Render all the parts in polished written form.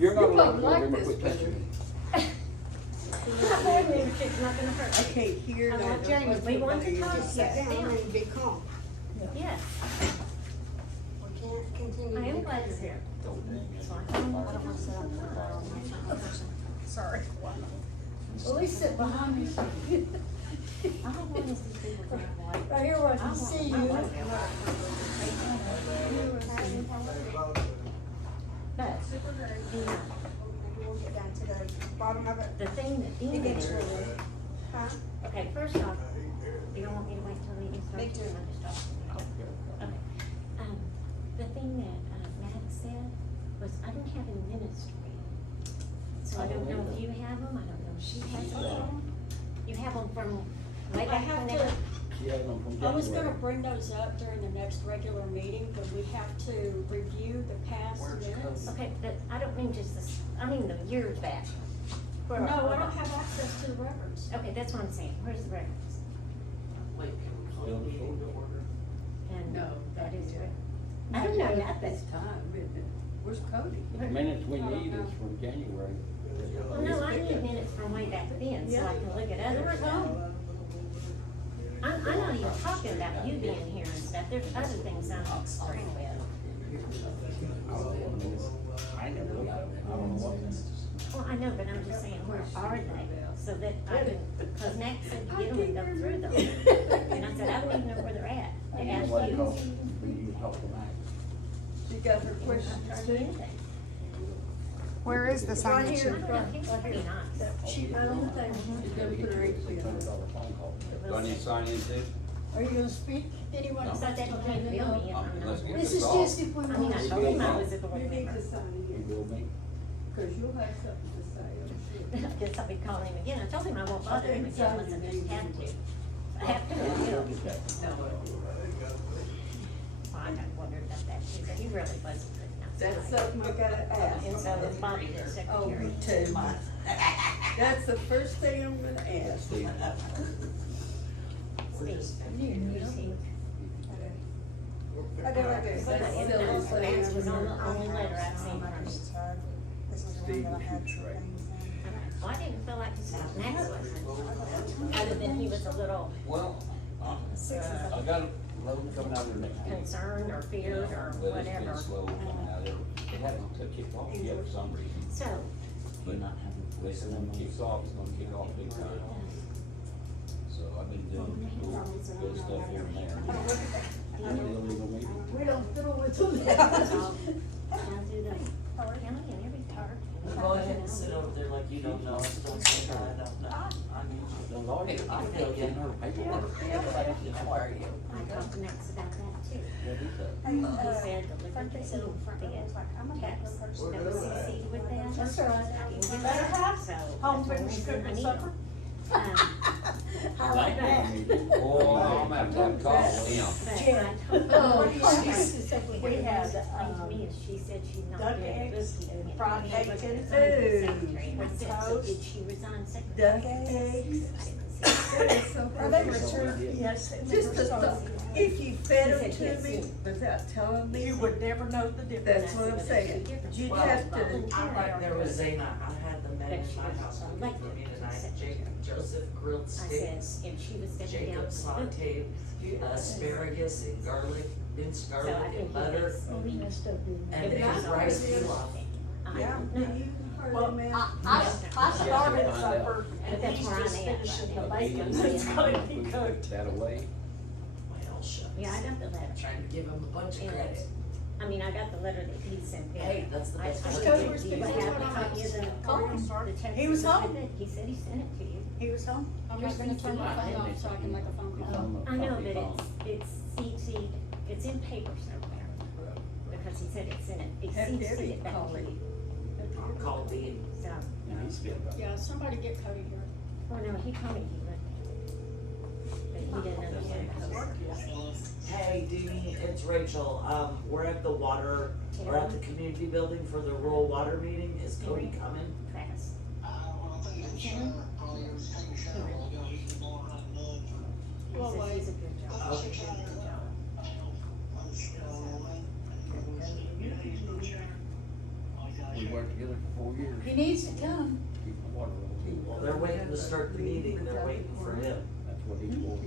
You're not allowed to go like over this with picture. My board membership's not gonna hurt. I can't hear I that. want Jamie, we want to talk, Just yes, sit down ma'am. and be calm. Yes, We can't continue. I am to- glad you're here. Sorry. At least sit behind me. Right here where I can see you. But, We'll get down to the bottom of it. the thing that Dean did, Huh? okay, first off, you don't want me to wait till the meeting starts? Me too. I'm just talking. Okay. The thing that, Matt said was, I don't have any minutes to read. So I don't know if you have them, I don't know if she has them. You have them from way I back have whenever? to, Yeah, no, from I was gonna January. bring those up during the next regular meeting, but we have to review the past minutes. Okay, but I don't mean just this, I mean the years back. No, I don't have access to the records. Okay, that's what I'm saying, where's the records? Wait, can we call the meeting to order? And No, that is yeah. right. I don't know At this nothing. time, where's Cody? The minutes we need is from January. Well, no, I need minutes from way back then, so I can look at other stuff. I'm not even talking about you being here and stuff, there's other things I'm not straight with. I never looked at it. I don't know what minutes. Well, I know, but I'm just saying, where are they? So that I can, cause Max said to get them and go through them. And I said, I don't even know where they're at. I They know asked what it you. costs, but you talk to Max. She got her question. Anything. Where is the Right signature? here. I don't know, he's pretty nice. Sheet right on the table. She's gonna put her $600 phone call. Do I need to sign in too? Are you gonna speak? Anyone? So that you can't bill me if I'm Let's not. get This this is off. just if we I mean, want I to. told him I was a board You need member. to sign You in, bill me? cause you'll have something to say, I'm sure. Guess I'll be calling him again. I told him I won't bother him again unless I just have to. I have to, I will. Well, I got wondered about that too, but he really wasn't good enough. That's something I gotta ask. And so was Bobby, the Oh, secretary. me too. That's the first thing I'm gonna ask. Steve, you see. I do. But if not, Max was on the only letter I've seen from him. Steve was your trait. Well, I didn't feel like Max wasn't, other than he was a little Well, I got a load coming out of the next week. concerned or feared or But it's whatever. been slow coming out. It hasn't kicked off yet for some reason. So, But they said when it kicks off, it's gonna kick off big time. So I've been doing good stuff here and there. An illegal meeting. We don't fiddle with them. I'll do the county and every part. Go ahead and sit over there like you don't know, don't say I don't know. I mean, The lawyer, I I feel feel you. in her paperwork. how are you? I talked to Max about that too. What is that? He said the liquor tax, that was CC'd with that. That's all right. I didn't get Better that, have so. home that's finished the reason I cooking need supper. them. I like that. Oh, I'm gonna have to have a call with him. But Jen. I told her, Oh, what she she said said, we had, explained to me is she said she's not duck doing eggs, bookkeeping. fried And I looked at bacon. the secretary, Ooh. and I said, so did she resign secretary? Duck I eggs. didn't see That is so Are they funny. returned? Yes. Just the thought, if you fed them He said to me yes. without telling me, You would never know the difference. that's what I'm saying. You'd Well, have to, I like there was Zana, I had the men in my house for me tonight, Jacob, Joseph grilled I said, steaks, if she was stepping down. Jacob sauteed asparagus and garlic, minced So I garlic think and he butter, was. We messed up, didn't we? and It then was rice always- pilaf. yeah, No. you heard Well, him, man. I started supper, But and that's he's where I'm just at finishing the right now. bacon, so it's gonna be cooked. That away. Well, shucks. Yeah, I got the letter. Trying to give him a bunch of And, credit. I mean, I got the letter that he sent in. Hey, that's the best I part. told Because you, we're do you speaking have a to copy of the call? The text He was that home. sent it? He said he sent it to you. He was home. I'm not gonna turn my phone off so I can make a phone It's call. on the I know, company but phone. it's CC'd, it's in paper somewhere, because he said it's in it, he Have CC'd Debbie it back call to it. you. I'll call Dean. So, And he's been about. Yeah, somebody get Cody here. well, no, he told me he would. But he didn't understand the whole. Hey, Deanie, it's Rachel. We're at the water, we're at the community building for the rural water meeting. Is Cody coming? Travis. He Well, says wait. he's a good job. Okay. He's a good job. We work together it for 4 years. He needs to come. Keep the water rolling. Well, they're waiting to start the meeting, they're waiting for him. That's what he's for.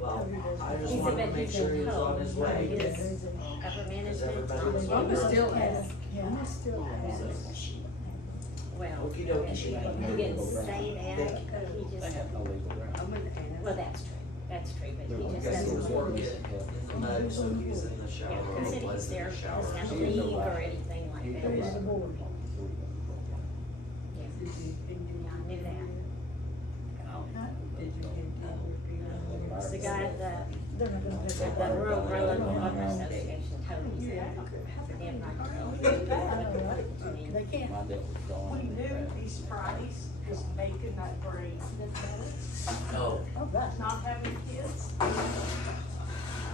Well, I just He's a wanted to bit, make he's sure he in was on his code, way. his upper management. everybody was Mama on still their- has, Mama still has. Well, Okey-dokey. he didn't say that, he They just, have no legal ground. well, that's true, but he I just guess he was doesn't. working in the mud, so he's in the shower. Yeah, he said was he's in there, the shower. doesn't have to leave or anything like that. Who's the board? Yeah, I knew that. The guy at They're not gonna pay the that. Rural Water Association told me that. For them not to go. I mean, They can't. My debt was gone. We knew these Fridays was making that break, No, Oh, right. not having kids.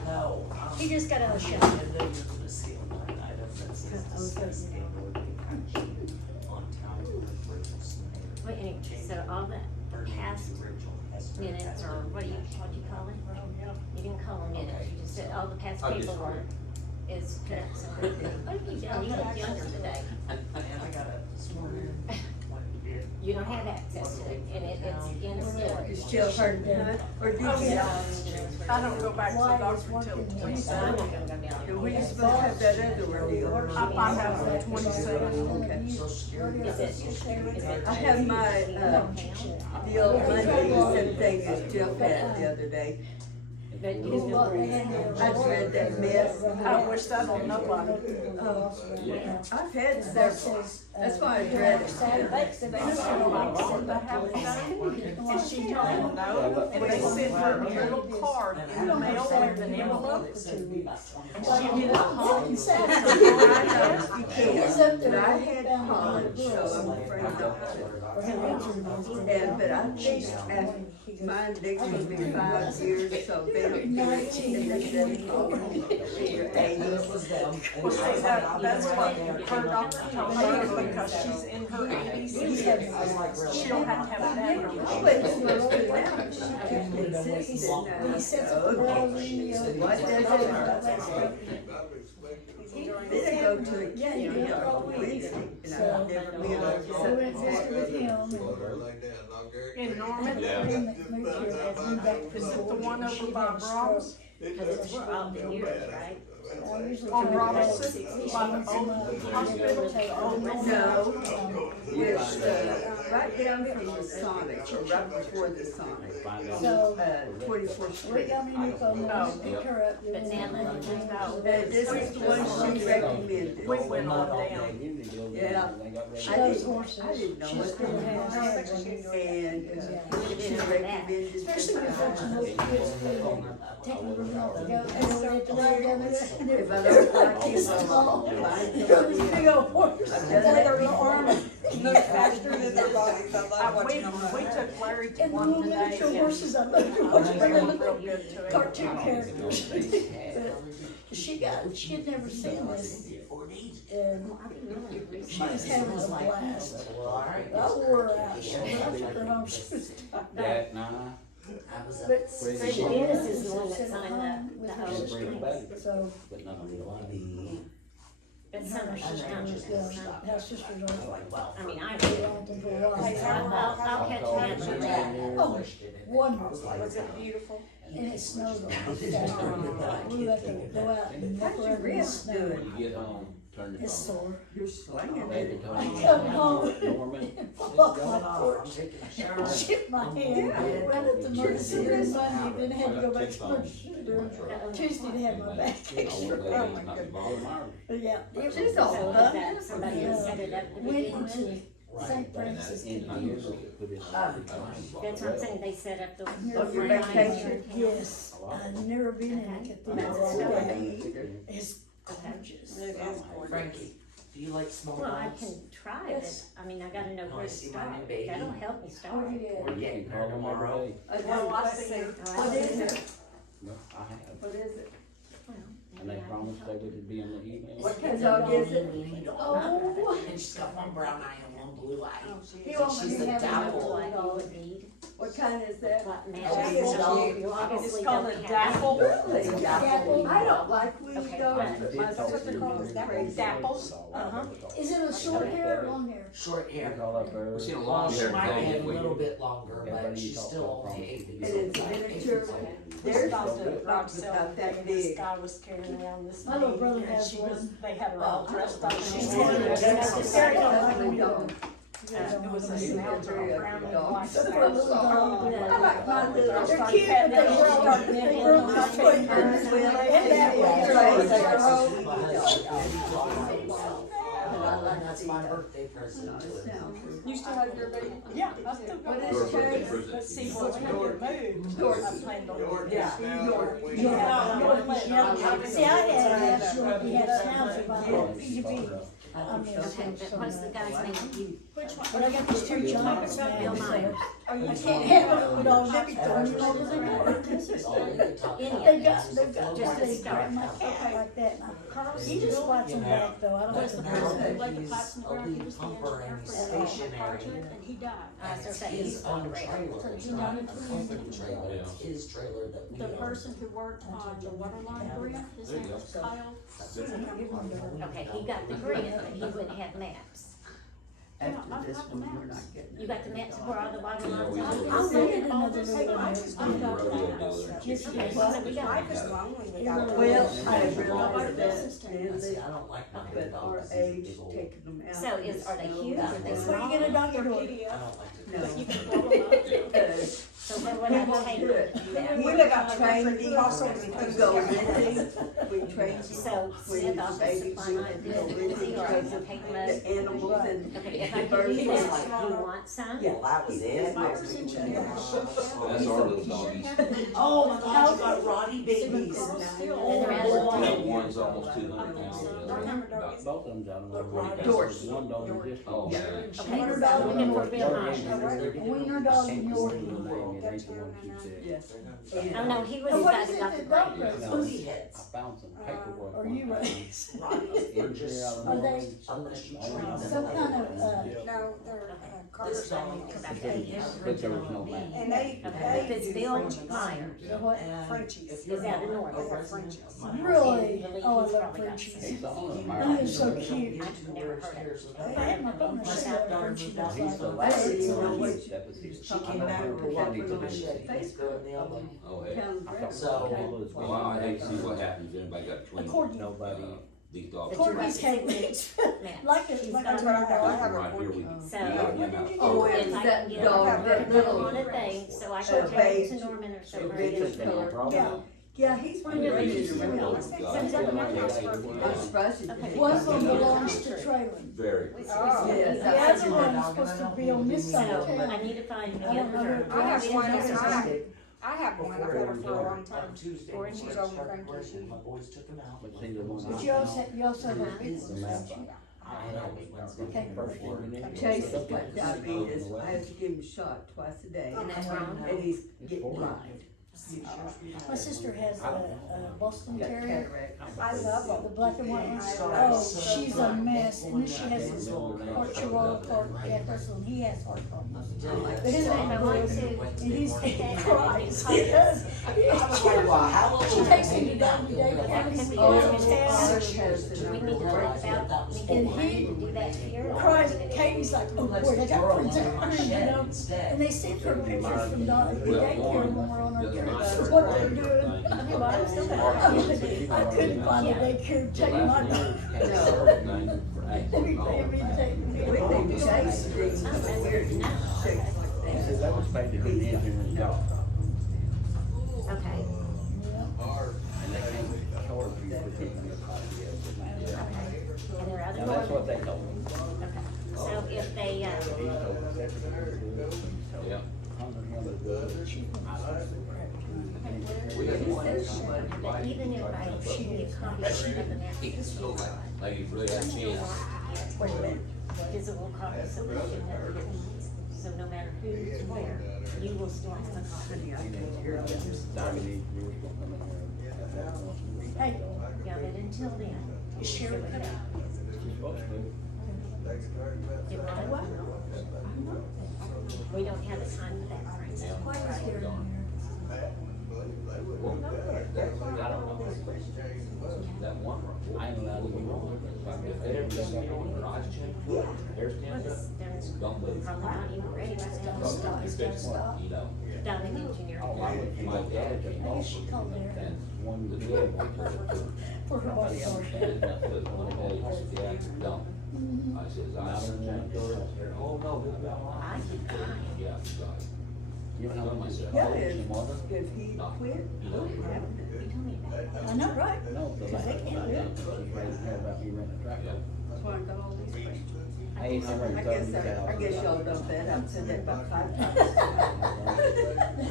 no. He just got out of I show. know you're gonna see a line item that says discuss and/or take action on town emergency. Well, anyway, so all the past minutes, or what do you call it? You didn't call them minutes, you just said all the past I just- paperwork is put up, so what have you done? You look younger today. And I got it this morning. You don't have access to it, and it's in storage. Still hard to, or do Oh, you? yeah. I don't go back to the doctor until So I'm 27. not gonna go down there. And we supposed to have that other ordeal. I find out on 27. Okay. Social Security. Is it? I have my, the old Monday thing that Jeff had the other day. But you just know where it's at. I've read that mess. I wish that on nobody. I've had several, that's why I dread it. And she told them no, and they sent her a little card in the mail with an envelope. And she did a home. You can't, but I had college, so I'm afraid not to. And, but I think after, my addiction will be 5 years, so they don't do it, and they said it all in your eighties. Well, see, that's what her doctor told her, because she's in her 80s. She don't have to have that I number. went to her old now, she kept insisting, what does it? Then I go to a kid on Wednesday, and I've never been able to sit with him. In Norman, is it the one over by Brahms? Because it's for all the years, right? On Robinson, by the old hospital, the old Norman? No, it's, right down from the Sonic, or right before the Sonic. 24th Street. But now, No. This is the one she recommended. We went on down. Yeah. I didn't know what they had, and, she recommended. If I don't like it, Big old horse. I've done that. Move faster than their bodies. We took Larry to one today. Horses, I love to They watch look real good to him. cartoon characters. She had never seen this, and she was having a blast. I wore her out, when I took her home, she was tired. That, nah. But Freddie Dennis is the one that signed the Just bring it back. so, But none of them. but some of she's done is how sisters are. I mean, I They really, don't think for a while. I'll catch an answer. Oh, wonderful. Was it beautiful? And it snowed on Saturday. We let them go out and walk How's your around in the wrist snow. doing? When you get home, turn your It's phone. sore. You're slinging Maybe it. turn I your come phone. home Norman. and walk my porch, chip my hand, went at the emergency room Monday, then had to go back to the emergency room Tuesday to have my back I x-ray. won't let it not bother my- But yeah, it She's was all So bugged is that up. somebody who set it up to went begin with? into St. Francis In my Cathedral. music, put it- That's what I'm saying, they set up the. On your the vacation? Yes, I've never been in a cathedral. It's gorgeous. Frankie, do you like small Well, I dogs? can try, but, Yes. I mean, I gotta know Oh, I where to see my start, new baby. that'll help me start. Oh, yeah. We're You getting can her call them every tomorrow. day. Oh, I see. What is it? No, I have. What is it? And they promised they would be in the email. What kind of dog is it? Oh, And she's got one brown eye and one blue eye. he wants me She's to a have dabble. another What you dog. would need, What kind is that? What Matt Dapple. said, so you It's obviously called don't a have. dapple. Really? Dapple. I don't like weed Okay, dogs, but- but my That's what sister they're calls called, them crazy. Dapples. Is it a short hair or long hair? Short hair. We're seeing a Well, long she hair might today, have a we- little bit longer, but Everybody she's talks still about only problems. 8. And it's miniature. We Theirs stopped at a garage sale about that and this big. guy was carrying around this My little baby, brother and has she was, one. they had her all dressed up. She's and had it. everything. Very don't like dog. It was a Schnauzer, brown and white. Except for a little dog. I like my little. They're cute, but they grow up quick. And that That's my birthday present to him. You still have your baby? Yeah, I still got What it. is Chase? But see, when we moved, I planned on. See, I had a short, he had a schnauzer by PGB. I mean, Okay, but what's the guy's name? Which one? but I got these two giants now, Bill so Myers. Are you I can't have it with all them throwing it over the yard. They've got just a grab my cat like that, and he just wants them back though, I don't But know. now Laid that the he's pipes in the a ground, he lead was the pumper and he's engineer for stationary, project, and he died. I was gonna it's say, his he's on own the radar. trailer, it's not a company trailer, it's his trailer that we The own. person who worked on the water line grant, his name was Kyle. Okay, he got the grant, but he wouldn't have maps. After this one, we're not getting. You got the maps where all the water lines Yeah, we are? I'll get another little one. I'm the rodeo dealer. Yes, Okay, yes. so we got. Life is lonely without. Well, I Nobody realized that listens to him. then See, they, I don't like my but big our dogs, age, these big old. taking them out. So are they huge? Are they Where small? you get a doggy They're door? I PDF, don't like to. No. but you can blow them up. Because So what would I pay do to it. do that? we got trained, he also to go renting, we trained. So, We send off the baby supply line food, to Lindsay, or I because can of take the them. animals and. Okay, if I the could birds. do that, do you want some? Well, that was it. Myers engineer. That's our little doggies. Oh my God, you got Roddy babies. And they're out of That line. one's almost 200 pounds. the other one's about- Both of them's out of But line. Rod- Doors. One dog is just. Oh, Yeah. man. Okay, Wiener so dog we're and looking for yours. Bill Myers. A wiener dog and yours. Yes. Oh, no, he was And what is excited it about the that dog grant. does? Booty I heads. found some paperwork. Are you right? Roddies, they're just, Are they unless you train them. some kind of, No, they're, This dog Because is I paid him But there was no originally. map. and they, Okay, if they, it's Bill Myers, the what? And Frenchies. if you're Is that not a North? a resident of my Really? Believe Oh, I he's love probably got Frenchies. He's the owner of He mine. is so cute. I've never heard of I had my phone, I My said, stepdaughter Frenchie moved out looks here He's the like last I didn't that. know one what that was his. She came back I with a walk with a don't know machete, he's growing the other. Oh, hey. Well, Well, I hate to see what happens if anybody got twins. According- Nobody. These dogs. But you're Corgis right. can't mix. Matt. Like it, She's like got it's her right dog. now. Right here, we. So, Oh, if and I that can get dog, her that put little. on a thing, so I uh, can take it beige, to Norman or so. Richard color. Yeah, yeah, he's one of the Rated reasons. around. I'm surprised it didn't. One of them belongs to Traylon. Very. Yes, The other one's supposed to be on this side of So, I town. need to find I don't know her. who- I have one Yes, that's yes. right. I have one, I've had her for a long time. On Tuesday, Or when she's I on started vacation. working, my boys took him out. But see, the one But I- you also have It's business, the don't map. you? And that was Wednesday. Okay. First one we need. Chase has got diabetes, I have to give him a shot twice a day, And that's wrong. and he's getting blind. My sister has a Boston Got Terrier, cataract. I love them. the black and white one. Oh, she's a mess, and then she has this part Chihuahua, part Jack Russell, and he has heart problems. But his name is, and he cries, he does. She takes him to doggy day, but Can we oh, go it's into terrible. Do we need to worry about, we And can he do that here? or- cries, Katie's like, oh boy, they got Prince Henry, you know? And they sent her pictures from daycare when we're on our trip, what they're doing. Well, I'm still gonna. I couldn't find a daycare to take my dog. Every take me. When they chase things, weird shapes like He that. said that was paid to do the engineering job. Okay, And they can't charge you for keeping your copy of it. and they're out Now, of that's what order. they told me. Okay, so if they, He told us everything. Yeah. Under him, it was cheap. We got one. but even if I get copies of the map, It's so like you really have a chance. Wait a minute. physical copies of the certificate, so no matter who's where, you will still have a copy. Hey, Yeah, but until then, share it out. we don't have the time for that, Frank. down. Why is here Gone. and Well, I don't know. That one, I ain't allowed to go wrong. If they ever just see on their eyes checked, there's ten, don't move. Probably not even ready right now. Because if it's, you know, Down in engineering. my dad came I off guess she called there. and one of the deal was For her body I part. didn't have to put one day, he said, yeah, don't. I says, I'm out in the door. Oh, no, this is all I right. keep trying. Yeah, God. You know myself. Yeah, Oh, if, she mother? if he quit, we'll have it. You told me about it. I know, right? No, Because they can't do it. She's ready to hear about me renting a tractor. That's why I got all these questions. Hey, I'm ready I to guess, tell you I guess y'all know that, I've said that about 5 times.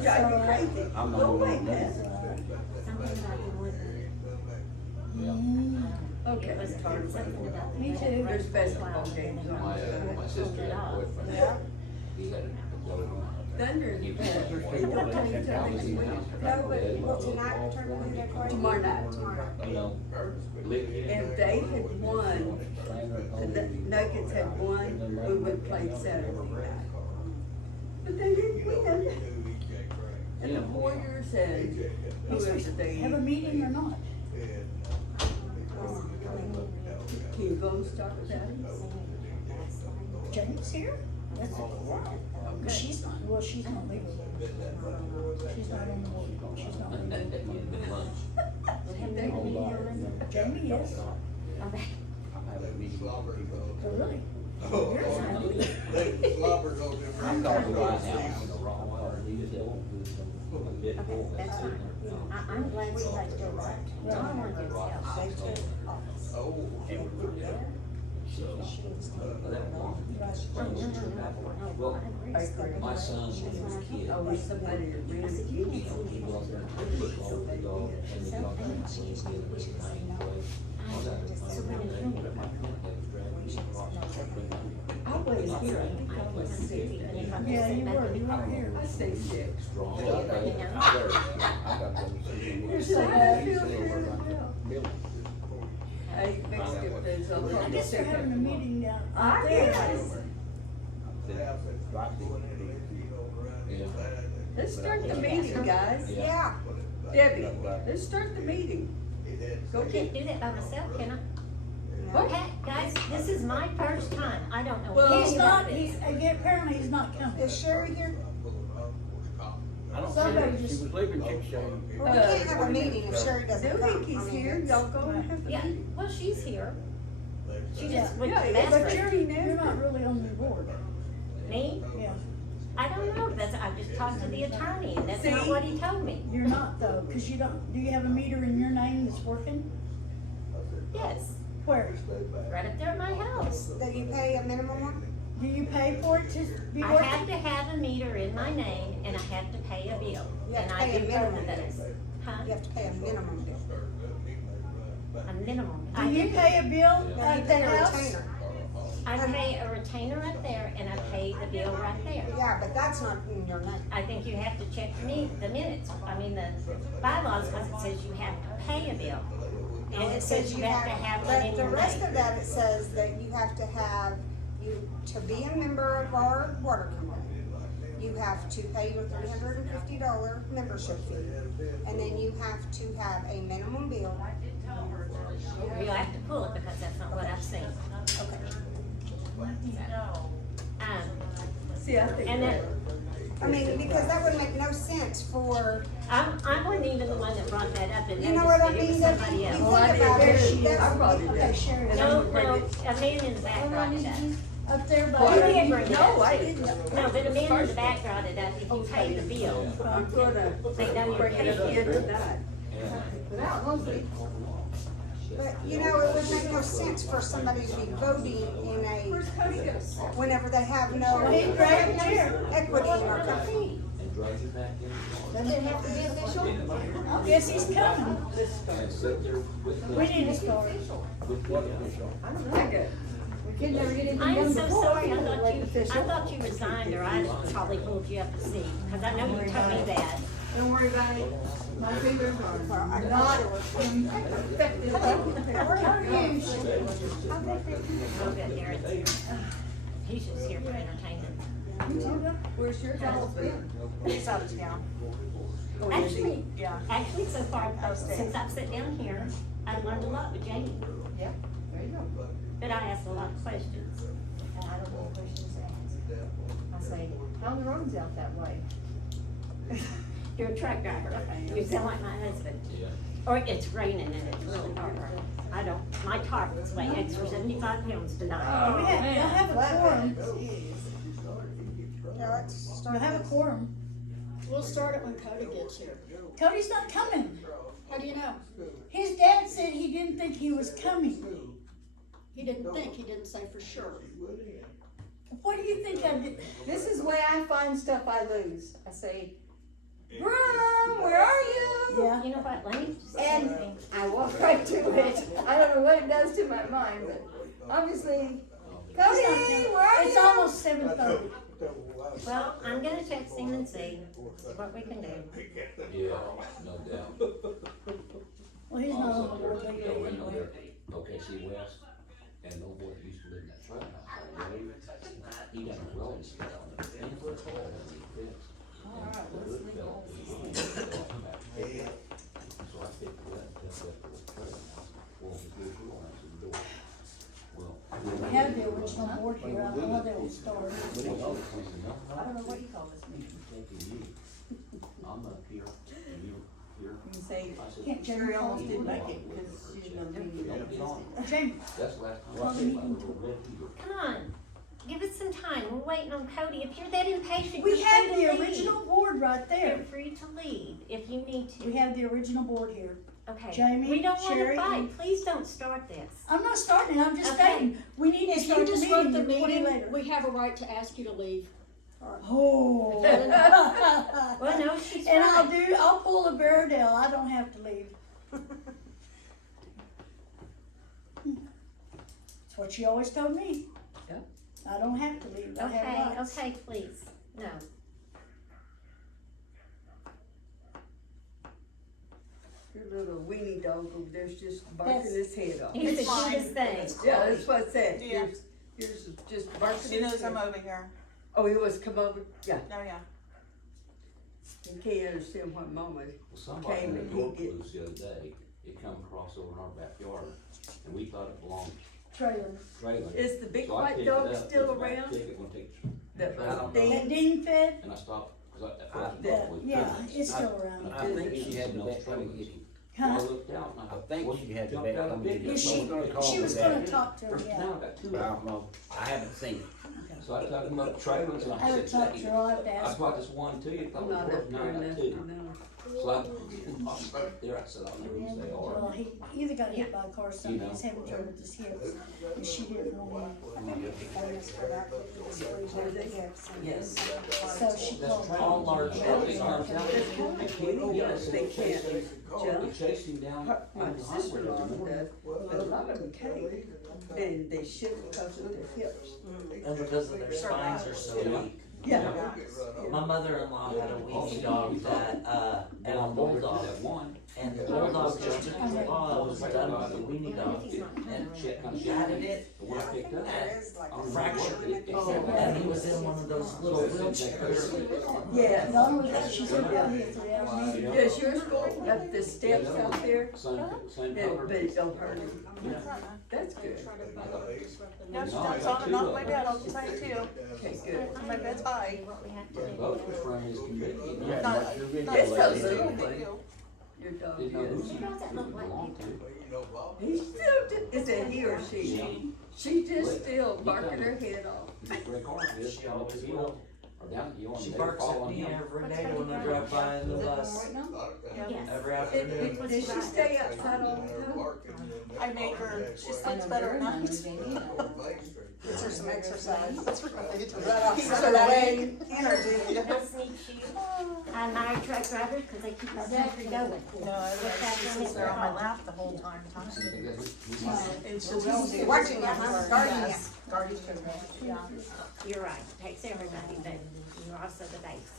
Drive me crazy. I'm not Go away, even Pat. Something about the wood. Yeah. Okay, It was hard, something about the. Me too. There's basketball games on. My sister had a boyfriend. Yeah. He had a Thunder, He was Pat. $10,000 No, but will tonight turn into that party? Tomorrow night. You know, If they had won, the Nuggets had won, we would play Saturday night. But they didn't win. And the Warriors and whoever they. Have a meeting or not? Can you go and start with that? Jane's here? That's it. She's not, well, she's not legal. She's not on the board. She's not legal. Jamie is. I'm having a meeting with people. Oh, really? I'm talking about now, in the wrong way, or he just a bit full. That's fine. I'm glad somebody's doing that. All I want to do is help. Well, my son, when he was a kid, I wish somebody had ran it. he was there and played football with the dog, and the dog had a skin skin with his name away. I wasn't here, I think I was sick. Yeah, you were here. I stay sick. Strong. I got them. You're so bad. I feel good. I mixed it, there's a I lot of guess they're sick. having a meeting down I out there. guess. Yeah. Let's start the meeting, guys. Yeah. Debbie, let's start the meeting. Go I can't get, do that by myself, can I? what? Hey, guys, this is my first time. I don't know Well, anything He's about not, this. apparently he's not coming. Is Sherry here? I don't Somebody see just- she was leaving, she showed. Well, we can't have a meeting if Sherry doesn't Do come. think he's I mean, here, y'all go and have the Yeah, meeting. well, she's here. She Yeah. just went Yeah, to the yeah, but bathroom. You're not really on the board. Me? Yeah. I don't know. That's, I just talked to the attorney and that's not See? what he told me. You're not though, because you don't, do you have a meter in your name that's working? Yes, Where? right up there at my house. That you pay a minimum one? Do you pay for it to be I have working? to have a meter in my name and I have to pay a bill. You have And to I pay a do both minimum of bill. those. Huh? You have to pay a minimum bill. A minimum. Do you pay a bill Now, you at the pay a house? retainer. I pay a retainer up there and I pay the bill right there. Yeah, but that's not in your name. I think you have to check the minutes, the bylaws, because it says you have to pay a bill. And it says you have to have one in But the your rest name. of that, it says that you have to have, to be a member of our water company, you have to pay your $350 membership fee. And then you have to have a minimum bill. You'll have to pull it because that's not what I've seen. Okay. See, I think And then- that, I mean, because that would make no sense for, I wasn't even the one that brought that up and you know what I noticed it, it was mean? That somebody you else. Well, I think about did it, too. that's- I brought it Okay, up. Sherry. No, a man in the back brought it up. Up there by. You did bring it No, up I too. didn't. No, but a man in the back brought it up, if you pay the bill. I'm gonna, They know you're we're paying taking it. it tonight. but you know, it would make no sense for somebody to be voting in Where's Cody go? whenever they have no Well, he grabbed a chair. equity in our company. And drag it back in. Does it have to be official? Yes, he's coming. And sit there with We need to start. with what official? I got, I'm so sorry, I thought you resigned or I probably pulled you up a seat, because I know you told me that. don't worry about it. My fingers are not affected. Oh, good, Darren's here. He's just here for entertainment. Where's your husband? He's out of town. Oh, is he? Actually, Yeah. actually, so far, since I've sat down here, I've learned a lot with Jamie, Yeah, there you go. but I asked a lot of questions. And I don't know what questions to ask. I say, how the road's out that way? You're a truck driver, you sound like my husband. Yeah. Or it's raining and it's really hard. I don't, my tarps weigh extra 75 pounds tonight. You'll have a quorum. Yeah, let's start You'll have a this. quorum. We'll start it when Cody gets here. Cody's not coming. How do you know? His dad said he didn't think he was coming. He didn't think, he didn't say for sure. What do you think I did? This is where I find stuff I lose. I say, Grandma, where are you? Yeah. You know what, let me just say and something. I walk right to it. I don't know what it does to my mind, but obviously, Cody, where are you? It's almost 7:30. Well, I'm gonna text him and see what we can do. Yeah, no doubt. Well, he's not on the board Yeah, meeting we know anyway. that OKC West, and no boy used to live in that trailer house, really. He done a rolling spell on the fence, that's all that he fixed. And the wood fell, so I picked it up, took it to the trailer house, walked the good door, answered the door. Well. We have the original board here, I don't know they will start. I don't know what you call this meeting. I'm up here, and you're here. You say, I said, Can't Jerry almost didn't make it because she didn't know the meeting "Don't get on." Jamie, That's the last time Well, I the said, meeting "Well, red heater." Come on, give us some time, we're waiting on Cody. If you're that impatient, we you're have free the to leave. original board right there. You're free to leave if you need We to. have the original board here. Okay, Jamie, we don't wanna Sherry, fight, please don't start this. I'm not starting, I'm just Okay. stating, we need to If start you the disrupt meeting, the report it meeting, later. we have a right to ask you to leave. Oh. Well, no, she's And right. I'll pull a Baradell, I don't have to leave. That's what she always told me. Yeah. I don't have to leave, I have Okay, rights. okay, please, no. your little weenie dog over there's just barking his head off. He's the It's fine. cutest thing. Yeah, that's what I said. Yeah. Yours is just barking She knows his head. I'm over here. Oh, he was come over, yeah. Oh, yeah. You can't understand what mama, Well, somebody Came in the and door he get- loose the other day, it come across over in our backyard, and we thought it belonged Trailer. to the trailer. is the big So I white picked it dog up, still put it back, around? took it, went to take it, That I don't was know. Dave? That ding fed? and I stopped, cause at first I Yeah, thought it was. yeah, it's still around. I think she had to back come get him. Well, I Huh? looked out and I I thought, think well, she had to jumped back out come of get bed. him. Yeah, she was gonna talk to her, First, yeah. now I got two I of them. don't know, I haven't seen it. So I took them up to trailers and I I haven't said, talked to her, I'll have to I ask her. brought this one to you, thought I'm it was not worth up there nine, I enough got to two. know. So I right there, I said, I'll never say Well, or. he either got hit by a car or something, You know. he's having trouble with his hips, and she didn't want Famous for that, this freezer that gets. Yes. so she called. All large It dogs comes out, There's one they can't little get dogs, it, they so can't They jump. chase him down. My on the sister-in-law highway. does, but a lot of them can't, and they should because of their hips. And because of their spines are so weak. Yeah. My mother-in-law had a weenie dog that, and a That bulldog. one. And the bulldog just took his paw, was done with the weenie dog. And Check on added it, The one I picked up. That is like I don't remember what fractured it. it- And he was in one of those little wheelchairs. Yeah. Not only that, she said, "Well, it's around me." Does yours go up the steps out there? Same Yeah, color. but it don't hurt him. Yeah. That's good. No, she No, I jumps got on and two off of my them. bed all the time too. Okay, good. My bed's high. What we have to do. Both was from his committee. Yeah, Not- like your video not It's lady. so little. Thank you. Your dog Didn't know is. who he Girls that look like belonged to. He still, is it he or she? She just still barking her head off. Greg Harvey is down the hill, or down the hill, and She they barks at following me him. every day whenever I buy in the bus, Yes. every afternoon. Did she stay outside all the time? I make her, she sleeps better at night. Gets her some exercise. That's right. Keeps her Right away. Energy. No sneak shoot. I admire truck drivers because they keep our country going. No, she sits there on my lap the whole time, talking. And she'll just. Watching you, huh? Guarding you. Guardian program, yeah. You're right, takes everybody, but you're also the base.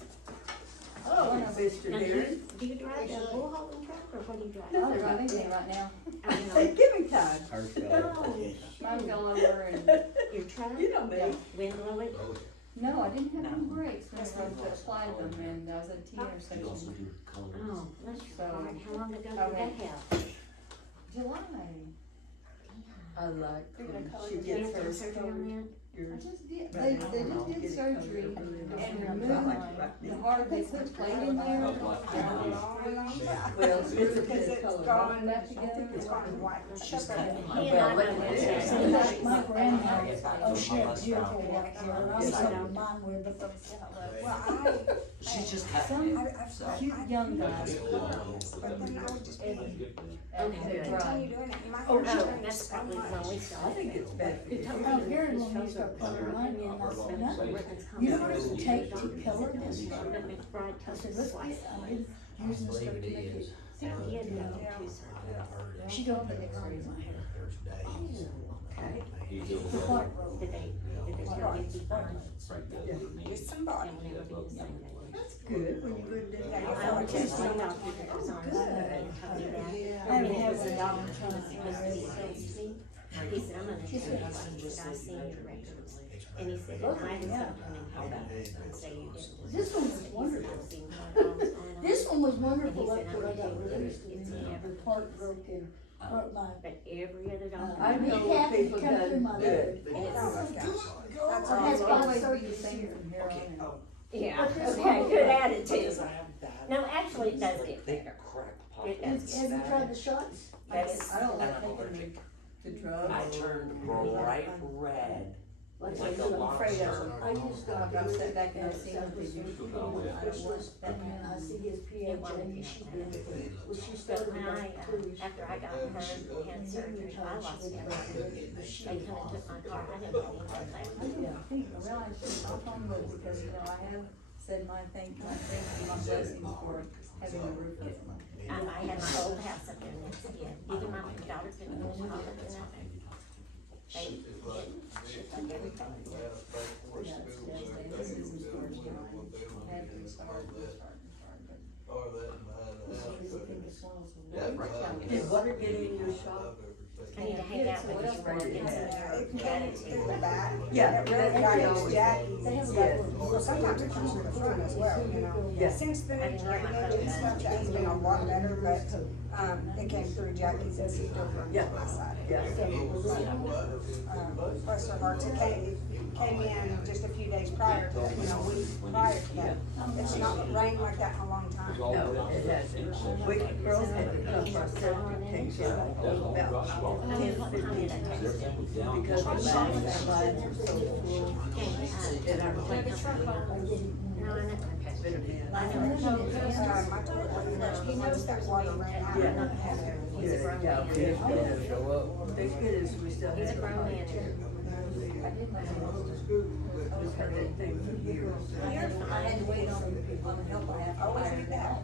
Oh, Mr. Now, Darren. do you drive the bull hauling truck or what do you drive? I don't drive anything right now. I don't know. Thanksgiving time. Hers fell over. No, Mine fell over and your truck, You know me. wind blowing. No, I didn't have any breaks when I went to apply them, and I was at T intersection. Oh, bless your So, heart, how long ago did okay. that happen? July. I like They're gonna when color she your gets Did her you have surgery on that? I yours. just did, But they now just I'll did get it surgery colored. and I removed like it right the now. hard, they put plate in there. Well, it's a Because good it's color. gone, Back together. it's gone white. She's cutting my He and I Well, both let me had do surgery. My grandmother, oh, she had beautiful white hair, and I was like, mine would, but the, Well, She's just cutting it. I've Cute young guys. but then I would just be, And Okay, they're good. dry. continue doing it, and my Oh, hair's sure. changed That's so probably much. when we I started. think it's better. oh, here when you start putting mine in, I said, no, you know what it would take to color this? I said, let's get, I did use this stuff to make it. So he had to go to two surgeries. She don't put it in my hair. Okay. The white roll. Did they tell you to be fine? Just some body. It'll never be the same again. Good, when you go to the. I would just my doctor that was on it and told me that. I haven't had He one said, long "I'm time. supposed to be against me." He said, I'm gonna tell you, he said, I've seen your records. And he said, and I just don't come in here and say you didn't. This one was wonderful. I've seen what was going on. This one was wonderful, And he like said, when I I'm got gonna tell you, released, it's the never. part broken, part my. But every other doctor. I know what people done good. And it's, That's I had all. Always about be the 30 same years. from here on out. yeah, But this okay, one- good attitude. Because I have bad. No, actually, it does get They better. crack It pockets. Have you tried the shots? Yes. I don't And like I'm allergic. taking the drugs. I turned bright red. Like Like I a said, I'm afraid lobster. of, I used to, I've got to sit back and see South what they do. I mean, I see his PH, and she did, well, she But started when about two. after I got hurt and had surgery, I lost everything. They come and took my car, I didn't have anything I left. didn't realize she was on with it because, you know, I have said my thanks and my blessings for having a roof over my head. I had my old house up there next to it, even my daughter couldn't go to college or nothing. They did, she took everything. Yeah, it's devastating. This is the first time I had to start, but I think it's one of those. did water get in your shop? I need to hang out with this work. It came through the back. Yeah. It really got its Jackie. They have Yes. like. Sometimes it comes from the front as well, you know. Yeah. Since the new drainage and stuff, Jackie's been a lot better, but, it came through Jackie's and seeped over on Yeah. my side. Yeah. Bless her heart, it came in just a few days prior to that, you know, week prior to that. It's not rained like that in a long time. No, it hasn't. We girls had to come for certain things, about 10-15 because the lines are so full. And I No, I'm not gonna touch been a it. man. I know. I told her, he knows that water ran out. Yeah. I'm not gonna have it. He's a grown Yeah, man. we have to show up. The good is we still have. He's a grown hard man. to- I did my We've had that thing for years. I had to wait on help I have. Always need that.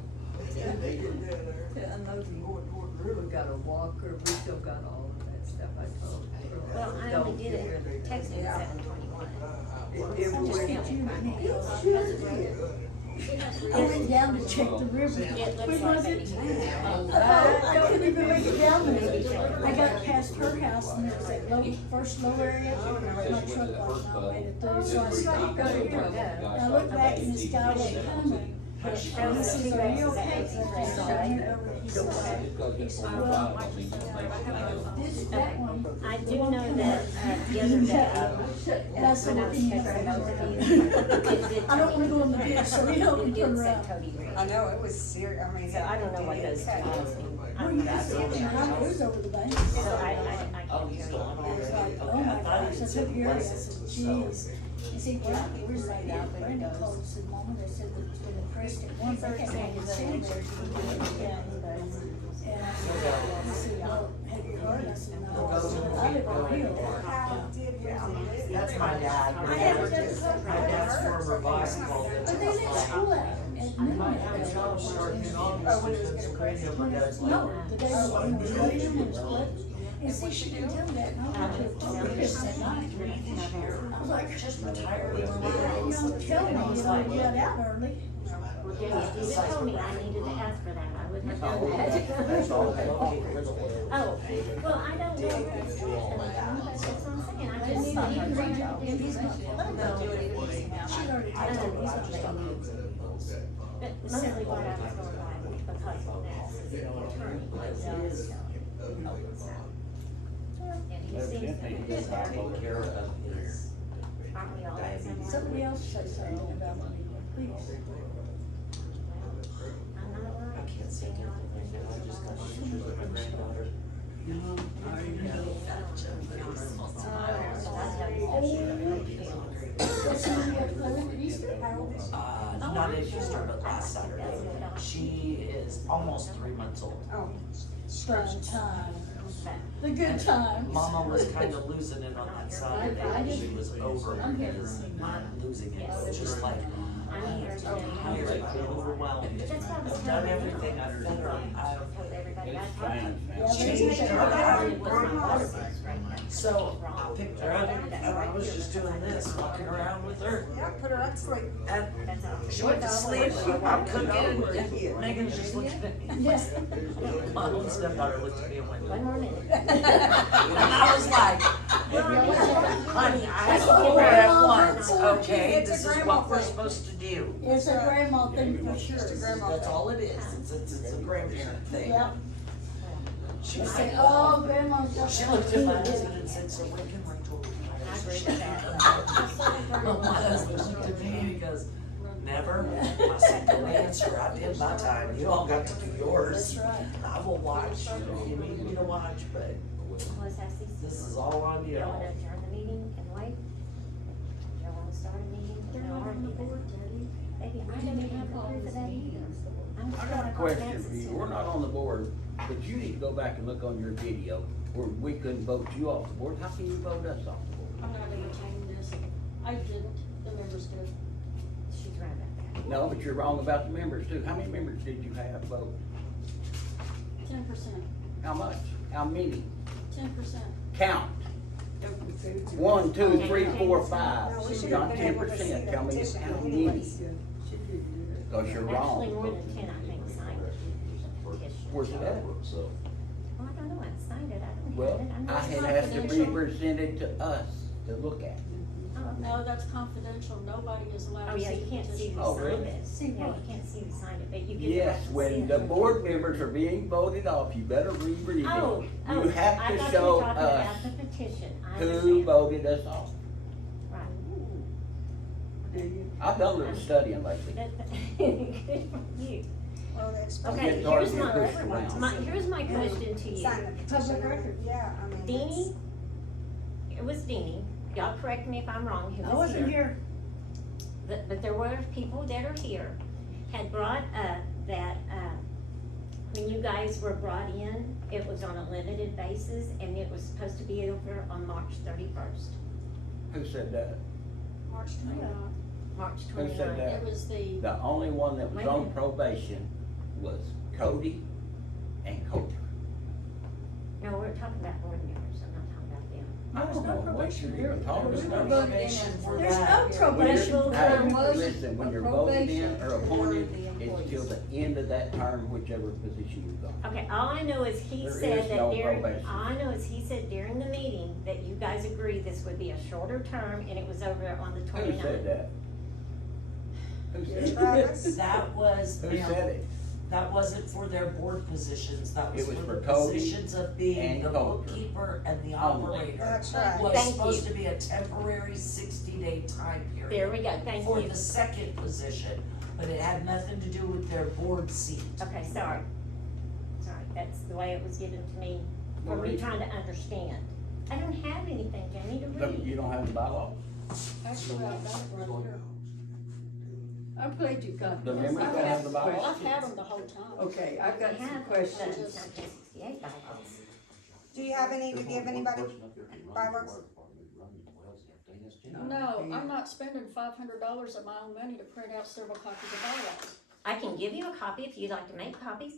To unload we got a walker, we still got all of that stuff I told. Well, I only did it, texted at 7:21. I went down to check the river. It looks Where like was baby it? Jane. I couldn't even make it down there. I got past her house and there was that low, first low area. My truck was not made it through, so I stopped over here. And I looked back and this guy was coming. And I said, are you okay? I just turned it over. He said, this, that one. I do know that, the other day, And I said, when I well, was can you texting grab both of it? you. I don't wanna go in the ditch, so we don't It turn did say around. Cody Reed. I know, it was serious, I mean. So I don't know what those two guys mean. Well, you just said, I was over the bank. So I Oh, can't he's hear still you. on I was already? like, Okay, oh my I thought he gosh, I had took said your, I blessings said, or geez. something. He said, well, where's my dad? Brenda called and said, Mama, they said that in the press at one thirty, they had sent her. And I said, well, have you heard? I said, no. I said, I live on Hill. How did we do this? That's my dad. I haven't done it. My dad's former boss called it. But they let school out at noon. Oh, when it was getting crazy. No, the day when it was raining, it was wet. And see, she didn't tell me that, and I went to this at night. I was like, Just retired. you don't tell me, you know, I got out early. Well, Jenny, if you had told me I needed to ask for that, I would have Oh, done that. that's all. Locate where the oil. Oh, well, I don't know where it's at, but that's what I'm saying, I just knew he was going to do his. She already told me. But mostly what I was going by, because of Matt's attorney, was, and he seems to be Just very, take care of his. aren't we all the same way? Somebody else say something about money, please. I'm not worried. I can't see Being it. on the window, I just got pictures of my granddaughter. What's the name of the Easter? Not in Easter, but last Saturday. She is almost 3 months old. Fun time. The good times. Mama was kind of losing it on that Saturday. She was over because not losing it, but just like I'm here to tired, overwhelmed. That's why I was I've done telling everything. I've fed her. I've told everybody I It's talked to. strange, man. changed her diet. Was my water bills right now. So I picked her up and I was just doing this, walking around with her. Yeah, put her up to sleep. And That's all. she went to sleep. I'm cooking and Megan's just looking at me. Yes. My own stepdaughter looked at me and went, One more minute. and I was like, honey, I have to all her at grandma once, did. okay? It's a This is grandma what we're thing. supposed to do. It's a grandma thing for sure. That's all it is. It's a grandparent thing. Yep. She They was say, like, oh, grandma's got. she looked at my husband and said, so when can we total I retire? agree with that. My husband looked at me and he goes, never. I said, don't answer. I did my time. You all got to do yours. That's right. I will watch. You need me to watch, but Was that CC? this is all on you. Y'all wanna adjourn the meeting and wait? Y'all wanna start a meeting? They're not on the board, Daddy. Baby, I don't even have proof of that either. I'm I got a question for you. We're not on the board, but you need to go back and look on your video where we couldn't vote you off the board. How can you vote us off the board? I'm not entertaining this. I didn't, the members did. She's right about that. No, but you're wrong about the members too. How many members did you have vote? 10%. How much? How many? 10%. Count. 1, 2, 3, 4, 5. No, we You should got have been able to see 10%. the Tell me petition how anyway. many. Because you're Actually, more wrong. than 10, I think, signed the petition. Where's it at? Well, I don't know, I signed it, I don't Well, have it. know I it's had asked to be confidential. presented to us to look at. Oh, okay. No, that's confidential. Nobody is allowed Oh, to yeah, see you the can't see petition. who Oh, signed really? it. See Yeah, what? you can't see who signed it, but you get the Yes, right to when see the it. board members are being voted off, you better reread it. Oh, You oh, have I to thought you show were talking us about the petition, I who understand. voted us off. Right. I've done a little studying lately. Good for you. Well, that's. Okay, It's hard here's to get my, pushed around. here's my question to you. Sign the petition. Public record. Yeah, I mean. Deanie, it was Deanie, y'all correct me if I'm wrong, who I was wasn't here. But there were people that are here, had brought up that, when you guys were brought in, it was on a limited basis, and it was supposed to be over on March 31st, Who said that? March 29th. March Who said 29th. that? It was the, The only one that was Wait a on minute. probation was Cody and Coulter. No, we're talking about board members, I'm not talking about them. I There's don't no know what probation you're here. even talking There's no about. probation for there's that. no probation When Hey, term, was listen, when a you're voted in probation or appointed, for the it's employees. till the end of that term, whichever position you've got. Okay, all I know is he There said is that no during, probation. all I know is he said during the meeting that you guys agreed this would be a shorter term, and it was over on the 29th. Who said that? Who said it? Travis. That was, Who ma'am, said it? that wasn't for their board positions, that was It was for for the Cody positions of being and the Coulter. bookkeeper and the Only. operator. That's right. Was Thank supposed you. to be a temporary 60-day time There period we go, thank for you. the second position, but it had nothing to do with their board seat. Okay, sorry. Sorry, that's the way it was given to me, for Well, me read. trying to understand. I don't have anything, Jamie, to So read. you don't have the bylaws? Actually, I've got it right here. I played you copy. The members don't have the bylaws? I've had them the whole time. Okay, I've got I some have questions. the 1968 bylaws. Do you have any to give anybody? Bylaws? No, I'm not spending $500 of my own money to print out several copies of bylaws. I can give you a copy if you'd like to make copies.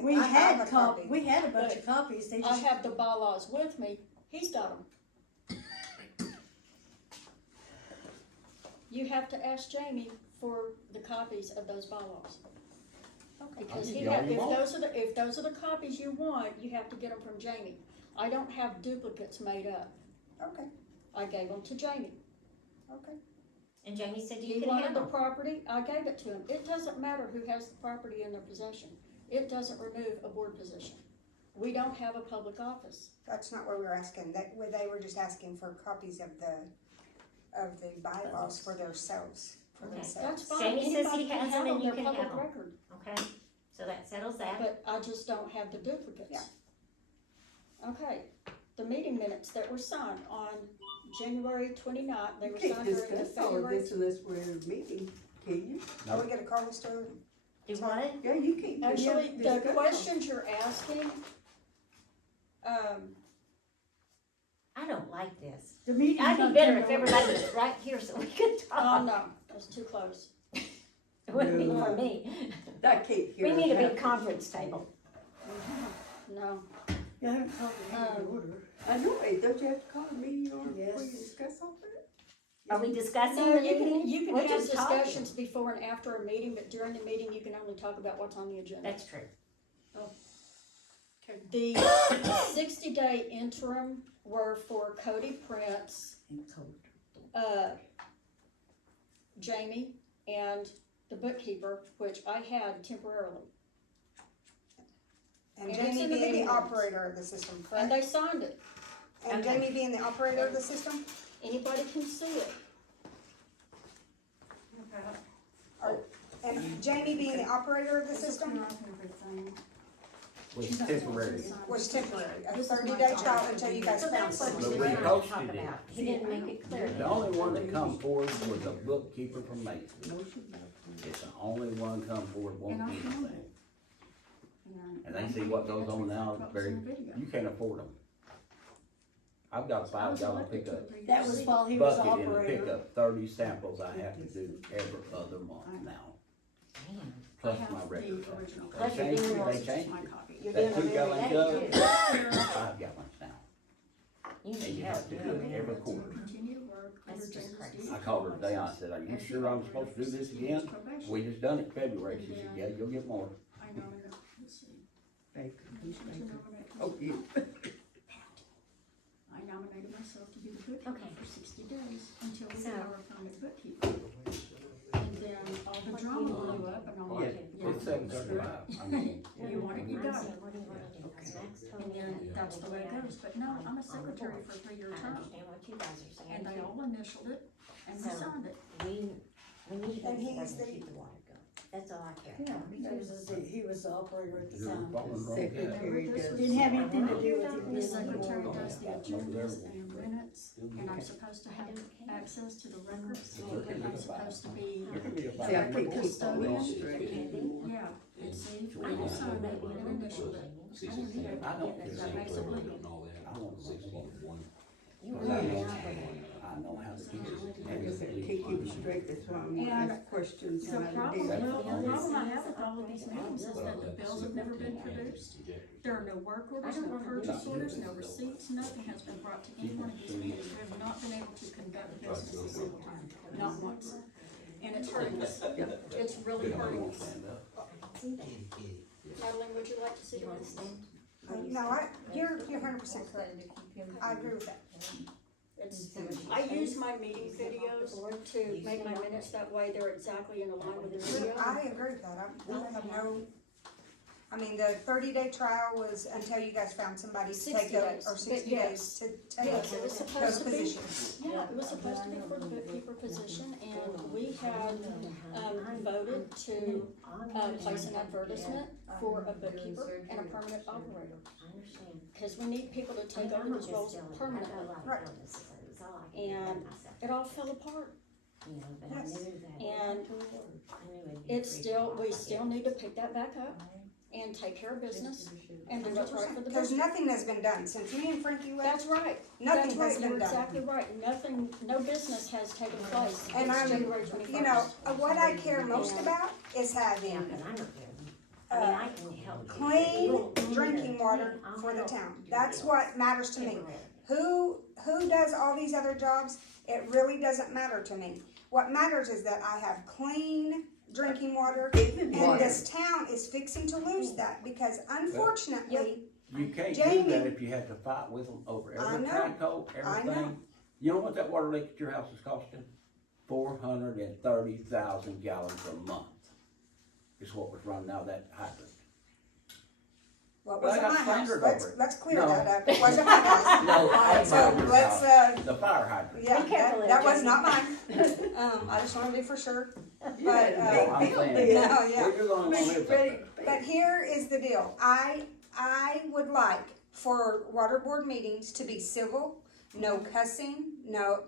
We I have a copy. we had a bunch of copies, they just. I have the bylaws with me, he's got them. You have to ask Jamie for the copies of those bylaws. Because You already if want. those are the copies you want, you have to get them from Jamie. I don't have duplicates made up. Okay, I gave them to Jamie. okay. And Jamie said you He can wanted have the them. property, I gave it to him. It doesn't matter who has the property in their possession. It doesn't remove a board position. We don't have a public office. That's not what we were asking, they were just asking for copies of the bylaws for themselves, Okay. That's fine. Jamie says Anybody he can has them have and you They're can public have them. record. Okay, so that settles that. But I just don't have the duplicates. Yeah. Okay, the meeting minutes that were signed on January 29th, they You were can't signed during the discuss all of February. this unless we're in a meeting, can you? Can we get a call list to Do what? Yeah, you can't. Actually, you the have to discuss questions you're asking, I don't like this. The meeting. I'd be better if everybody was right here so we could oh talk. no, that's too close. It wouldn't be for me. I can't hear. We need a half big this. conference table. No, You haven't called the meeting to order. I know, it. Don't you have to call a meeting order before you Yes. discuss all that? Are we discussing no, the you meeting? can We're have just talking. discussions before and after a meeting, but during the meeting, you can only talk about what's on the agenda. That's true. The 60-day interim were for Cody Prince, Jamie, and the bookkeeper, which I had temporarily. And And it's Jamie in the being meeting the minutes. operator of the system, And correct? they signed it. And Okay. Jamie being the operator of the system? Anybody can see it. And Jamie being the operator of the system Was temporary. was temporary, a 30-day trial until you guys So found that's what someone. we But were we trying to posted talk it. about. He didn't make it clear. The only one that come forward was a bookkeeper from Mason. It's the only one come forward, won't do anything. And they see what goes on now, very, you can't afford them. I've got a 5-gallon pickup That was while he was bucket in the operator. pickup, 30 samples I have to do every other month now, Damn. plus my regular. Plus They you're changed doing it, yours. they changed it. You're That doing 2-gallon that jug, too. 5 gallons now. You And should you have have to to do do it it. every quarter. Continue to work under That's just Jamie's crazy. duty. I called her today, I said, are you sure I'm supposed to do this again? We just done it February. She said, yeah, you'll get more. I nominate, let's see. Baker, who's To Baker? nominate Oh, you. I nominated myself to be the bookkeeper Okay. for 60 days until we So- get our permanent bookkeeper. And then all the drama blew up and all Yeah, that. it's 7:35. I mean, You want it, you got it. What do you wanna do? Max told And me then that that's the way it goes. But no, I'm a secretary for a 3-year I term. understand what you guys are saying. And they too. all initialed it and we So- signed it. We need to And be he's to the- keep the water going. That's all I care Yeah, about. he was the operator at the you're time. falling wrong. Secretary This does. was- Didn't have anything to do with The it being secretary on the does the board. agendas and minutes, and I'm supposed to have access to the records, and I'm supposed to be, You're gonna be a See, I can't keep all Custodian. this straight. yeah, and see, I will sign it and initial it. I don't care. That makes it legal. I want 61. You I really know, are going. I know how to keep it. I guess I can't keep it straight, that's why I'm gonna And ask questions The on how to problem, do well, it. the problem I have with all of these meetings is that the bills have never been produced. There are no work orders, no purchase orders, no receipts, nothing has been brought to any one of these meetings. We have not been able to conduct business a single time, not once. And it's hurting us. It's really hurting us. Madeline, would you like to see the list? No, you're 100% correct. I agree with that. I use my meeting videos to make my minutes, that way they're exactly in line with the video. I agree with that, I have no, I mean, the 30-day trial was until you guys found somebody to 60 take those, days, or but 60 yes. days to take Yes, it was those supposed to be, positions. yeah, it was supposed to be for the bookkeeper position, and we had, voted to, place an advertisement for a bookkeeper and a permanent operator. I understand. Cause we need people to take over those roles permanently, Right. And it all fell apart. You know, but I Yes. knew that. And I knew it'd be It's free still, for we all. still need to pick that back up and take care of business and do what's right for the Because business. nothing has been done, since me and Frankie That's left, right. nothing That's has right. been You're done. exactly right. Nothing, no business has taken place. And It's I'm, January 21st. you know, what I care most about is Yeah, having cause I'm not there. I mean, I can help. you. clean drinking water for the town. That's what matters to me. Who does all these other jobs? It really doesn't matter to me. What matters is that I have clean drinking water. Even And water. this town is fixing to lose that because unfortunately, You can't do Jamie. that if you have to fight with them over I every know. tank hole, I know. everything. You know what that water leak at your house is costing? 430,000 gallons a month is what was running out of that hydrant. well, it But I wasn't got my house. standard Let's, over it. let's clear No. that up. It wasn't my house. No, Alright, so your let's, house. The fire hydrant. yeah, Be careful that there, was Jamie. not mine. I just wanna be for sure. You had But, a No, big I'm bill saying, there. No, yeah. you're gonna live up Ready there. to pay. But here is the deal. I would like for water board meetings to be civil, no cussing,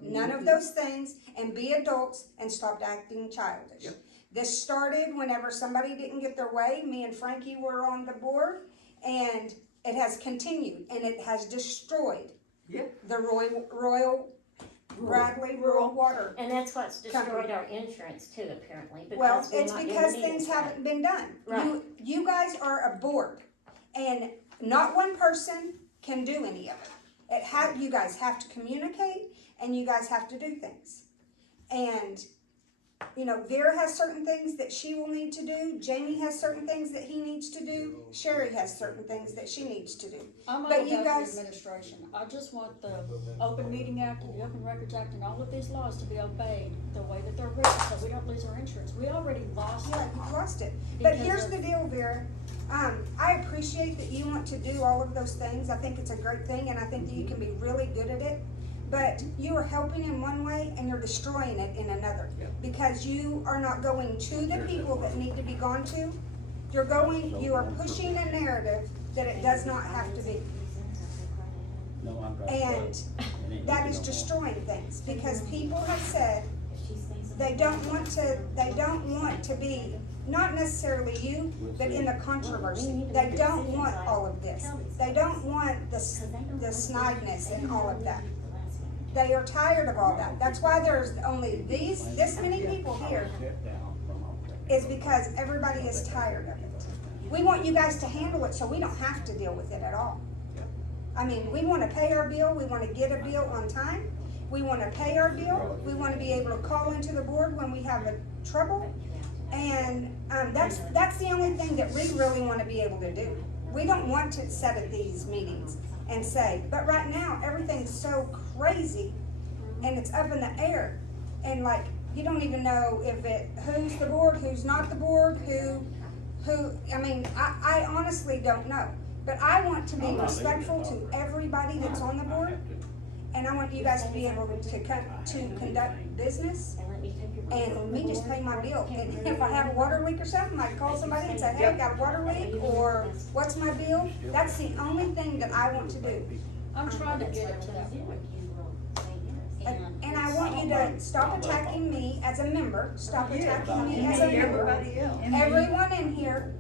none of those things, and be adults and stop acting childish. Yep. This started whenever somebody didn't get their way. Me and Frankie were on the board, and it has continued, and it has destroyed Yeah. the Royal Bradley Rural Water. And that's what's destroyed Company. our insurance too, apparently, Well, because we're it's not doing because meetings things right. haven't been done. Right. You guys are a board, and not one person can do any of it. You guys have to communicate, and you guys have to do things. And, you know, Vera has certain things that she will need to do, Jamie has certain things that he needs to do, Sherry has certain things that she needs to do. I'm But all you about guys- the administration. I just want the Open Meeting Act and the Open Records Act and all of these laws to be obeyed the way that they're written, so we don't lose our insurance. We already lost Yeah, it. you lost it. But Because here's of- the deal, Vera. I appreciate that you want to do all of those things. I think it's a great thing, and I think that you can be really good at it. But you are helping in one way, and you're destroying it in another. Yep. Because you are not going to the people that need to be gone to. You are pushing a narrative that it does not have to be. No, I'm driving. And that is destroying things, because people have said they don't want to be, not necessarily you, but in a controversy. They don't want all of this. They don't want the snideness and all of that. They are tired of all that. That's why there's only this many people here, is because everybody is tired of it. We want you guys to handle it so we don't have to deal with it at all. I mean, we wanna pay our bill, we wanna get a bill on time, we wanna pay our bill, we wanna be able to call into the board when we have a trouble. And, that's the only thing that we really wanna be able to do. We don't want to sit at these meetings and say, but right now, everything's so crazy and it's up in the air. And like, you don't even know who's the board, who's not the board, I honestly don't know. But I want to be respectful to everybody that's on the board, and I want you guys to be able to conduct business, and me just pay my bill. And if I have a water leak or something, I call somebody and say, hey, I got a water leak, or what's my bill? That's the only thing that I want to do. I'm trying to get it to that point. And I want you to stop attacking me as a member, stop attacking me as a member. Everybody else. Everyone in here,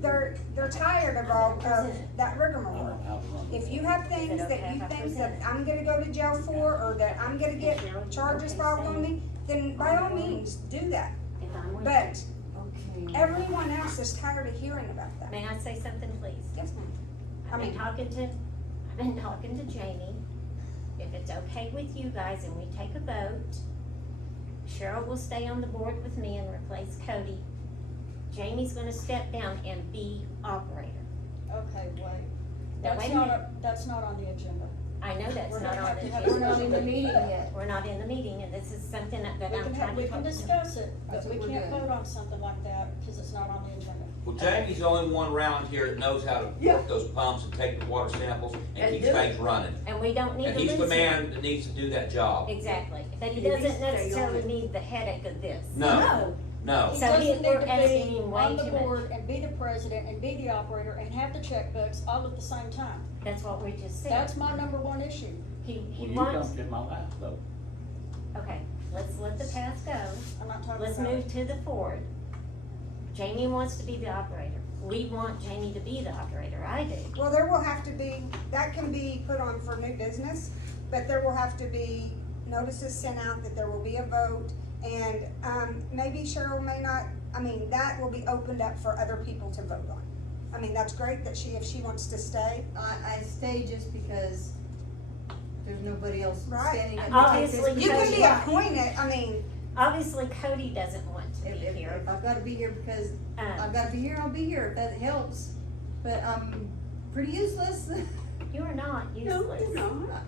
they're tired of all of that rigmarole. If you have things that you think that I'm gonna go to jail for, or that I'm gonna get charges filed on me, then by all means, do that. But everyone else is tired of hearing about that. May I say something, please? Yes, ma'am. I've been talking to Jamie. If it's okay with you guys and we take a vote, Cheryl will stay on the board with me and replace Cody. Jamie's gonna step down and be operator. Okay, wait. Now, wait a minute. That's not on the agenda. I know that's We're not gonna on have the to have- agenda. we're not in the meeting yet. We're not in the meeting, and this is something that I'm trying to We talk can to. discuss it, but That's we what we're can't doing. vote on something like that, because it's not on the agenda. Well, Jamie's the only one around here that knows how to Yeah. work those pumps and take the water samples and And keep do it. things running. And we don't need to And lose he's the him. man that needs to do that job. Exactly, but he He needs doesn't to stay on necessarily it. need the headache of this. No, no. He So doesn't need we're to asking be him way on the too much. board and be the president and be the operator and have the checkbooks all at the same time. That's what we just said. That's my number one issue. He Well, you wants, dumped in my lap, though. okay, let's let the past go. I'm not talking Let's about move it. to the Ford. Jamie wants to be the operator. We want Jamie to be the operator, I do. Well, there will have to be, that can be put on for new business, but there will have to be notices sent out that there will be a vote, and, maybe Cheryl may not, that will be opened up for other people to vote on. That's great that if she wants to stay. I stay just because there's nobody else Right. standing up. Obviously, You can be Yeah. appointed, Obviously, Cody doesn't want to. to be If here. I've gotta be here because I've gotta be here, I'll be here, if that helps. But I'm pretty useless. You are not No, useless. you're not.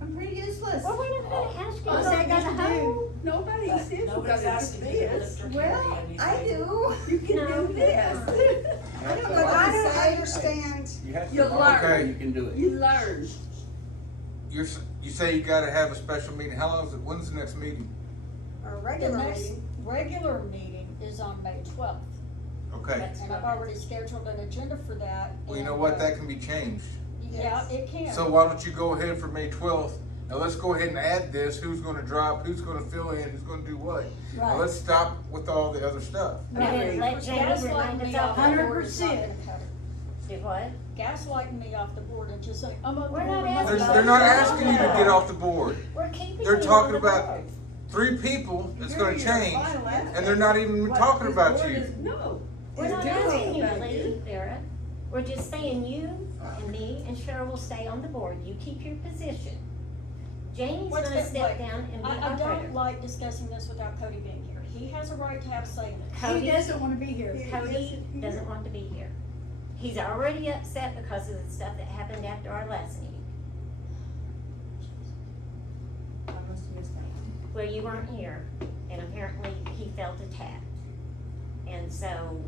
I'm pretty useless. Well, we're not gonna ask you I to say I go gotta to do. home. Nobody But said you nobody's gotta asking do you to this. lift or carry Well, anything. I do. You can No, do this. I don't know But what I to don't say. understand, You have to, You learn. okay, you can do it. You learn. You say you gotta have a special meeting, how long is it, when's the next meeting? a The regular next meeting. regular meeting is on May 12th, Okay, and I've already scheduled an agenda for that. well, you know and, what, that can be changed. Yeah, it can. So why don't you go ahead for May 12th? Now let's go ahead and add this, who's gonna drop, who's gonna fill in, who's gonna do what. Now Right. let's stop with all the other stuff. And then let Jamie Gaslighting remind us me of off the it. board is not 100%. gonna cut it. Do what? Gaslighting me off the board and just saying, I'm on the We're board. not I'm on the asking board. They're not asking you to get off the board. We're keeping They're you talking on the about board. 3 people that's gonna You're your change, final aspect. and they're not even What talking this about board you. is- No. We're It's not doing asking you to about leave, Vera. We're just saying you and me and Cheryl will stay on the board. You keep your position. Jamie's What's gonna that step like? down and be I operator. don't like discussing this without Cody being here. He has a right to have say in it. He Cody, doesn't wanna be here. Cody doesn't want to be here. He's already upset because of the stuff that happened after our last meeting. I must have missed that. Well, you weren't here, and apparently he felt attacked. And so,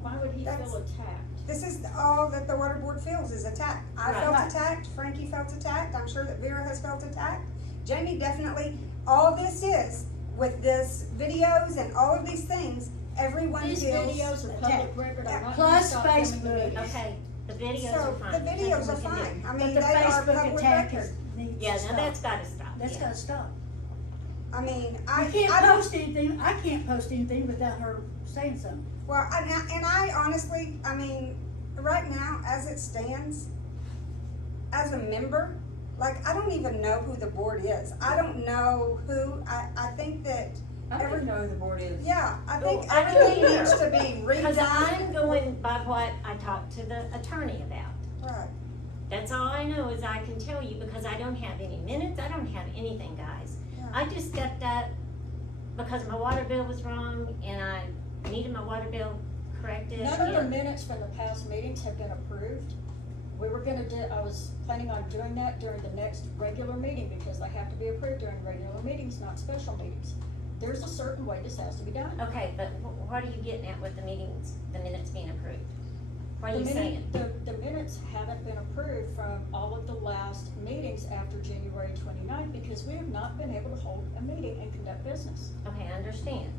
Why would he That's- feel attacked? This is all that the water board feels is attacked. I Right. felt attacked, Frankie felt attacked, I'm sure that Vera has felt attacked. Jamie definitely, all this is, with this videos and all of these things, everyone These feels videos are public attacked. record. I'm not gonna Plus stop filming the Facebook. videos. okay, the videos are So, fine. the There's videos are nothing we can do. fine, I But mean, the they are Facebook public attack record. is, needs Yeah, to now stop. that's gotta stop. That's yeah. gotta stop. I mean, You I can't don't, post anything, I can't post anything without her saying something. well, and I honestly, I mean, right now, as it stands, as a member, like, I don't even know who the board is. I don't know who, I think that, I don't know who the board is. yeah, I think Well, I don't everything either. needs to be Because redone. I'm going by what I talked to the attorney about. Right, That's all I know is I can tell you because I don't have any minutes, I don't have anything, guys. Yeah. I just stepped up because my water bill was wrong and I needed my water bill corrected. None of the and- minutes from the past meetings have been approved. We were gonna do, I was planning on doing that during the next regular meeting because they have to be approved during regular meetings, not special meetings. There's a certain way this has to be done. Okay, but what are you getting at with the meetings, the minutes being approved? What are you The saying? minute- The minutes haven't been approved from all of the last meetings after January 29th because we have not been able to hold a meeting and conduct business. Okay, I understand.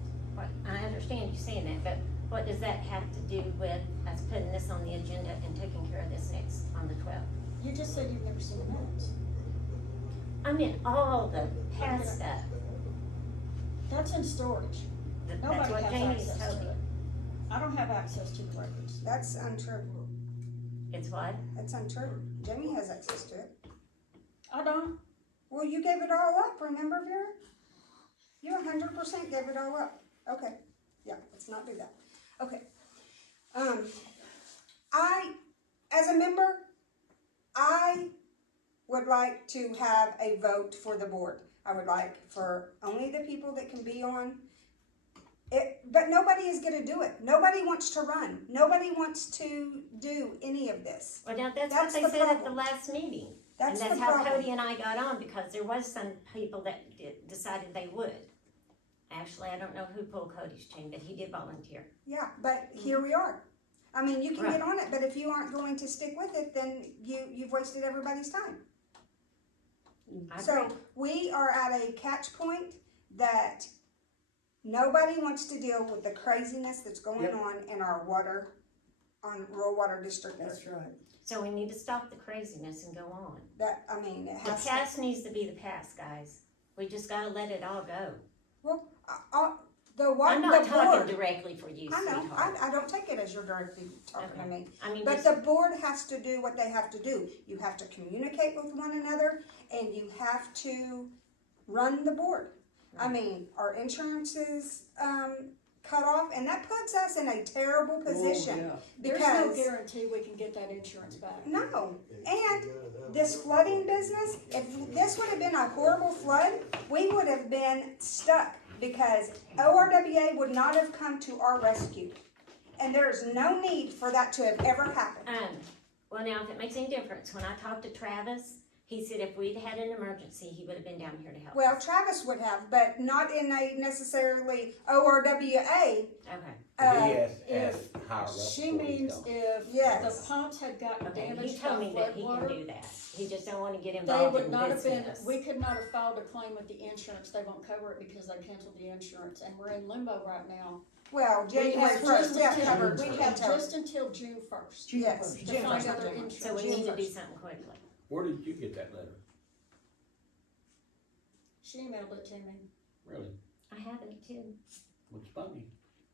I understand you saying that, but what does that have to do with us putting this on the agenda and taking care of this next on the 12th? You just said you've never seen the minutes. I mean, all the past stuff. That's in storage. That's Nobody what has Jamie's access told to me. it. I don't have access to the records. that's untrue, It's what? that's untrue. Jamie has access to it. I don't. Well, you gave it all up, remember, Vera? You 100% gave it all up. Okay, yeah, let's not do that. Okay. As a member, I would like to have a vote for the board. I would like for only the people that can be on it, but nobody is gonna do it. Nobody wants to run. Nobody wants to do any of this. Well, now, that's That's what the they said at the problem. last meeting. That's And the that's how problem. Cody and I got on, because there was some people that decided they would. Actually, I don't know who pulled Cody's chain, but he did volunteer. Yeah, but here we are. I mean, you can Right. get on it, but if you aren't going to stick with it, then you've wasted everybody's time. I So agree. we are at a catch point that nobody wants to deal with the craziness that's going Yep. on in our water, on rural water district. That's right. So we need to stop the craziness and go on. That, I mean, it The has to, past needs to be the past, guys. We just gotta let it all go. well, the I'm water, not the talking board. directly for you, I know, sweetheart. I don't take it as you're directly talking to Okay. me. I mean, But just, the board has to do what they have to do. You have to communicate with one another and you have to run the board. I mean, our insurance is, cut off and that puts us in a terrible position. Oh, There's no because, guarantee we can get that insurance back. no, and this flooding business, if this would have been a horrible flood, we would have been stuck because ORWA would not have come to our rescue. And there's no need for that to have ever happened. Well, now, if it makes any difference, when I talked to Travis, he said if we'd had an emergency, he would have been down here to help. Well, Travis would have, but not in a necessarily ORWA. Okay. He has higher up. She means if Yes. the pumps had gotten Okay, damaged he told by me that he can floodwater, do that. He just don't wanna get they involved would in not have been, business. we could not have filed a claim with the insurance, they won't cover it because they canceled the insurance, and we're in limbo right now. Well, We January have first, just we have until, covered. we have just until June first Yes. to June find first. other insurance. So we need to do something quickly. Where did you get that letter? She emailed it to me. Really? I have it too. What's funny,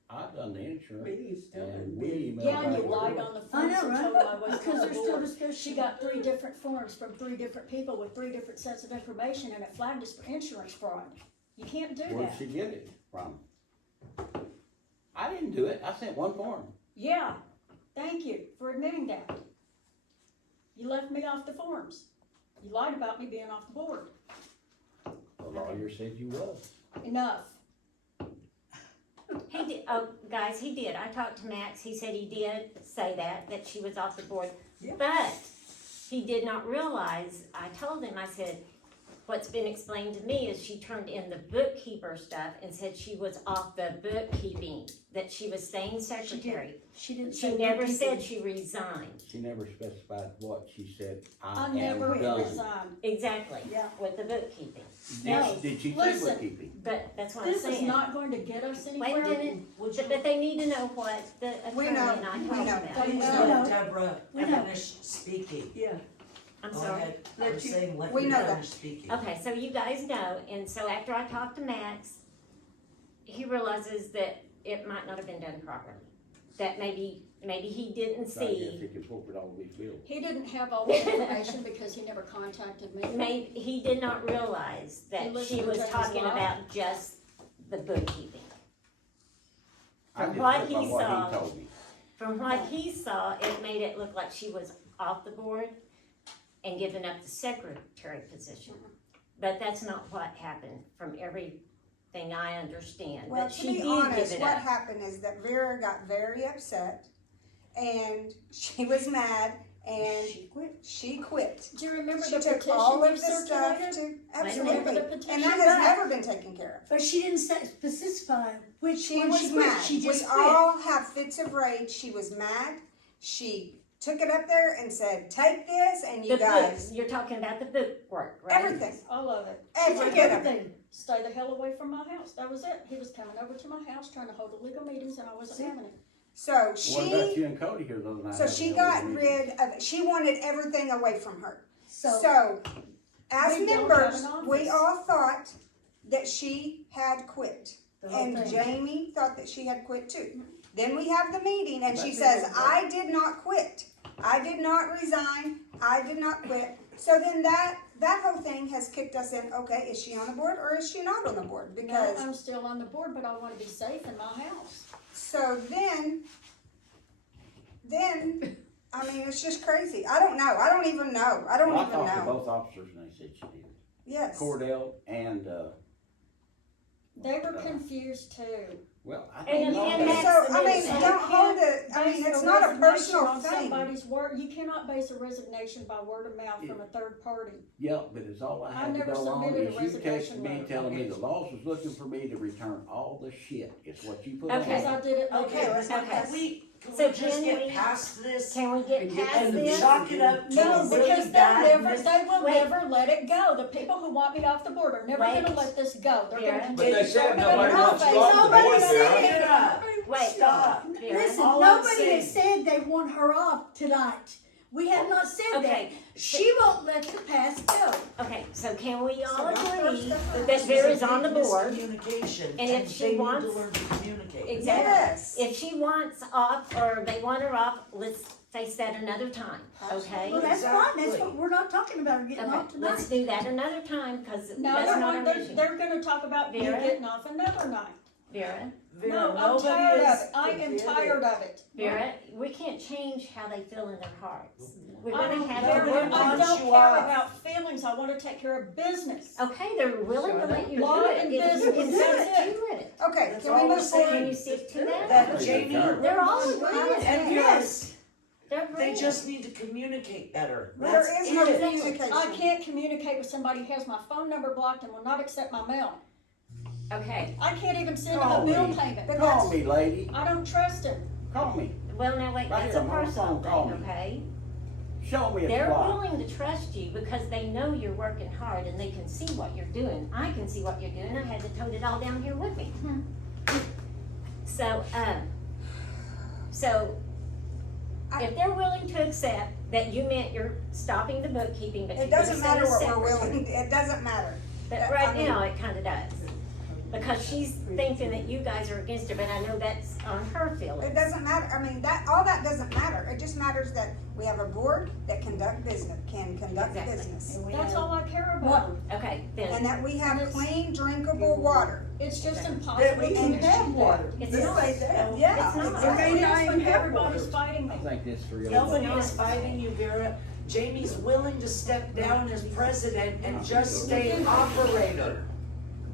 I've done the insurance Meeting's still and in. we emailed. Yeah, and you back lied to her. on the I forms know, and right? told them I wasn't Because on the there's still board. discussion. She got 3 different forms from 3 different people with 3 different sets of information, and it flagged us for insurance fraud. You can't do Where'd that. she get it from? I didn't do it, I sent one form. Yeah, thank you for admitting that. You left me off the forms. You lied about me being off the board. The lawyer said you was. Enough. He did, oh, guys, he did. I talked to Max, he said he did say that she was off the board. Yeah. But he did not realize, I told him, I said, what's been explained to me is she turned in the bookkeeper stuff and said she was off the bookkeeping, that she was staying secretary. She didn't She say. never bookkeeping. said she resigned. She never specified what, she said, I I am never done. resigned. Exactly, Yeah. with the bookkeeping. No, Did she say listen. bookkeeping? But that's what I'm This is saying. not going to get us Wait anywhere. a minute, but they need to know what the We attorney know, and I we talked know. about. Please know. let Deborah We know. finish speaking. Yeah. I'm Go sorry. ahead. I was saying, let We me know that. finish speaking. Okay, so you guys know, and so after I talked to Max, he realizes that it might not have been done properly. That maybe he didn't So I guess see, he can forfeit all these bills. He didn't have all the information because he never contacted me. he did not realize He that listened she to was James talking Lott. about just the bookkeeping. I From just what went by he what saw- he told me. From what he saw, it made it look like she was off the board and given up the secretary position. But that's not what happened from everything I understand, Well, that to she be did give honest, it what up. happened is that Vera got very upset and she was mad and She quit. she quit. Do you remember She the took petition all you of the stuff circulated? to, Remember absolutely, the petition? and that has never been taken care of. But she didn't specify which She one was she quit. mad. She just We quit. all have fits of rage. She was mad. She took it up there and said, take this and you The guys, books, you're talking about the book work, right? everything, All of it. She took every bit of it. everything. Stay the hell away from my house. That was it. He was coming over to my house trying to hold illegal meetings and I wasn't having it. So What about she, you and Cody here the other night? so she having a got meeting? rid of, she wanted everything away from her. So, So, as We don't members, have an we office. all thought that she had quit. the whole And thing. Jamie thought that she had quit too. Then we have the meeting and she But says, then- I did not quit. I did not resign. I did not quit. So then that whole thing has kicked us in, okay, is she on the board or is she not on the board? No, Because, I'm still on the board, but I wanna be safe in my house. so then, I mean, it's just crazy. I don't know. I don't even know. I don't Well, I even talked to know. both officers and they said she did. Yes. Cordell and, They were confused too. well, I And- don't know. and that. that's- So, I mean, So don't hold it, I mean, Base it's a not a resignation personal on thing. Somebody's word, you cannot base a resignation by word of mouth from a third party. Yeah, but it's all I I had to never go on submitted a is you resignation texted me letter. telling me the laws was looking for me to return all the shit. It's what you put on. Okay. Because I did it. Okay, legally. let's Okay. can we So just can get we- past this Can we get And get past and this? chalk it up to No, a really because bad they will Wait. never let it go. The people who want me off the board are never Wait. gonna let this go. They're Vera. gonna. But they said they're gonna nobody wants face you off the nobody board, said Vera. it. Yeah. Wait, Stop. Vera. Listen, All I'm nobody saying- has said they want her off tonight. We have not said Okay. that. She won't let the past go. Okay, so can we all So don't agree force the that Vera's on the board? Miscommunication, And if she they wants- need to learn to communicate. Exactly. Yes. If she wants off or they want her off, let's face that another time, okay? Well, that's fine. That's Exactly. what, we're not talking about her getting off Okay, tonight. let's do that another time, cause No, that's not our issue. they're gonna talk about you Vera? getting off another night. Vera, Vera, No, I'm nobody tired of is. it, I am tired of it. Vera, we can't change how they feel in their hearts. We're I gonna don't have care, to. Nobody I wants don't you care off. about feelings, I wanna take care of business. Okay, they're willing to let you do Law it and if you can business, stick that's it. to it. Okay, That's can we all we're move saying. Can forward? you stick to that? That Jamie, They're all agreeing. and yes, They're they agreeing. just need to communicate better. There That's is no it. communication. I can't communicate with somebody who has my phone number blocked and will not accept my mail. Okay, I can't even send him Call a bill me. payment. Call me, lady. I don't trust him. Call me. well, now wait, Right that's here, a I'm on the personal phone, call thing, me. okay? Show me a They're spot. willing to trust you because they know you're working hard and they can see what you're doing. I can see what you're doing. I had to tote it all down here with me. So, if they're willing to accept that you meant you're stopping the bookkeeping, but you're It gonna doesn't send matter a what separate. we're willing, it doesn't matter. But I right mean- now, it kinda does. Because she's thinking that you guys are against her, but I know that's on her It feelings. doesn't matter, I mean, all that doesn't matter, it just matters that we have a board that can conduct Exactly. business. That's all I care about. Okay, And then, that we have clean drinkable water. It's just That impossible we to can achieve have that. water. It's Just not. say that. Yeah, It's not. It They may not is even when have everybody's water. fighting me. I think this real. Nobody is fighting you, Vera. Jamie's willing to step down as president and just stay operator.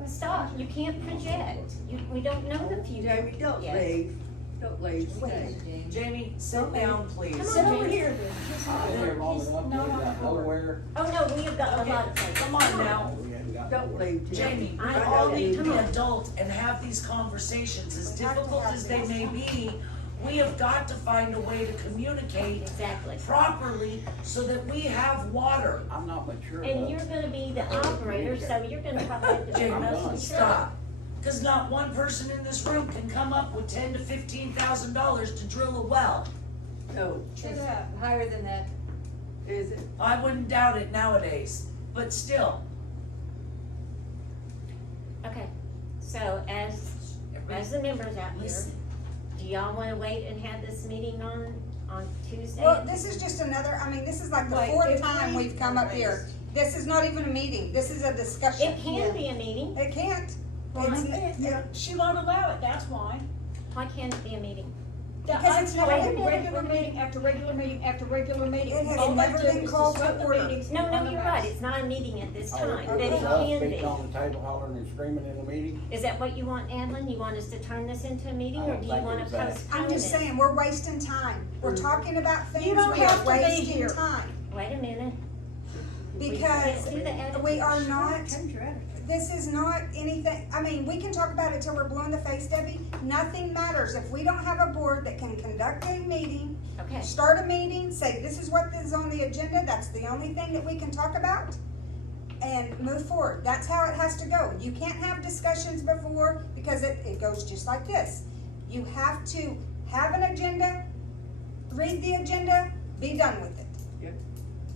stop, you can't project. We don't know the future Jamie, don't yet. leave. Don't leave. Stay. Jamie, sit down, please. Come Sit on, over Jamie. here then. Just- I've been here long he's enough, we not ain't on got the board. nowhere. Oh, no, we have got a Okay, lot of places. come on now. We haven't got. Don't leave. Jamie, I we know all that. need to be Come on. adult and have these conversations, as We have to difficult have as they this. may be. We have got to find a way to communicate Exactly. properly so that we have water. I'm not mature And enough. you're gonna be the operator, so you're gonna probably have to do Jamie, most of the stop. Cause not one person in this room can come up with $10,000 to $15,000 to drill a well. No, True that. Higher than that. is it? I wouldn't doubt it nowadays, but still. Okay, so as the members out here, Listen. do y'all wanna wait and have this meeting on Tuesday? Well, this is just another, I mean, this is like the Wait, fourth if time we- we've come up here. This is not even a meeting, this is a discussion. It can be a meeting. It can't. It's- She won't allow it, that's why. Why can't it be a meeting? Because it's never I'm been- regular meeting after regular meeting after regular meeting. It has All they never do been is called to disrupt the order. meetings No, on no, the you're mess. right, it's not a meeting at this time, but okay. it Us can beating be. on the table hollering and screaming in the meeting. Is that what you want, Adlin? You want us to turn this into a meeting, I or don't do you think wanna it's that. postpone I'm just it? saying, we're wasting time. We're talking about things, don't we have are to be wasting here. time. Wait a minute. Because do the attitude. we are not, Change your attitude. this is not anything, I mean, we can talk about it till we're blue in the face, Debbie. Nothing matters if we don't have a board that can conduct a meeting, Okay, start a meeting, say this is what is on the agenda, that's the only thing that we can talk about, and move forward. That's how it has to go. You can't have discussions before, because it goes just like this. You have to have an agenda, read the agenda, be done with it. Yep.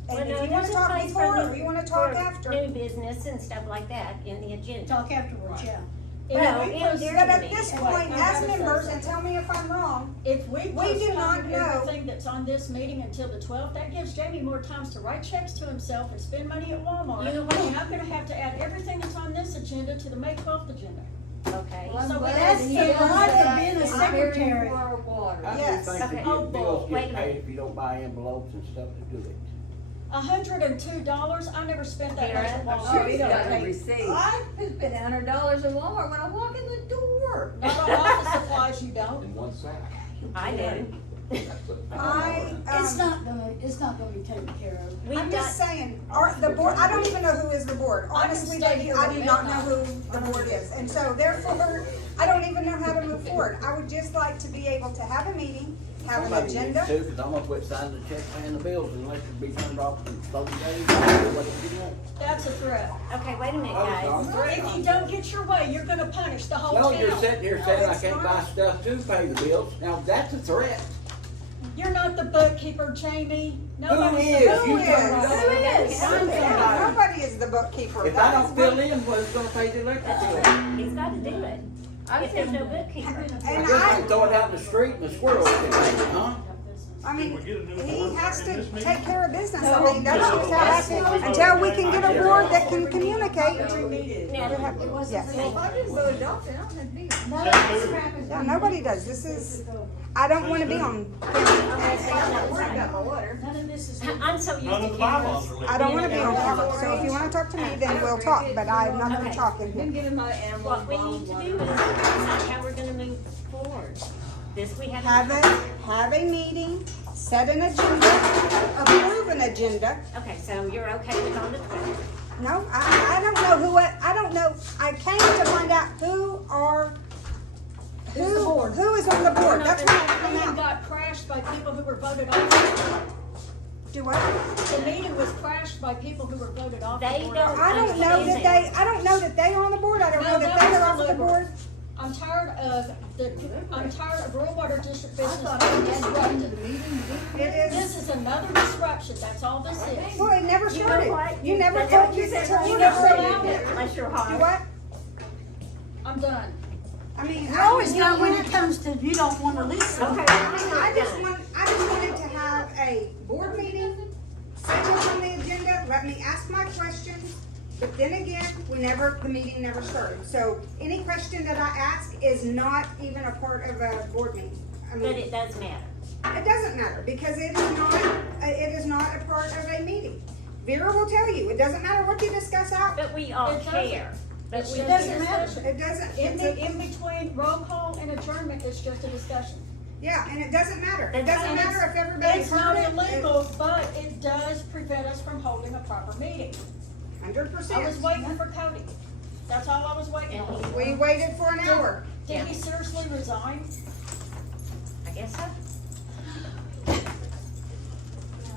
And Well, no, if you wanna there's a talk place before, for or you wanna talk for after. new business and stuff like that in the agenda. Talk afterwards, yeah. Well, If we and post- during But the at meeting. this Wait, point, I as gotta say members, and something. tell me if I'm wrong, If we We do not postpone know. everything that's on this meeting until the 12th, that gives Jamie more times to write checks to himself and spend money at Walmart. You know what? And I'm gonna have to add everything that's on this agenda to the May 12th agenda. Okay. Well, I'm So glad that's that the he does lot of that. being a I'm secretary. very for water. I Yes. just think Okay. that Oh, your bills wait a get minute. paid if you don't buy envelopes and stuff to do it. $102, I never spent that much at Vera, Oh, Walmart. he's got a Okay. receipt. I spend $100 at Walmart when I walk in the door. Not on office supplies, you don't. In one sack. I do. That's a- It's not gonna be taken care of. We've I'm got, just saying, the board, I don't even know who is the board. I can Honestly, stay Debbie, here I with do not know midnight. who the board is. And so therefore, I don't even know how to move forward. I would just like to be able to have a meeting, have an Somebody needs agenda. to, cause I'm gonna quit signing the check, paying the bills unless it be turned off in 30 days. What do you want? That's a threat. okay, wait a minute, Oh, guys. no. If you don't get your way, you're gonna punish the whole Well, town. you're sitting here saying I it's can't not. buy stuff to pay the bills. Now, that's a threat. You're not the bookkeeper, Jamie. Who Nobody's the is? You bookkeeper. turned it over. Who is? I'm somebody. Nobody is the bookkeeper. If I That don't is fill my- in, who's gonna pay the electric That's bill? right, he's gotta do it. If there's no bookkeeper. I And guess I I, can throw it out in the street and the squirrels can take it, huh? I mean, Did we get a new he board has in to this meeting? take care of business. I mean, that's just how it happens. Until we can get a board that can communicate. Yes. Well, if I didn't vote it off, then I don't have to be. Yeah, nobody does. This is, I don't wanna be on, None of this is. I'm so used None to of the cameras. bylaws are I legal. don't wanna be on camera. So if you wanna talk to me, then we'll talk, but I'm not gonna Okay. talk in I've here. been giving my animals What we bottled need to water. do is decide how we're gonna move forward. This we have. Have a meeting, set an agenda, approve an agenda. Okay, so you're okay with on the 12th? No, I don't know I don't know, I came to find out who is on the board, that's what I The meeting found out. got crashed by people who were voted off. Do what? The meeting was crashed by people who were voted off. the They board. don't- I don't know that they are on the board, I don't know that they are off the board. I'm tired of rural water district business I thought being I just run to disrupted. the meeting. It is, This is another disruption, that's all this is. well, it never You know started. what? You never That's told what you, said you earlier. never allowed said it. Unless you're Do hard. what? I'm done. I mean, You're always done when it comes to, you don't wanna listen. Okay. I just wanted to have a board meeting, set what's on the agenda, let me ask my questions. But then again, the meeting never started. So any question that I ask is not even a part of a board meeting. I But mean, it does matter. it doesn't matter because it is not a part of a meeting. Vera will tell you, it doesn't matter what you discuss out. But we all It doesn't. care. But It's we just doesn't a matter. discussion. It doesn't, In between roll call and adjournment, it's just a discussion. yeah, and it doesn't matter. It And doesn't it's- matter if everybody's It's not heard it. illegal, but it does prevent us from holding a proper meeting. 100%. I was waiting for Cody. That's all I was waiting for. We waited for an hour. Did he seriously resign? I guess so.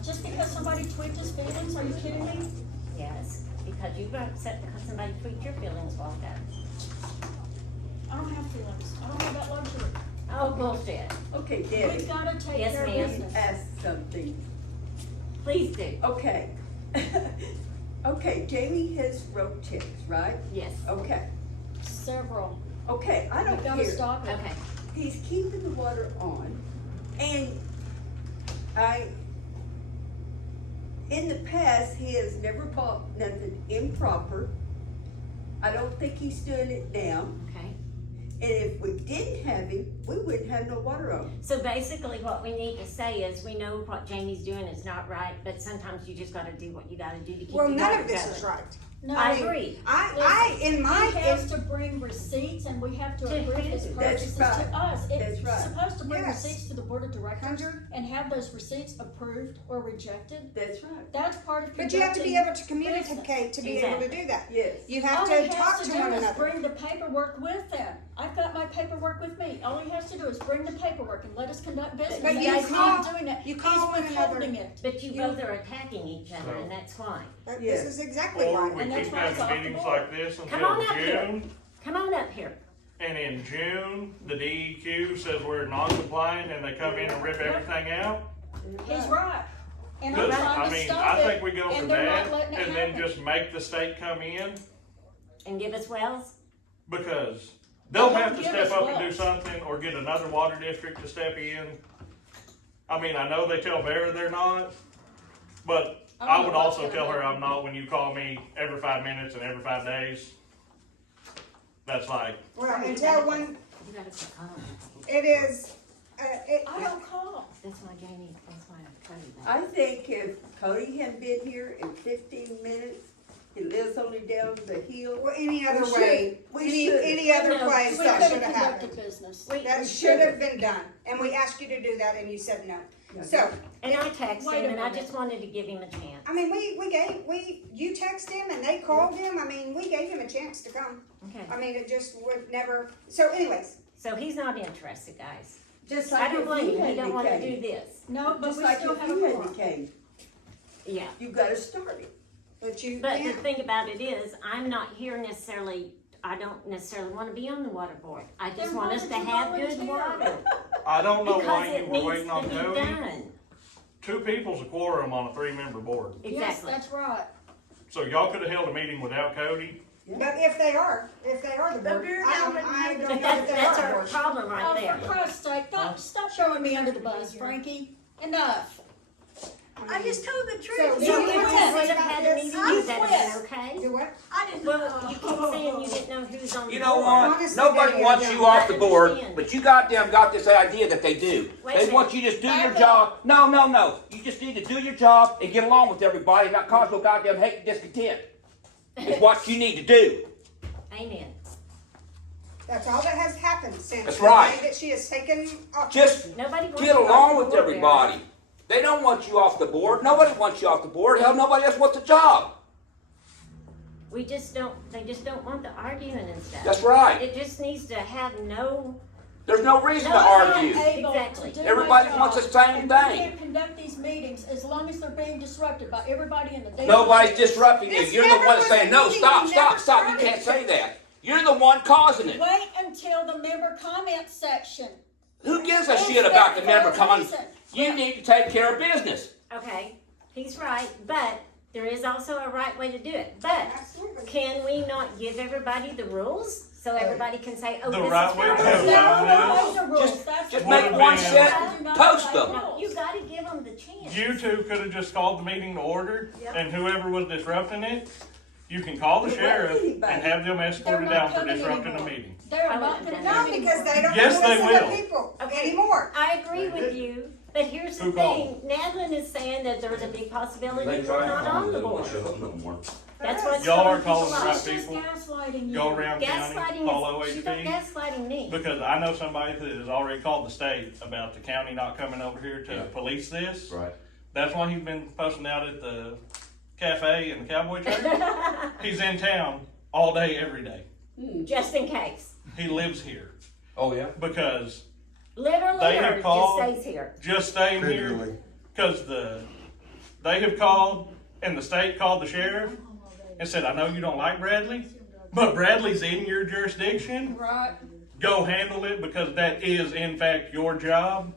Just because somebody tweaked his feelings? Are you kidding me? Yes, because you got upset because somebody tweaked your feelings while ago. I don't have feelings. I don't have that luxury. Oh, bullshit. Okay, We've Debbie, gotta take Yes, care of ma'am. business. ask something. Please do. Okay. Okay, Jamie has wrote checks, right? Yes. Okay, Several. okay, I We've don't gotta care. stop it. Okay. He's keeping the water on, and in the past, he has never bought nothing improper. I don't think he's doing it now, Okay. and if we didn't have him, we wouldn't have no water on. So basically what we need to say is we know what Jamie's doing is not right, but sometimes you just gotta do what you gotta do to keep the Well, water none of this going. is right. No, I agree. he has to bring receipts and we have to To approve who? his That's purchases to right. us. That's It's right. supposed to bring Yes. receipts to the board of directors 100. and have those receipts approved or rejected. That's right, That's part of But you have to be conducting able to communicate to be able to do that. yes. You have All to he talk has to to do one is another. bring the paperwork with them. I've got my paperwork with me. All he has to do is bring the paperwork and let us conduct business. But He's you not call- doing that. you call He's one another. withholding it. But you both are attacking each other and that's why. This Yes. is exactly Or right. we And that's keep why it's off having the meetings board. like this Come until on up here. June, Come on up here. and in June, the DEQ says we're non-compliant and they come in and rip everything out. He's right. And I'm Good. trying I to mean, stop I it, think we go for and they're not that letting it and then happen. just make the state come in, And give us wells? because they'll They have won't to give step us up and do wells. something or get another water district to step in. I mean, I know they tell Vera they're not, but I would also tell her I'm not when you call me every 5 minutes and every 5 days. That's like, Well, until one, You gotta call. it is, I don't call. That's why Jamie, that's why I told you that. I think if Cody had been here in 15 minutes, he lives only down the hill. well, any other We way, should- any other No, place we that could should have have conducted happened. business. That should have been done, and we asked you to do that and you said no. So, And I texted Wait a him and I minute. just wanted to give him a chance. I mean, you text him and they called him, I mean, we gave him a chance to come. Okay. I mean, it just would never, so anyways, So he's not interested, guys. Just I like don't if blame you him. He hadn't don't wanna came. do this. No, but Just we like still if have a you hadn't quorum. came, Yeah. you gotta start it. but you But the can't. thing about it is, I'm not here necessarily, I don't necessarily wanna be on the water board. I just Then want why us did to you have good volunteer? water. I don't know Because why you it were needs waiting to on be Cody. done. 2 people's a quorum on a 3-member board. Yes, Exactly. that's right. So y'all could have held a meeting without Cody. But if they are the board, we're I not don't letting you know But if that's, they that's are the our board. problem Oh, right there. for Christ's sake, stop throwing me under the bus, Frankie. enough. I just told the So truth. you So quit. if you would have had a meeting, You would that have quit. been okay? Do what? I didn't Well, know. you keep saying you didn't know who's on the You board. know what? Honestly, Nobody Debbie, wants I you don't off the board, understand. but you goddamn got this idea that they do. Wait a They minute. want you to just do your Back job. No. You just need to do your job and get along with everybody and not cause no goddamn hate and discontent. It's what you need to do. Amen. That's all that has happened since That's the right. day that she has taken office. Just Nobody wants get you off along the with board, everybody. They don't want you off the board. Nobody wants you off the board. Hell, nobody else wants a job. We just don't, they just don't want the arguing and stuff. That's right. It just needs to have no, There's no reason to No, I'm argue. not able to Exactly. do my Everybody job. wants the same And thing. we can't conduct these meetings as long as they're being disrupted by everybody in the daily. Nobody's disrupting you. This You're the never one was saying, a no, meeting. stop. We You never can't started say that. You're the one causing it. Wait until the member comment section. Who gives a Is shit there about the for member a coming? reason? You need to take care of business. okay, he's right, but there is also a right way to do it. But Absolutely. can we not give everybody the rules so everybody can say, oh, The this right is way how to it's do it. There done? are no ways or rules. Just- That's just the make problem. one You set, have to post know them. the No, rules. you gotta give them the chance. You two could have just called the meeting to order, Yep. and whoever was disrupting it, you can call the It wasn't sheriff anybody. and have them They're escorted not out for coming disrupting anymore. a meeting. They're I not would've gonna done No, come because anymore. they don't Yes, they listen to will. people Okay. anymore. I agree with you, but here's the Who thing, Nadlin is saying that there's a big possibility They we're try not to on the they won't board. show up no more. That's what's Y'all throwing are calling people the right off. She's just people. gaslighting you. Go around county, Gaslighting call is, she's not OHP, gaslighting me. because I know somebody that has already called the state about the county not coming over here to police this. Right. That's why he's been posting out at the cafe and the cowboy church. He's in town all day, every day. Just in case. He lives here Oh, yeah? because Literally They or have just called- stays here. just staying here, Figuratively. because they have called and the state called the sheriff and said, I know you don't like Bradley, but Bradley's in your jurisdiction. Right. Go handle it because that is in fact your job.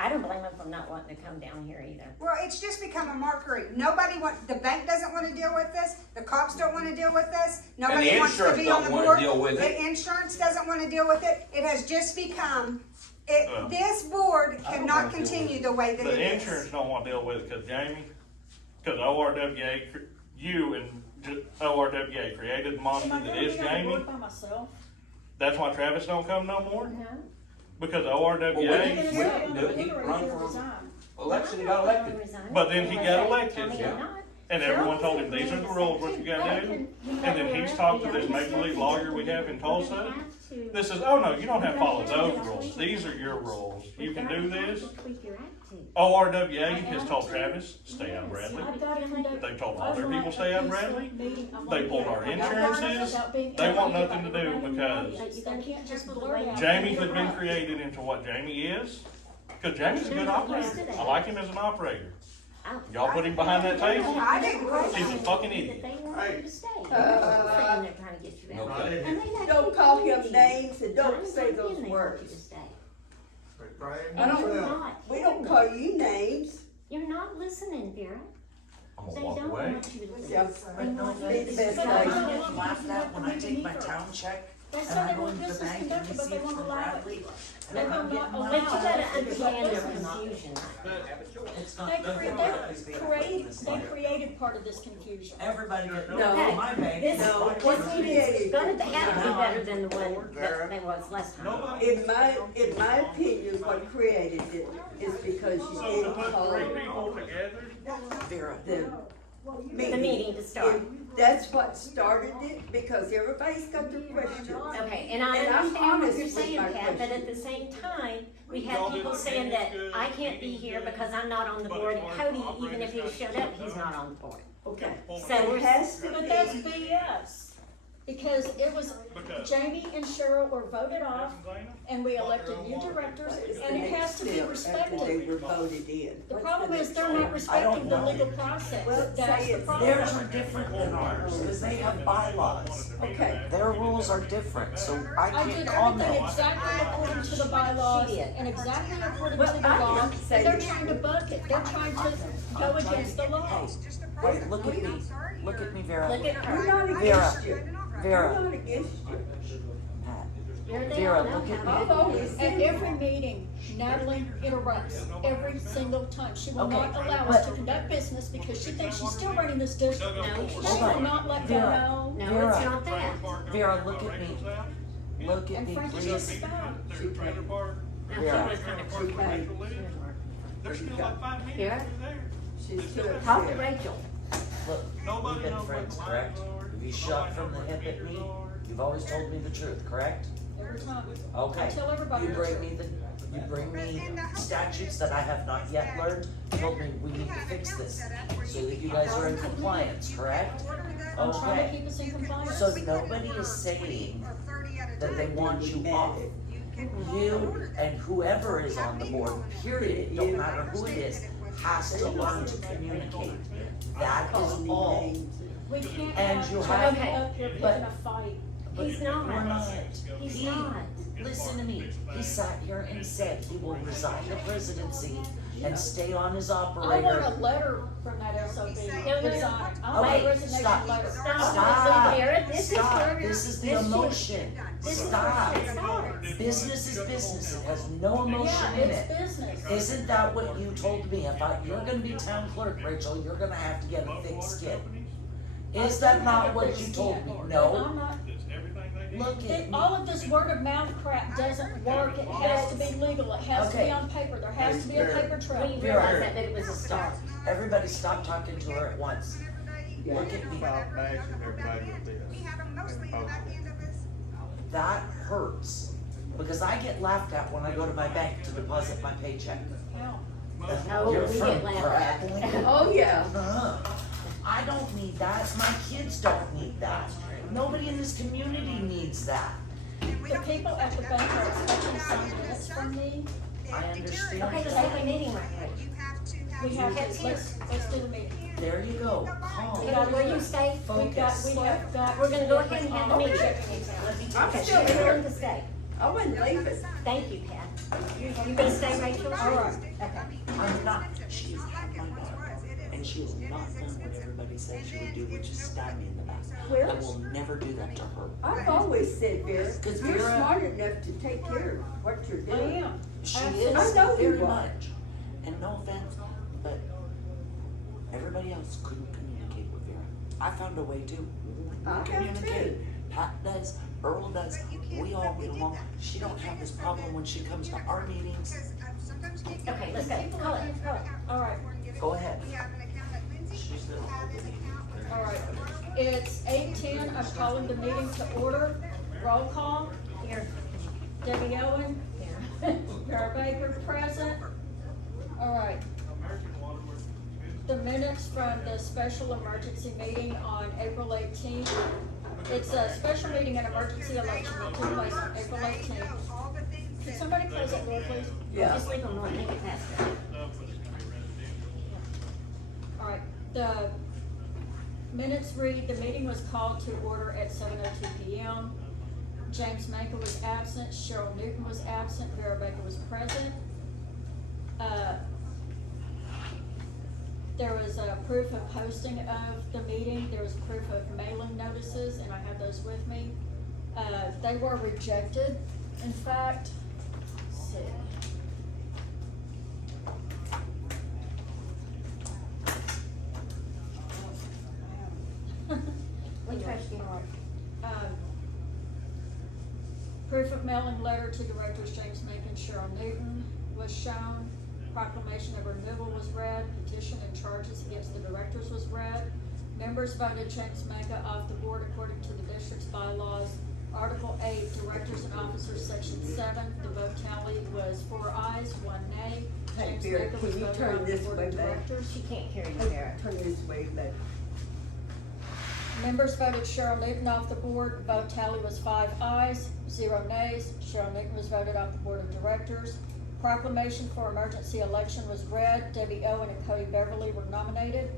I don't blame him for not wanting to come down here either. Well, it's just become a mockery. Nobody the bank doesn't want to deal with this, the cops don't want to deal with this, nobody the wants to insurance be on don't the wanna board. deal with it. The insurance doesn't want to deal with it. It has just become, Well, this board I don't cannot wanna deal with continue the way that it The is. insurance don't want to deal with it because Jamie, because ORWA, you and ORWA created the Am monster I that gonna is be on the Jamie. board by myself? That's why Travis don't come no more, No? because Well, we ORWA, didn't- You're gonna do it. He sit on the run board or for- resign? Election, he got elected. But then he got elected, yeah. and everyone told him, these are the rules, what you gotta do. And then he's talked to this make-believe lawyer we have in Tulsa. This is, oh no, you don't have to follow those rules. These are your rules. You can do this. ORWA has told Travis, stay out of Bradley. I've got to conduct. They've told all their people stay out of Bradley. They They pulled our insurances. They want nothing to do because They can't just blurt out. Jamie has been created into what Jamie is. Because Jamie's a good operator. I like him as an operator. Y'all put him behind that table, I didn't. he's a fucking idiot. They want you to stay. They're saying they're trying to get you out. Okay. And they Don't call him names and don't say those They want you words. to stay. I And don't- you're not. We don't call you names. You're not listening, Vera. I'm They gonna walk don't away. want you to listen. Yeah. They want you Be to the stay. best I way. don't want Laughed you to at when I make take my me town check They and said I they go want into the business bank and conducted, but they receive won't from allow Bradley. it. And They I'm will not getting allow But you it. gotta understand their confusion. It's They not, created part of this confusion. everybody that No. knows my bank. This, No, this what's meeting is created? gonna have to be better than the one that there was last time. In my opinion, what created it is because you So to didn't put call three people together, Vera. the The meeting. meeting to start. And that's what started it, because everybody's got their questions. Okay, and I And I'm understand what honest you're with saying, my Pat, but question. at the same time, we have people saying that I can't be here because I'm not on the board, and Cody, even if he showed up, he's not on the board. Okay. So It we're, has to But that's be, BS, because it was, because. Jamie and Cheryl were voted off, and we elected new directors, it's the and it next has to be step after they respected. were voted in. The What's problem is next they're step? not respecting the legal process, Well, that's say the it's problem. Theirs are different than ours, because they have bylaws. Okay. Their rules are different, so I I did can't everything comment. exactly according to the bylaws, She did. and exactly according Well, to the I law, didn't say and they're that. trying to buck it, they're trying to go against the law. Wait, look at me, look at me, Vera. look at We're her. not Vera. against you. We're Vera, not against you. Pat, You're there Vera, now. look at I've me. always At said every meeting, Natalie interrupts every single time. She will not Okay, allow us but- to conduct business because she thinks she's still running this district. No, she's She Hold will on. not let Vera. go. No, Vera. it's not that. Vera, look at me. Look at And me, Frankie's please. just about. Now, she Vera. was kind of corporate. There's still like 5 minutes Vera? over there. She's too Talk to upset. Rachel. Look, we've been friends, correct? Have you shot from the hip at me? You've always told me the truth, correct? Every time. Okay. I tell everybody You the bring truth. me statutes that I have not yet learned, told me we need to fix this, so that you guys are in compliance, correct? I'm trying to Okay. keep us in compliance. So nobody is saying that they want you off. You and whoever is on the board, period, don't matter who it is, has to learn to communicate. That is all. We can't And have you Charlie have- up here picking but- a fight. But He's not. we're not. He's He- not. Listen to me, he sat here and said he will resign the presidency and stay on as I want a operator. letter from that SOB no. resign. I want Okay, a resignation stop. letter. Stop. Vera, this is Stop, where- this is the this is- emotion. This is Stop. where it starts. Business is business, it has no emotion Yeah, in it's it. business. Isn't that what you told me? You're gonna be town clerk, Rachel, you're gonna have to get a thick skin. Is that not what you told me? No, I'm not. look at me. All of this word of mouth crap doesn't work. It has to be legal. It has to be Okay. on paper. There has to be a paper We trail. realized that it was a start. Everybody stop talking to her at once. Look at me. Stop bashing everybody with this. That hurts, because I get laughed at when I go to my bank to deposit my paycheck. How? Oh, You're we from get laughed at. Pratt. Oh, yeah. I don't need that, my kids don't need that. Nobody in this community needs that. The people at the bank are expecting some minutes from me. I understand Okay, let's that. have a meeting right quick. We have to, let's do the meeting. There you go, You calm. know where you stay? We have got. We're gonna go ahead and have the meeting. I'm Okay, still she's here. willing to stay. I wouldn't leave it. Thank you, Pat. You gonna stay, Rachel? All right. I'm not, she is not my daughter, and she has not done what everybody said she would do, which is stab me in the back. Where? I will never do that to her. I've always said, Vera, 'Cause you're Vera- smart enough to take care of what you're I doing. am. She Absolutely. is I know you very are. much, and no offense, but everybody else couldn't communicate with Vera. I found a way to I have communicate. too. Pat does, Earl does, we all get along. She don't have this problem when she comes to our meetings. Okay, let's go. Call it. All right, Go ahead. all right. It's 8:10. I'm calling the meeting to order. Roll call. Here. Debbie Owen. Here. Vera Baker present. All right. The minutes from the special emergency meeting on April 18th. It's a special meeting and emergency election that took place on April 18th. Can somebody close that door, please? Yeah. Just leave them alone, make it faster. All right, the minutes read, the meeting was called to order at 7:02 PM. James Manka was absent, Cheryl Newton was absent, Vera Baker was present. There was a proof of posting of the meeting, there was proof of mailing notices, and I have those with me. They were rejected, in fact, let's see. We trust you. Proof of mailing letter to directors James Macon, Cheryl Newton was shown. Proclamation of renewal was read. Petition and charges against the directors was read. Members voted James Macon off the board according to the district's bylaws. Article 8, directors and officers, section 7. The vote tally was 4 ayes, 1 nay. Hey, James Vera, Macon was can you voted turn off the this board way of back? directors. She can't hear you, Vera. Turn this way, but Members voted Cheryl Newton off the board. Vote tally was 5 ayes, 0 nays. Cheryl Newton was voted off the board of directors. Proclamation for emergency election was read. Debbie Owen and Cody Beverly were nominated.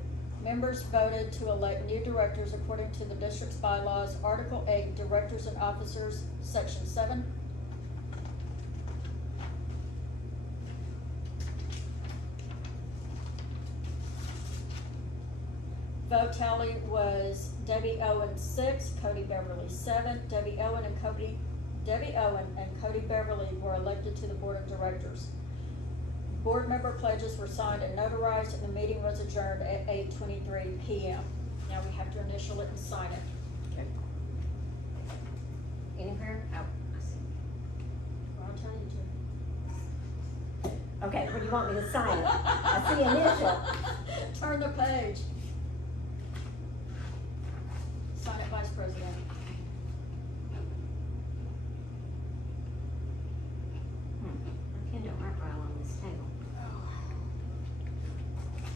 Members voted to elect new directors according to the district's bylaws. Article 8, directors and officers, section 7. Vote tally was Debbie Owen 6, Cody Beverly 7. Debbie Owen and Cody Debbie Owen, and Cody Beverly were elected to the board of directors. Board member pledges were signed and notarized, and the meeting was adjourned at 8:23 p.m. Now we have to initial it and sign it. Anywhere? Oh, I see. Well, I'll tell you to. Okay, where do you want me to sign it? I see initial. Turn the page. Sign it, Vice President. My pen don't work well on this table.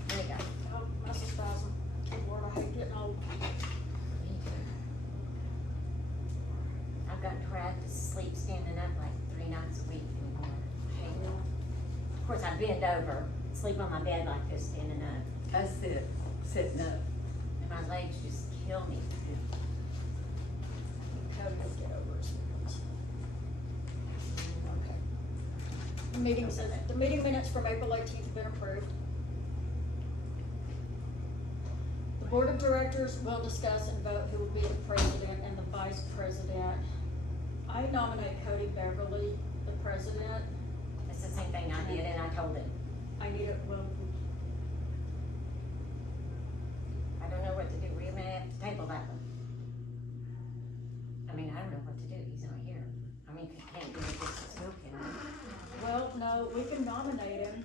There you go. Oh, that's a spasm. Good Lord, I hate getting old. I've gotten to where I have to sleep standing up like 3 nights a week anymore. I hate it. Of course, I bend over, sleep on my bed like this, standing up, That's it, sitting up. and my legs just kill me. Cody will get over his feelings. Okay. The meeting minutes from April 18th have been approved. The board of directors will discuss and vote who will be the president and the vice president. I nominate Cody Beverly, the president. It's the same thing I did, and I told him. I need a vote. I don't know what to do, we may have to table that one. I mean, I don't know what to do, he's not here. I mean, can't do it just as can we? Well, no, we can nominate him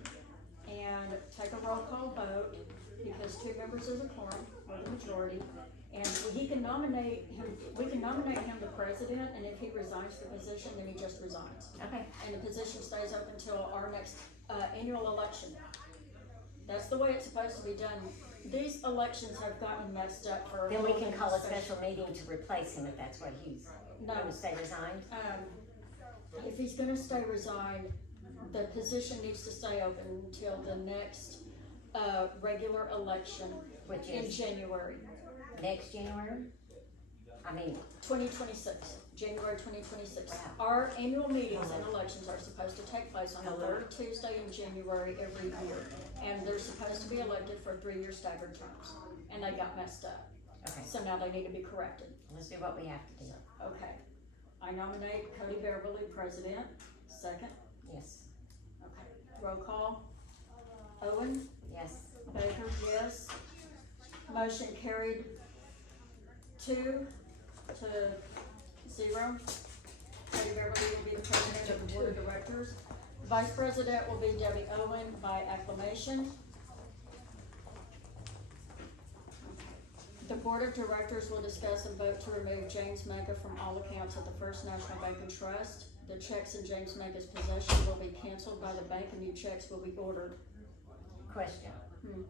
and take a roll call vote, because 2 members is a quorum, or the majority. And he can nominate him, we can nominate him the president, and if he resigns the position, then he just resigns. Okay, And the position stays up until our next, annual election. That's the way it's supposed to be done. These elections have gotten messed up for. then we can call a special meeting to replace him if that's what he's No. going to stay resigned. If he's gonna stay resigned, the position needs to stay open until the next, regular election Which in is January. next January? I mean, 2026, January 2026. Our annual meetings and elections are supposed to take place on the 3rd Tuesday in January every year. And they're supposed to be elected for 3-year staggered terms, and they got messed up. okay, So now they need to be corrected. let's do what we have to do. Okay. I nominate Cody Beverly president. Second. Yes, Okay. Roll call. Owen? yes. Baker, yes. Motion carried 2-0. Cody Beverly will be the president of the board of directors. Vice president will be Debbie Owen by acclamation. The board of directors will discuss and vote to remove James Mecca from all accounts of the First National Bank and Trust. The checks in James Mecca's possession will be canceled by the bank, and new checks will be ordered. Question. Hmm.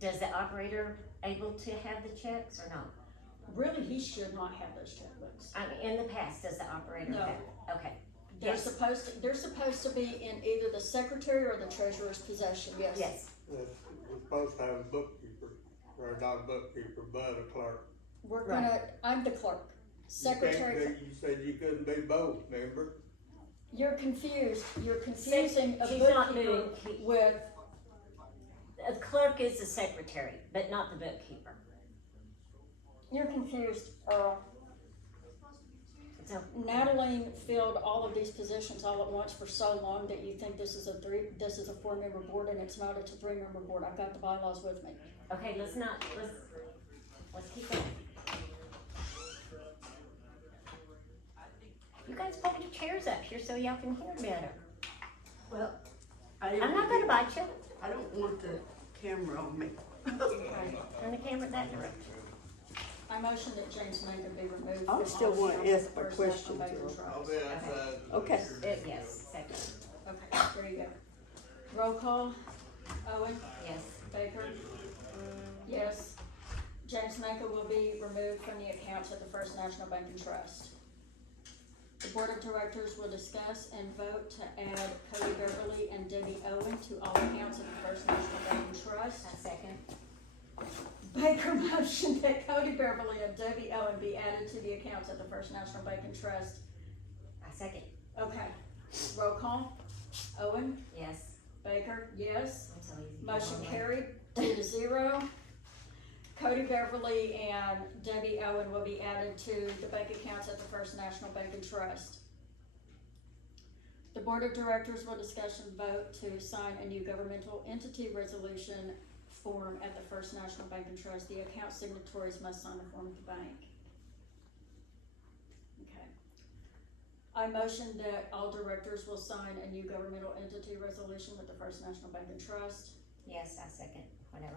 Does the operator able to have the checks or not? Really, he should not have those checkbooks. I mean, in the past, does the operator No. have? Okay, They're yes, they're supposed to be in either the secretary or the treasurer's possession, yes. yes. We're supposed to have a bookkeeper, or not a bookkeeper, but a clerk. We're gonna, I'm the clerk, secretary. You said you couldn't be both, remember? You're confused, you're confusing a She's not bookkeeper doing- with, A clerk is the secretary, but not the bookkeeper. you're confused, Earl. So, Natalie filled all of these positions all at once for so long that you think this is a 4-member board, and it's not, it's a 3-member board. I've got the bylaws with me. okay, let's keep going. You guys pull your chairs up here so y'all can hear better. Well, I'm not gonna bite you. I don't want the camera on me. Turn the camera that direction. I motion that James Mangan be removed. I from still all wanna accounts of ask the my First National question, Bank and Joe. Trust. I'll be outside. Okay. Yes, second. Okay, there you go. Roll call. Owen? Yes. Baker? Yes. James Manka will be removed from the accounts of the First National Bank and Trust. The board of directors will discuss and vote to add Cody Beverly and Debbie Owen to all accounts of the First National Bank and Trust. A second. Baker motion that Cody Beverly and Debbie Owen be added to the accounts of the First National Bank and Trust. A second. Okay, roll call. Owen? Yes. Baker? Yes. I'm so easy. Motion carried 2-0. Cody Beverly and Debbie Owen will be added to the bank accounts at the First National Bank and Trust. The Board of Directors will discuss and vote to sign a new governmental entity resolution form at the First National Bank and Trust. The account signatories must sign the form at the bank. Okay. I motion that all directors will sign a new governmental entity resolution with the First National Bank and Trust. Yes, I second, whatever.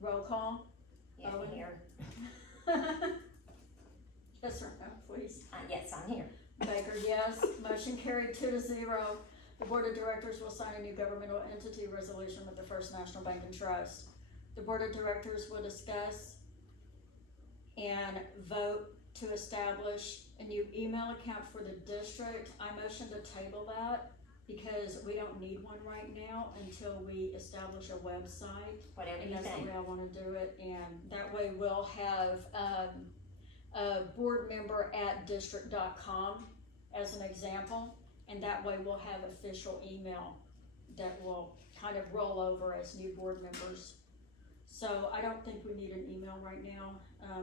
Roll call. Yes, Owen? I'm here. Yes or no, please. Yes, I'm here. Baker, yes. Motion carried 2-0. The Board of Directors will sign a new governmental entity resolution with the First National Bank and Trust. The Board of Directors will discuss and vote to establish a new email account for the district. I motion to table that because we don't need one right now until we establish a website. Whatever And you that's the think. way I wanna do it, and that way we'll have, a board member at district.com as an example, and that way we'll have official email that will kind of roll over as new board members. So I don't think we need an email right now.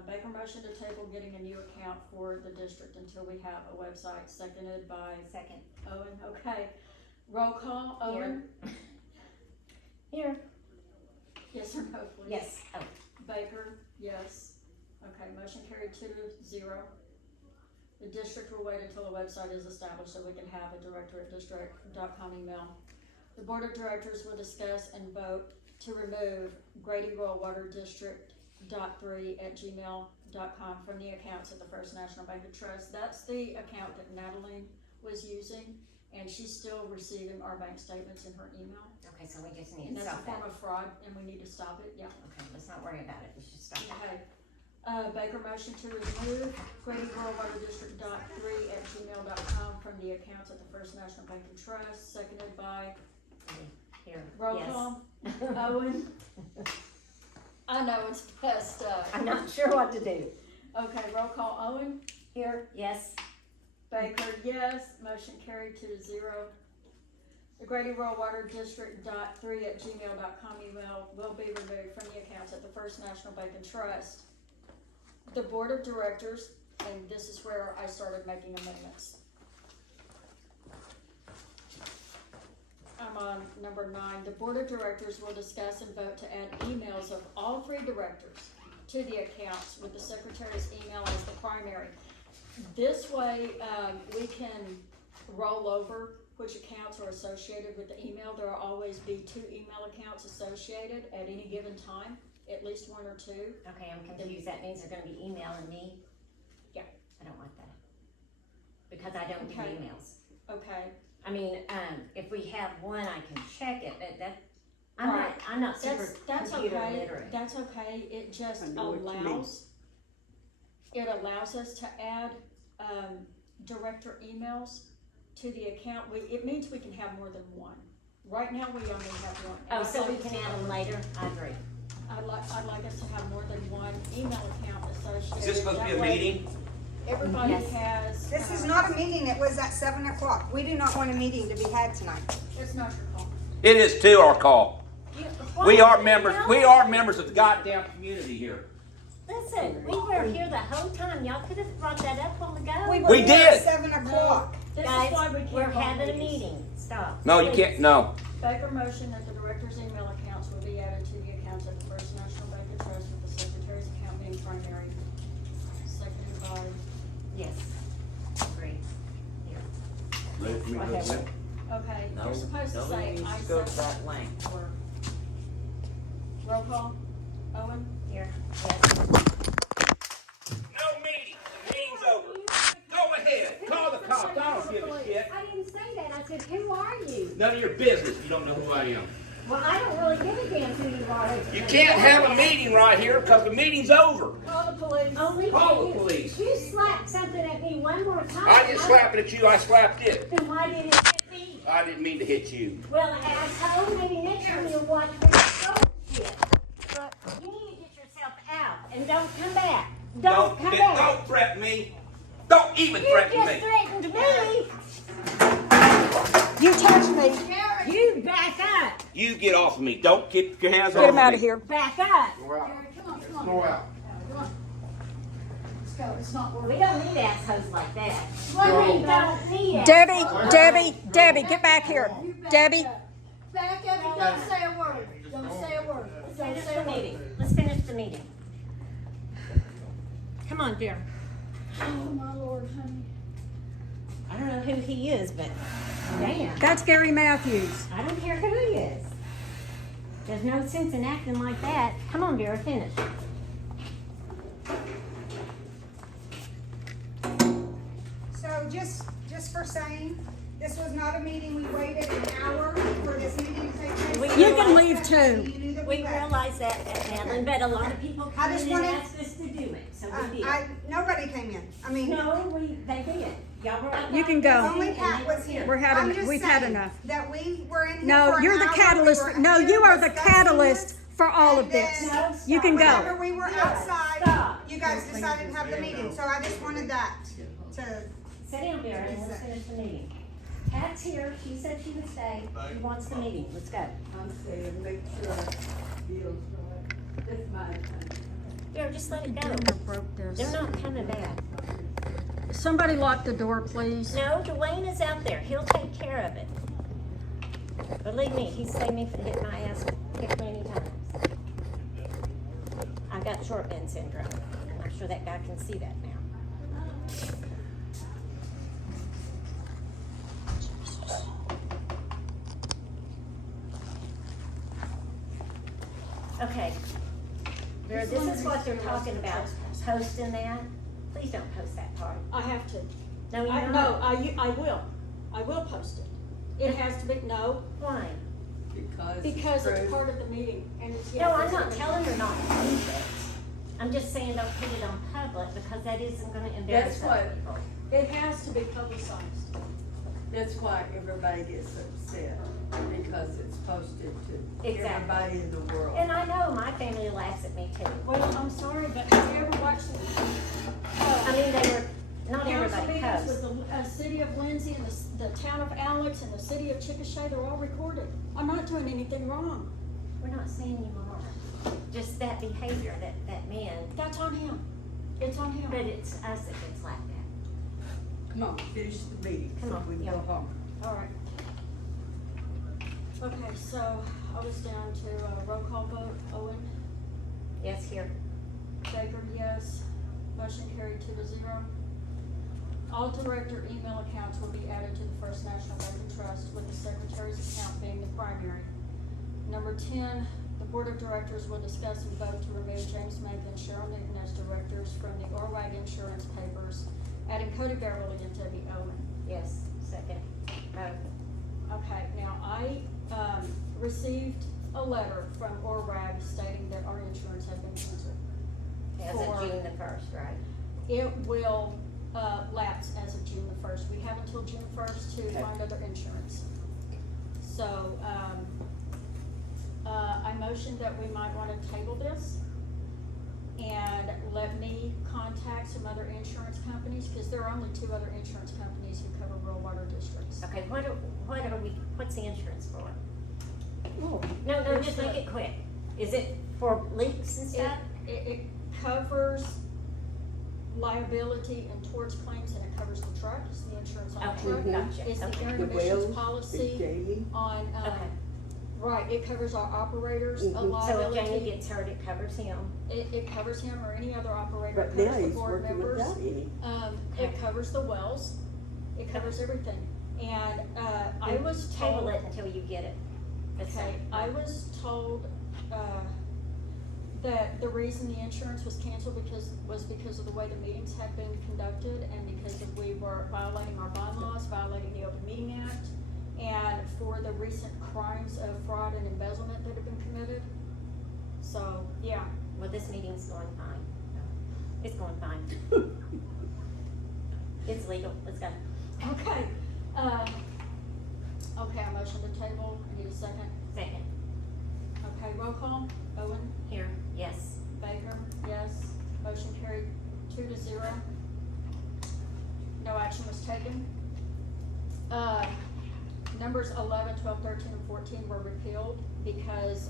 Baker motion to table getting a new account for the district until we have a website, seconded by Second. Owen, okay. Roll call, Owen? Here. Yes or no, please? Yes. Oh, Baker, yes. Okay, motion carried 2-0. The district will wait until the website is established so we can have a director at district.com email. The Board of Directors will discuss and vote to remove Grady Rural Water District .3@gmail.com from the accounts at the First National Bank and Trust. That's the account that Natalie was using, and she's still receiving our bank statements in her email. okay, so we just need And to that's a stop that. form of fraud, and we need to stop it, yeah. Okay, let's not worry about it, let's just stop that. Okay. Baker motion to remove Grady Rural Water District .3@gmail.com from the accounts at the First National Bank and Trust, seconded by Here. roll Yes. call. Owen? I know it's best, I'm not sure what to do. okay, roll call. Owen? Here. Yes. Baker, yes. Motion carried 2-0. The Grady Rural Water District .3@gmail.com email will be removed from the accounts at the First National Bank and Trust. The Board of Directors, and this is where I started making amendments. I'm on number 9. The Board of Directors will discuss and vote to add emails of all 3 directors to the accounts with the secretary's email as the primary. This way, we can roll over which accounts are associated with the email. There will always be 2 email accounts associated at any given time, at least 1 or 2. Okay, I'm confused, that means they're gonna be emailing me? Yeah. I don't want that. Because I don't do Okay. emails. Okay, I mean, if we have one, I can check it, but Right. I'm not super that's computer okay, literate. that's okay, it just I know what you mean. allows us to add, director emails to the account. It means we can have more than one. Right now, we only have one. Oh, so we can add them later? I agree. I'd like us to have more than one email account associated. Is this supposed to be a That way meeting? Everybody Yes. has. This is not a meeting, it was at 7 o'clock. We do not want a meeting to be had tonight. It's not your call. It is too our call. We What? are members, we are members of the goddamn community here. Listen, we were here the whole time, y'all could have brought that up on the go. We were We here at did. 7 o'clock. This Guys, is why we can't. we're hold having a meetings. meeting, stop. No, you Please. can't, no. Baker motion that the director's email accounts will be added to the accounts of the First National Bank and Trust with the secretary's account being primary. Seconded by, Yes, agree. Here. Ready for me to go Whatever. back? okay, No, you're supposed to no, say, it needs I to go to second. that link. Or, roll call, Owen? Here, yes. No meeting, the meeting's over. Go ahead, call the cops, I don't give a shit. I didn't say that, I said, who are you? None of your business, you don't know who I am. Well, I don't really give a damn who you are. You can't have a meeting right here because the meeting's over. Call the police. Only Call the you- police. You slapped something at me one more time. I didn't slap it at you, I slapped it. Then why did it hit me? I didn't mean to hit you. Well, asshole, maybe next time you'll watch me go shit. But you need to get yourself out and don't come back. Don't come back. Don't threaten me. Don't even You threaten just me. threatened me. You touched me. You back up. You get off of me. Don't get your hands off Get him of out me. of here. Back up. Go out. Come on, come on. Go out. Come on. Let's go, it's not We working. don't need assholes like that. Wait, We don't need it. Debbie, get back here. Debbie. Back up and don't say a word. Don't say a word. Don't Finish say the a word. meeting. Let's finish the meeting. Come on, Vera. Oh, my Lord, honey. I don't know who he is, but damn. That's Gary Matthews. I don't care who he is. There's no sense in acting like that. Come on, Vera, finish. So just for saying, this was not a meeting, we waited an hour for this meeting to take place. You can leave too. You knew that We left. realize that, Madeline, but a lot of people I come just in and wanted- ask us to do it, so we did. Nobody came in, I mean. No, they did. Y'all were up You on can go. this Only and Pat they was were here. We're having- I'm just we've had saying enough. That we were in here No, for an you're the hour, we catalyst. were No, here you are the discussing catalyst this, for all of and this. then No, You can Whenever go. we were Yeah, outside, stop. you guys decided to have the meeting, so I just wanted that to, Sit down, Vera, and let's finish the meeting. Pat's here. She said she would stay. She wants the meeting. Let's go. I'm saying, make sure it feels right. That's my opinion. Vera, just let it go. Broke this. They're not coming back. Somebody lock the door, please. No, Dwayne is out there. He'll take care of it. Believe me, he's saved me from hitting my ass kicked many times. I've got short man syndrome. I'm sure that guy can see that now. Okay. Vera, this is what they're talking about, posting that. Please don't post that part. I have to. No, you're No, not. I will. I will post it. It has to be, no, Why? because it's part of the meeting and it's. No, I'm not telling her not to post it. I'm just saying don't put it on public because that isn't gonna embarrass That's other what- people. It has to be publicized. That's why everybody gets upset, because it's posted to Exactly. everybody in the world. And I know my family laughs at me too. Well, I'm sorry, but have you ever watched I mean, they were, not council everybody meetings posts. with the city of Lindsay and the town of Alex and the city of Chickasha? They're all recorded. I'm not doing anything wrong. We're not saying you are. Just that behavior, that man, That's on him. It's on him. but it's us that gets laughed at. Come on, finish the meeting, Come so on, we can yeah. go home. All right. Okay, so I was down to roll call vote. Owen, Yes, here. Baker, yes. Motion carried 2-0. All director email accounts will be added to the First National Bank and Trust, with the secretary's account being the primary. Number 10, the board of directors will discuss and vote to remove James Macon and Cheryl Newton as directors from the ORWAG insurance papers, adding Cody Beverly and Debbie Owen. Yes, second. Okay, now I, received a letter from ORWAG stating that our insurance had been canceled. As of June the 1st, right? It will, lapse as of June the 1st. We have until June 1st to find other insurance. So, I motioned that we might wanna table this and let me contact some other insurance companies, cause there are only 2 other insurance companies who cover rural water districts. Okay, what's the insurance for? Oh, No, just make it quick. Is it for leaks and stuff? It covers liability and torts claims, and it covers the truck, it's the insurance on the Okay, truck. gotcha. It's the Okay. earned The emissions wells, policy Jamie. on, Okay. right, it covers our operators, Mhm. So if Jamie liability. gets hurt, it covers him. It covers him or any other operator, But it now covers the he's board working members. without any. It Okay. covers the wells, it covers everything. And, I was told. Table it until you get it. That's Okay, it. I was told, that the reason the insurance was canceled was because of the way the meetings had been conducted and because of we were violating our bylaws, violating the Open Meeting Act, and for the recent crimes of fraud and embezzlement that have been committed. So, yeah, Well, this meeting's going fine. It's going fine. It's legal. Let's go. okay, okay, I motion to table, I need a second. Second. Okay, roll call, Owen? Here. Yes. Baker, yes. Motion carried 2-0. No action was taken. numbers 11, 12, 13, and 14 were repealed because,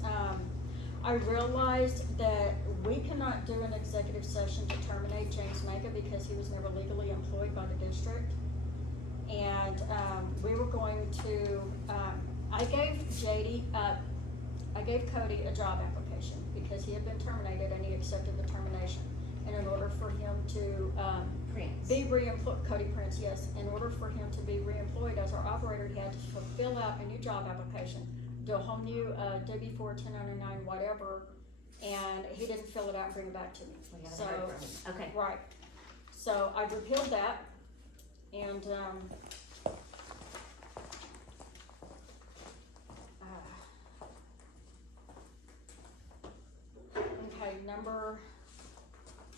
I realized that we cannot do an executive session to terminate James Maka because he was never legally employed by the district. And, we were going to, I gave Cody a job application because he had been terminated and he accepted the termination. And in order for him to, Prince. be reemployed, Cody Prince, yes, in order for him to be reemployed as our operator, he had to fill out a new job application, do a whole new, W-4, 1099, whatever, and he didn't fill it out and bring it back to me. We haven't So, heard from him. Okay. right, so I repealed that, and, okay, number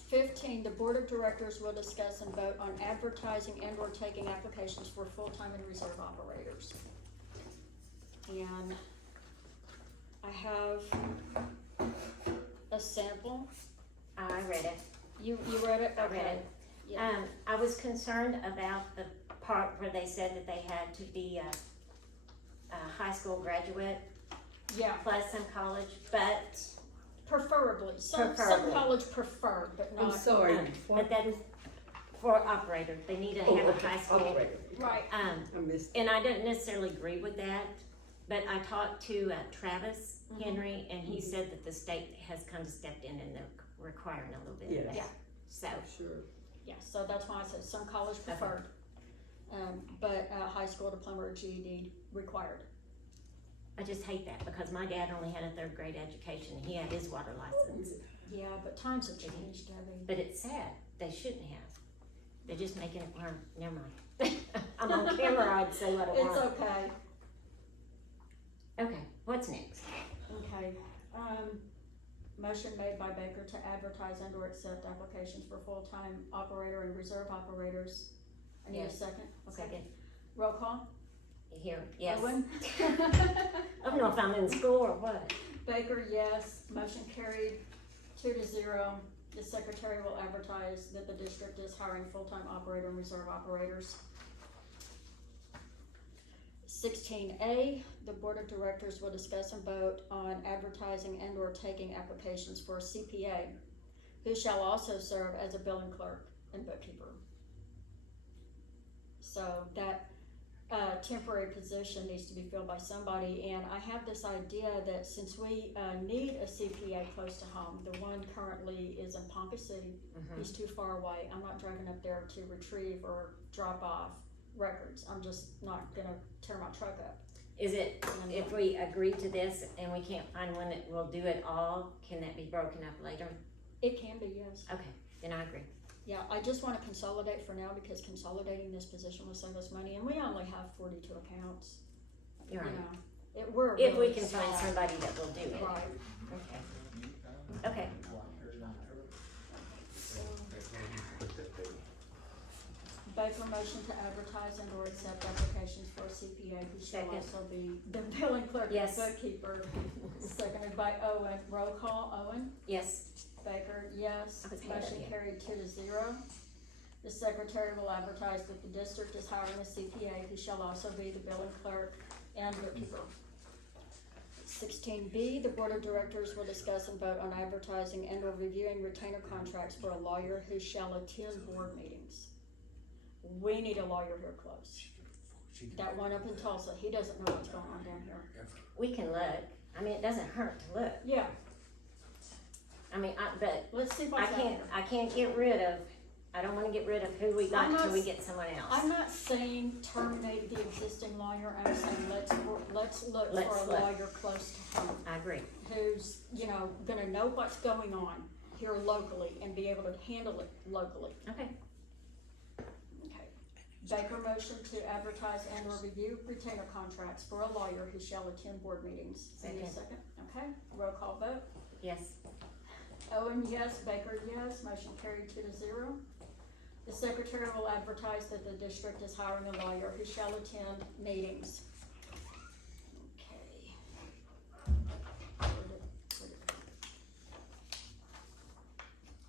15, the Board of Directors will discuss and vote on advertising and or taking applications for full-time and reserve operators. And I have a sample. I read it. You read it? I read Okay. it. Yeah. I was concerned about the part where they said that they had to be a high school graduate Yeah, plus some college, but preferably, some Preferably. college preferred, but I'm not. sorry. but that is for operator. They need to have a high school. Right, I missed. And I don't necessarily agree with that, but I talked to Travis Mhm. Henry, and he said that the state has kind of stepped in and they're requiring a little bit of Yes. that. Yeah. So, Sure. yeah, so that's why I said some college preferred, but high school diploma or GED required. I just hate that because my dad only had a 3rd grade education. He had his water license. Yeah, but times have changed, Debbie. But it's sad. They shouldn't have. They're just making it work. Never mind. I'm on camera. I'd say what I want. It's okay. Okay, what's next? Okay, motion made by Baker to advertise and or accept applications for full-time operator and reserve operators. I need a Yes. second. Okay. Second. Roll call. Here, yes. Owen? I don't know if I'm in school or what. Baker, yes. Motion carried 2-0. The secretary will advertise that the district is hiring full-time operator and reserve operators. 16A, the board of directors will discuss and vote on advertising and or taking applications for a CPA who shall also serve as a billing clerk and bookkeeper. So that temporary position needs to be filled by somebody, and I have this idea that since we need a CPA close to home, the one currently is in Ponca City. Mhm. He's too far away. I'm not driving up there to retrieve or drop off records. I'm just not gonna tear my truck up. Is it, if we agree to this and we can't find one that will do it all, can that be broken up later? It can be, yes. Okay, then I agree. Yeah, I just wanna consolidate for now because consolidating this position will save us money, and we only have 42 accounts. You're You right. know, we're If we really can find small. somebody that will do it. Right. Okay. Okay. Baker motion to advertise and or accept applications for a CPA who shall Second. also be the billing clerk and Yes. bookkeeper. Seconded by Owen. Roll call, Owen. Yes. Baker, yes. I was ahead of Motion you. carried 2-0. The secretary will advertise that the district is hiring a CPA who shall also be the billing clerk and bookkeeper. 16B, the board of directors will discuss and vote on advertising and or reviewing retainer contracts for a lawyer who shall attend board meetings. We need a lawyer here close. That one up in Tulsa, he doesn't know what's going on down here. We can look. I mean, it doesn't hurt to look. Yeah, I mean, but let's see what's out there. I can't get rid of, I don't wanna get rid of who we got I'm not until we s- get someone else. I'm not saying terminate the existing lawyer, I'm saying let's look Let's for a look. lawyer close to home, I agree. who's, gonna know what's going on here locally and be able to handle it locally. Okay. Okay. Baker motion to advertise and or review retainer contracts for a lawyer who shall attend board meetings. Need a second? Okay, roll call vote. Yes. Owen, yes. Baker, yes. Motion carried 2-0. The secretary will advertise that the district is hiring a lawyer who shall attend meetings. Okay.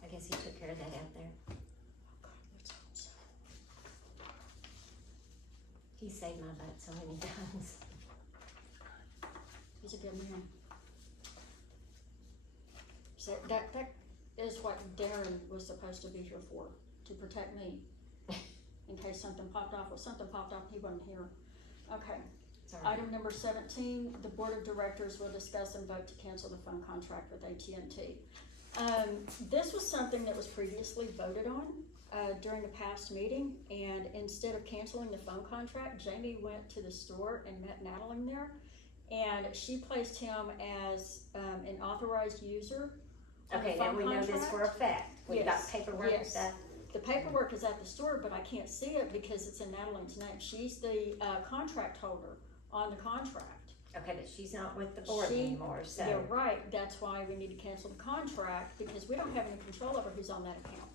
I guess he took care of that out there. He He saved my butt so many times. He's a good man. So that is what Darren was supposed to be here for, to protect me. In case something popped off. Well, something popped off, he wasn't here. Okay. Sorry. Item number 17, the board of directors will discuss and vote to cancel the phone contract with AT&T. This was something that was previously voted on during the past meeting, and instead of canceling the phone contract, Jamie went to the store and met Natalie there, and she placed him as an authorized user on the Okay, now phone we know contract. this for a fact. We've got Yes, paperwork and yes. stuff. The paperwork is at the store, but I can't see it because it's in Natalie's name. She's the contract holder on the contract. Okay, but she's not with the board She- anymore, so. You're right, that's why we need to cancel the contract, because we don't have any control over who's on that account.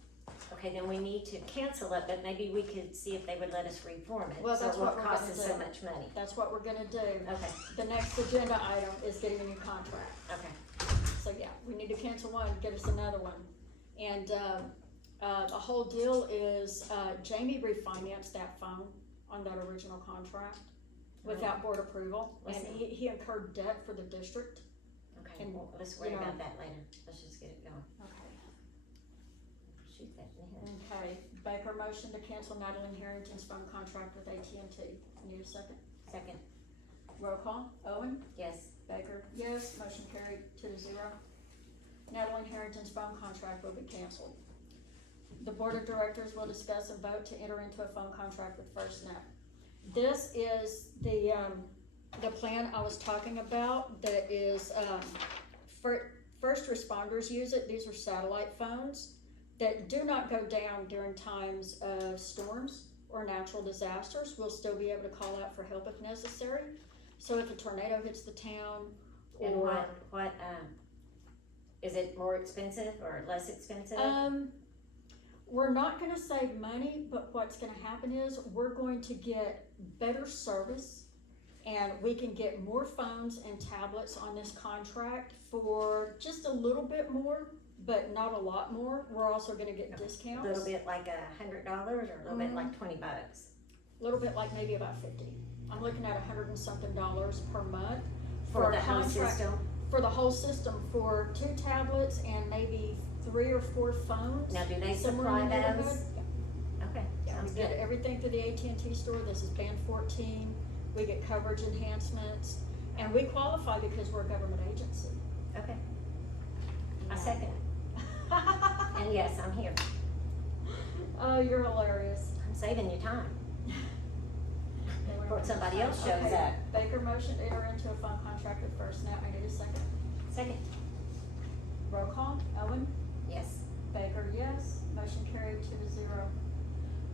Okay, then we need to cancel it, but maybe we could see if they would let us reform it. Well, So that's it what won't we're cost gonna us so do. much money. That's what we're gonna do. Okay, The next agenda item is getting a new contract. okay. So yeah, we need to cancel one, get us another one. And, the whole deal is, Jamie refinanced that phone on that original contract without board approval, and Listen. he incurred debt for the district. Okay, And, well, let's worry you know- about that later. Let's just get it going. Okay. Shoot that in the head. Okay, Baker motion to cancel Natalie Harrington's phone contract with AT&T. Need a second? Second, Roll call, Owen? yes. Baker, yes, motion carried 2-0. Natalie Harrington's phone contract will be canceled. The board of directors will discuss and vote to enter into a phone contract with FirstNet. This is the plan I was talking about that is, first responders use it. These are satellite phones that do not go down during times of storms or natural disasters. We'll still be able to call out for help if necessary. So if a tornado hits the town, And or, what, is it more expensive or less expensive? we're not gonna save money, but what's gonna happen is we're going to get better service, and we can get more phones and tablets on this contract for just a little bit more, but not a lot more. We're also gonna get A discounts. little bit like $100 or a little bit like $20? A little bit like maybe about 50. I'm looking at $100 and something per month. For a the whole contract- system? For the whole system, for 2 tablets and maybe 3 or 4 phones. Now, do they somewhere supply in the those? neighborhood. Okay, Yeah, sounds we get good. everything through the AT&T store. This is band 14. We get coverage enhancements, and we qualify because we're a government agency. Okay. I second it. And yes, I'm here. Oh, you're hilarious. I'm saving you time. Before somebody else shows Okay. up. Baker motion to enter into a phone contract with FirstNet. I need a second. Second, Roll call. Owen? yes. Baker, yes. Motion carried 2-0.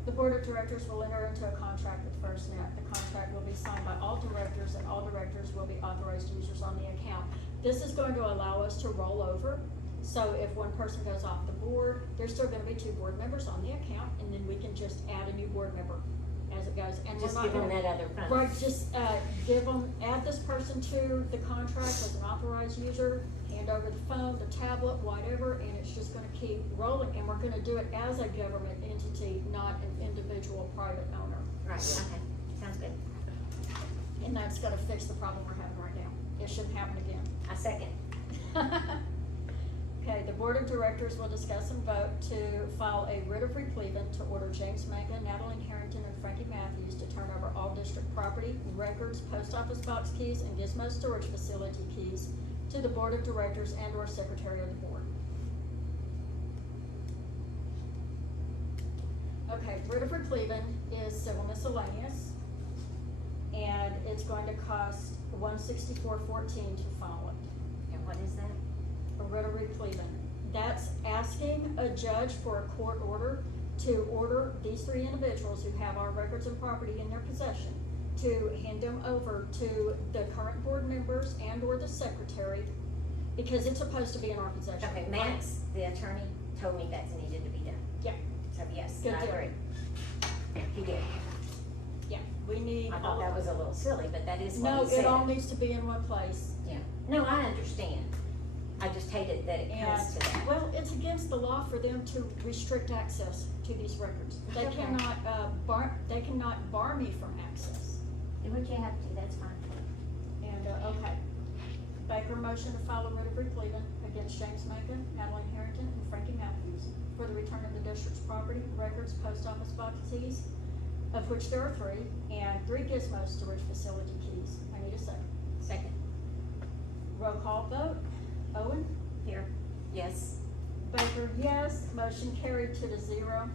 The board of directors will enter into a contract with FirstNet. The contract will be signed by all directors, and all directors will be authorized users on the account. This is going to allow us to roll over. So if one person goes off the board, there's still gonna be 2 board members on the account, and then we can just add a new board member as it goes. And we're Just not give them gonna- that other phone. Right, just, give them, add this person to the contract as an authorized user, hand over the phone, the tablet, whatever, and it's just gonna keep rolling, and we're gonna do it as a government entity, not an individual private owner. Right, okay, sounds good. And that's gonna fix the problem we're having right now. It shouldn't happen again. I second. Okay, the board of directors will discuss and vote to file a writ of repletion to order James Manga, Natalie Harrington, and Frankie Matthews to turn over all district property, records, post office box keys, and gizmo storage facility keys to the board of directors and or secretary of the board. Okay, writ of repletion is civil miscellaneous, and it's going to cost $164.14 to file it. And what is that? A writ of repletion. That's asking a judge for a court order to order these 3 individuals who have our records and property in their possession to hand them over to the current board members and or the secretary, because it's supposed to be in our possession. Okay, Max, the attorney, told me that needed to be done. Yeah. So yes, Good I deal. agree. He did. Yeah, we need. I thought that was a little silly, but that is what No, he said. it all needs to be in one place. Yeah, no, I understand. I just hated that it comes And, to that. well, it's against the law for them to restrict access to these records. They Okay. cannot, they cannot bar me from access. do what you have to, that's fine. And, okay. Baker motion to file a writ of repletion against James Macon, Adeline Harrington, and Frankie Matthews for the return of the district's property, records, post office box keys, of which there are 3, and 3 gizmo storage facility keys. I need a second. Second. Roll call vote. Owen? Here. Yes. Baker, yes. Motion carried 2-0.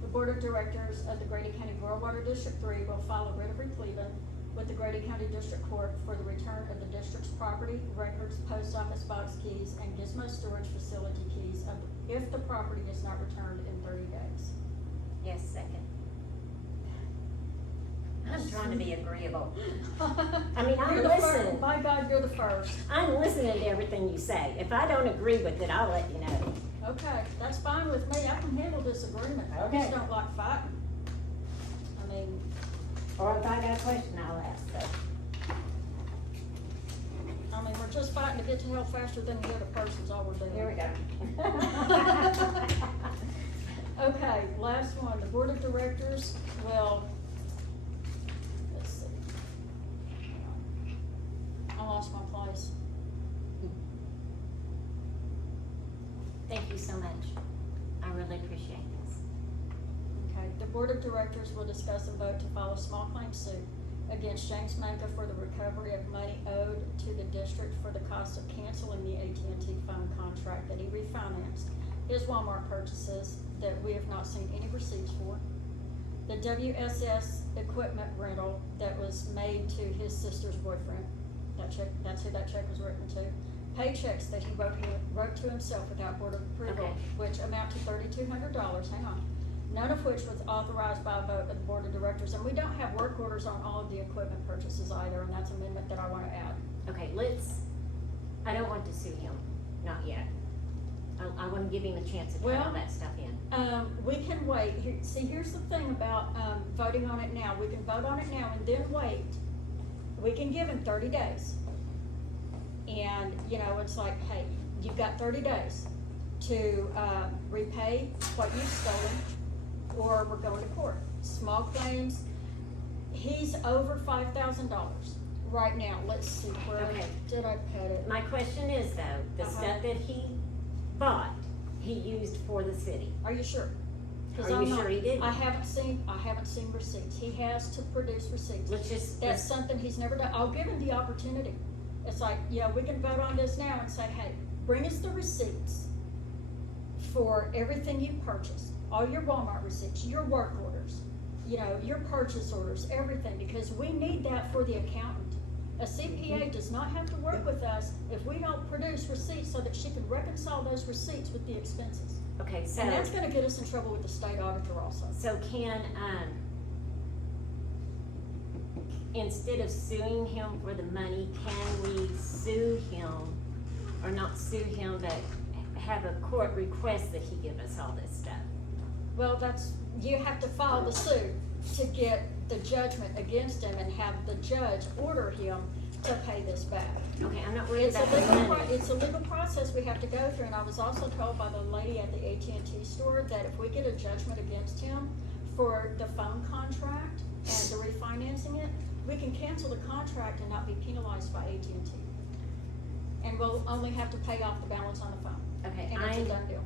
The Board of Directors of the Grady County Rural Water District 3 will file a writ of repletion with the Grady County District Court for the return of the district's property, records, post office box keys, and gizmo storage facility keys if the property is not returned in 30 days. Yes, second. I'm trying to be agreeable. I mean, I'm You're the first. listening. My God, you're the first. I'm listening to everything you say. If I don't agree with it, I'll let you know. Okay, that's fine with me. I can handle disagreement. I Okay. just don't like fighting. I mean, Or if I got a question, I'll ask, so. we're just fighting to get to hell faster than the other person's all we're doing. Here we go. Okay, last one, the Board of Directors will, let's see. I lost my place. Thank you so much. I really appreciate this. Okay, the Board of Directors will discuss and vote to file a small claim suit against James Manka for the recovery of money owed to the district for the cost of canceling the AT&T phone contract that he refinanced his Walmart purchases that we have not seen any receipts for. The WSS equipment rental that was made to his sister's boyfriend, that check, that's who that check was written to. Paychecks that he wrote to himself without board approval, Okay. which amount to $3,200, hang on. None of which was authorized by a vote of the Board of Directors, and we don't have work orders on all of the equipment purchases either, and that's an amendment that I wanna add. Okay, I don't want to sue him, not yet. I want to give him a chance to turn all Well, that stuff in. We can wait, here's the thing about, voting on it now, we can vote on it now and then wait. We can give him 30 days. And, it's like, hey, you've got 30 days to, repay what you've stolen, or we're going to court. Small claims, he's over $5,000 right now. Let's see, where Okay. did I put it? My question is though, the stuff that he bought, he used for the city. Are you sure? 'Cause Are I'm you not- sure he didn't? I haven't seen receipts. He has to produce receipts. That's let's- something he's never done. I'll give him the opportunity. It's like, yeah, we can vote on this now and say, hey, bring us the receipts for everything you purchased, all your Walmart receipts, your work orders, your purchase orders, everything, because we need that for the accountant. A CPA does not have to work with us if we don't produce receipts so that she can reconcile those receipts with the expenses. Okay, so. And that's gonna get us in trouble with the state auditor also. So instead of suing him for the money, can we sue him, or not sue him, but have a court request that he give us all this stuff? Well, you have to file the suit to get the judgment against him and have the judge order him to pay this back. Okay, I'm not worried It's a about the money. it's a legal process we have to go through, and I was also told by the lady at the AT&T store that if we get a judgment against him for the phone contract and the refinancing it, we can cancel the contract and not be penalized by AT&T. And we'll only have to pay off the balance on the phone. Okay, And it's a done deal.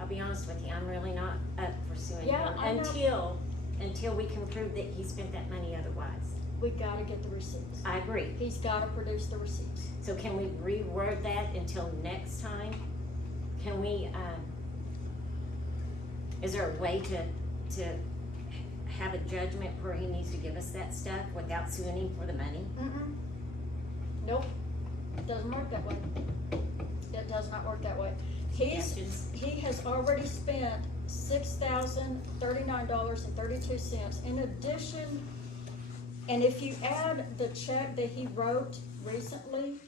I'll be honest with you, I'm really not up for suing Yeah, him I know. until we can prove that he spent that money otherwise. We gotta get the receipts. I agree. He's gotta produce the receipts. So can we reword that until next time? Can we, is there a way to have a judgment where he needs to give us that stuff without suing him for the money? Nope, it doesn't work that way. It does not work that way. He has already spent $6,039.32 in addition, and if you add the check that he wrote recently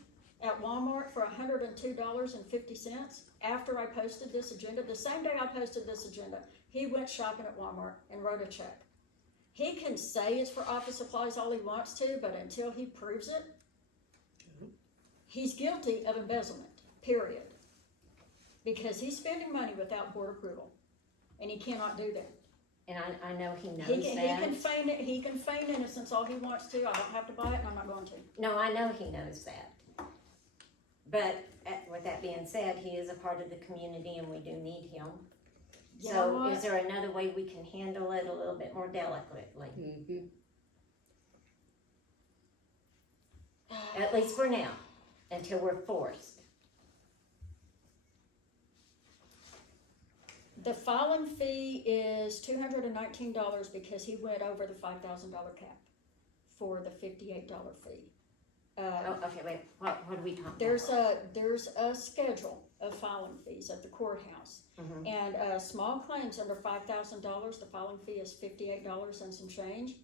at Walmart for $102.50, after I posted this agenda, the same day I posted this agenda, he went shopping at Walmart and wrote a check. He can say it's for office supplies all he wants to, but until he proves it, he's guilty of embezzlement, period. Because he's spending money without board approval, and he cannot do that. And I know he knows He can that. he can feign innocence all he wants to, I don't have to buy it, and I'm not going to. No, I know he knows that. But with that being said, he is a part of the community and we do need him. You know So what? is there another way we can handle it a little bit more delicately? Mhm. At least for now, until we're forced. The filing fee is $219 because he went over the $5,000 cap for the $58 fee. Oh, okay, wait, what are we talking about? There's a schedule of filing fees at the courthouse. Mhm. And, small claims under $5,000, the filing fee is $58 and some change.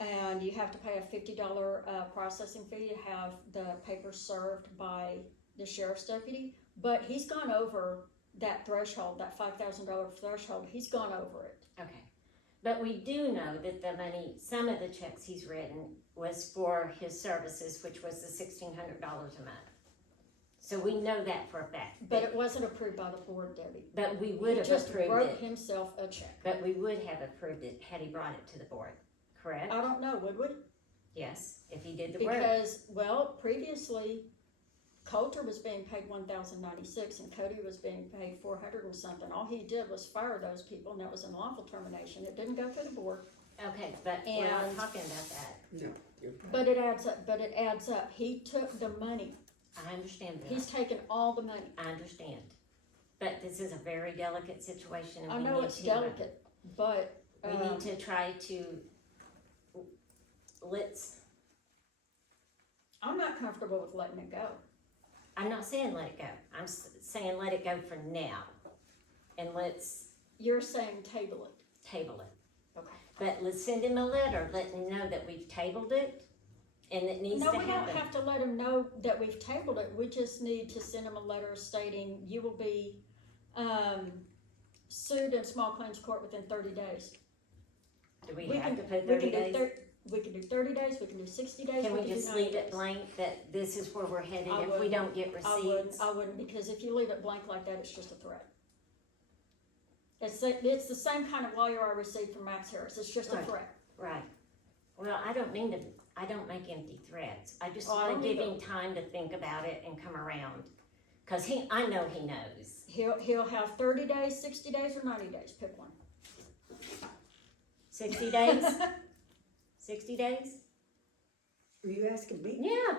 And you have to pay a $50, processing fee to have the papers served by the sheriff's deputy. But he's gone over that threshold, that $5,000 threshold, he's gone over it. Okay, but we do know that the money, some of the checks he's written was for his services, which was the $1,600 a month. So we know that for a fact. But it wasn't approved by the board, Debbie. But we would have He just approved wrote it, himself a check. but we would have approved it had he brought it to the board, correct? I don't know, would we? Yes, if he did the work. Because, well, previously, Coulter was being paid $1,096 and Cody was being paid 400 and something. All he did was fire those people, and that was unlawful termination. It didn't go through the board. Okay, but we're not And- talking about that. No, you're right. But it adds up. He took the money. I understand that. He's taken all the money. I understand. But this is a very delicate situation and I we know need it's to, delicate, but, we need to try to, I'm not comfortable with letting it go. I'm not saying let it go. I'm saying let it go for now. And let's You're saying table it. table it. Okay. But let's send him a letter letting him know that we've tabled it and it needs No, to we don't happen. have to let him know that we've tabled it. We just need to send him a letter stating you will be, sued in small claims court within 30 days. Do we We have can- to put we 30 can do days? We can do 30 days, we can do 60 days. Can we can do just 90 leave it days. blank that this is where we're headed I if we wouldn't. don't get receipts? I wouldn't, because if you leave it blank like that, it's just a threat. It's the same kind of lawyer I received from Max Harris, it's just a Right. threat. Right. Well, I don't make empty threats. I just Oh, I wanna don't give either. him time to think about it and come around. Cause I know he knows. He'll have 30 days, 60 days, or 90 days, pick one. 60 days? 60 days? Are you asking me? Yeah,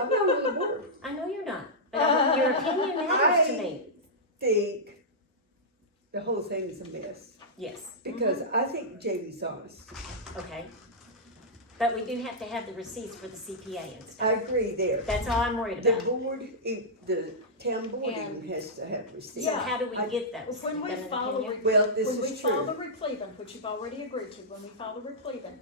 I'm not on the board. I know you're not, but your opinion matters to me. Think the whole thing's a mess, Yes, because I think Jamie's honest. okay. But we do have to have the receipts for the CPA and I stuff. agree there. That's all I'm worried The about. board, the town board And- even has to have receipts. So how do we I- get those? When You we got an file opinion? Well, this When we is file the true. repleven, which you've already agreed to, when we file the repleven,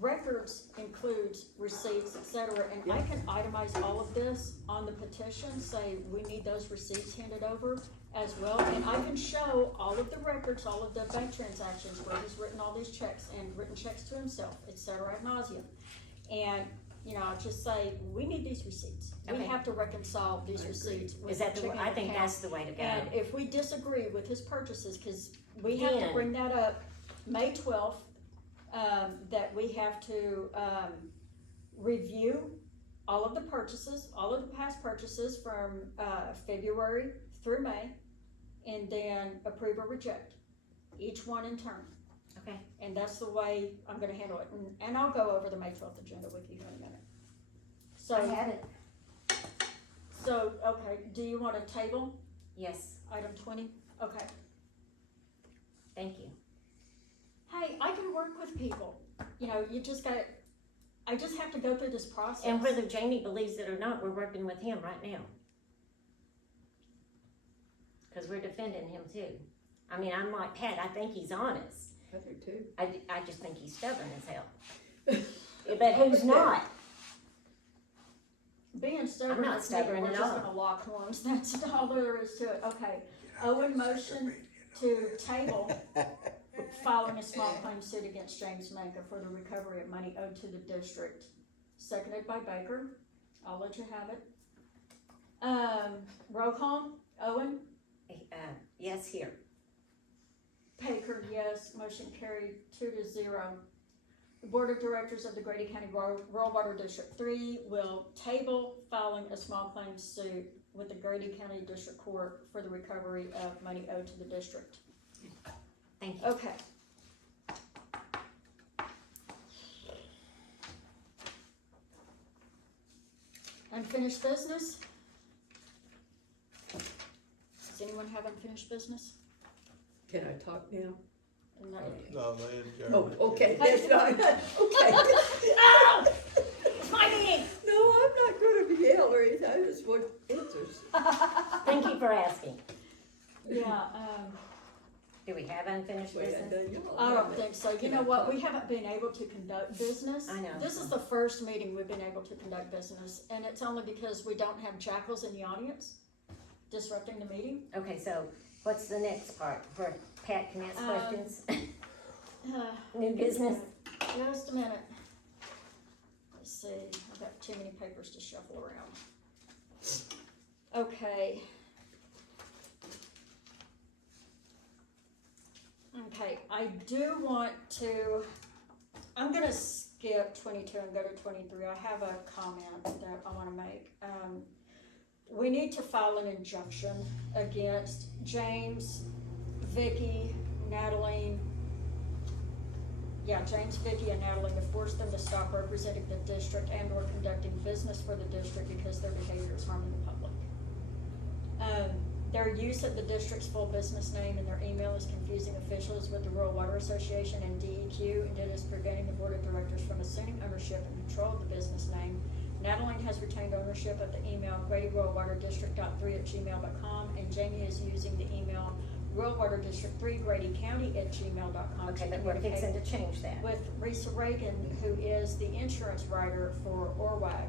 records includes receipts, et cetera, and I can itemize all of this on the petition, say we need those receipts handed over as well, and I can show all of the records, all of the bank transactions where he's written all these checks and written checks to himself, et cetera, ad nauseum. And, you know, I'll just say, we need these receipts. We Okay. have to reconcile these receipts with Is that the the, checking I think account. that's the way to go. And if we disagree with his purchases, cause we have to Then- bring that up May 12th, that we have to, review all of the purchases, all of the past purchases from, February through May, and then approve or reject, each one in turn. Okay. And that's the way I'm gonna handle it, and I'll go over the May 12th agenda with you in a minute. So. I have it. So, okay, do you wanna table Yes, item 20? Okay. thank you. Hey, I can work with people. You know, I just have to go through this process. And whether Jamie believes it or not, we're working with him right now. Cause we're defending him too. I mean, I'm like Pat, I think he's honest. I do too. I just think he's stubborn as hell. But who's not? Being stubborn, I'm not doesn't mean stubborn we're at just all. gonna lock horns. That's all there is to it. Okay. Owen motion to table filing a small claim suit against James Manka for the recovery of money owed to the district. Seconded by Baker. I'll let you have it. Roll call. Owen, Yes, here. Baker, yes, motion carried 2-0. The Board of Directors of the Grady County Rural Water District 3 will table filing a small claims suit with the Grady County District Court for the recovery of money owed to the district. Thank you. Okay. Unfinished business? Does anyone have unfinished business? Can I talk now? No. No, they Oh, okay, that's not, okay. Oh! It's my meeting! No, I'm not gonna yell or anything, I just want answers. Thank you for asking. Yeah, Do we have unfinished Wait, I business? done y'all. I don't think so. You know what? We haven't been able to conduct business. I know. This is the first meeting we've been able to conduct business, and it's only because we don't have jackals in the audience disrupting the meeting. Okay, so what's the next part where Pat can ask questions? New business? Just a minute. Let's see, I've got too many papers to shuffle around. Okay. Okay, I do want to, I'm gonna skip 22 and go to 23. I have a comment that I wanna make. We need to file an injunction against James, Vicky, Natalie, James, Vicky, and Natalie to force them to stop representing the district and or conducting business for the district because their behavior is harming the public. Their use of the district's full business name in their email is confusing officials with the Rural Water Association and DEQ, and it is preventing the board of directors from assuming ownership and control of the business name. Natalie has retained ownership of the email GradyRuralWaterDistrict.3@gmail.com, and Jamie is using the email Rural Water District 3 GradyCounty@gmail.com. Okay, but we're fixing to change that. With Risa Reagan, who is the insurance writer for ORWAG.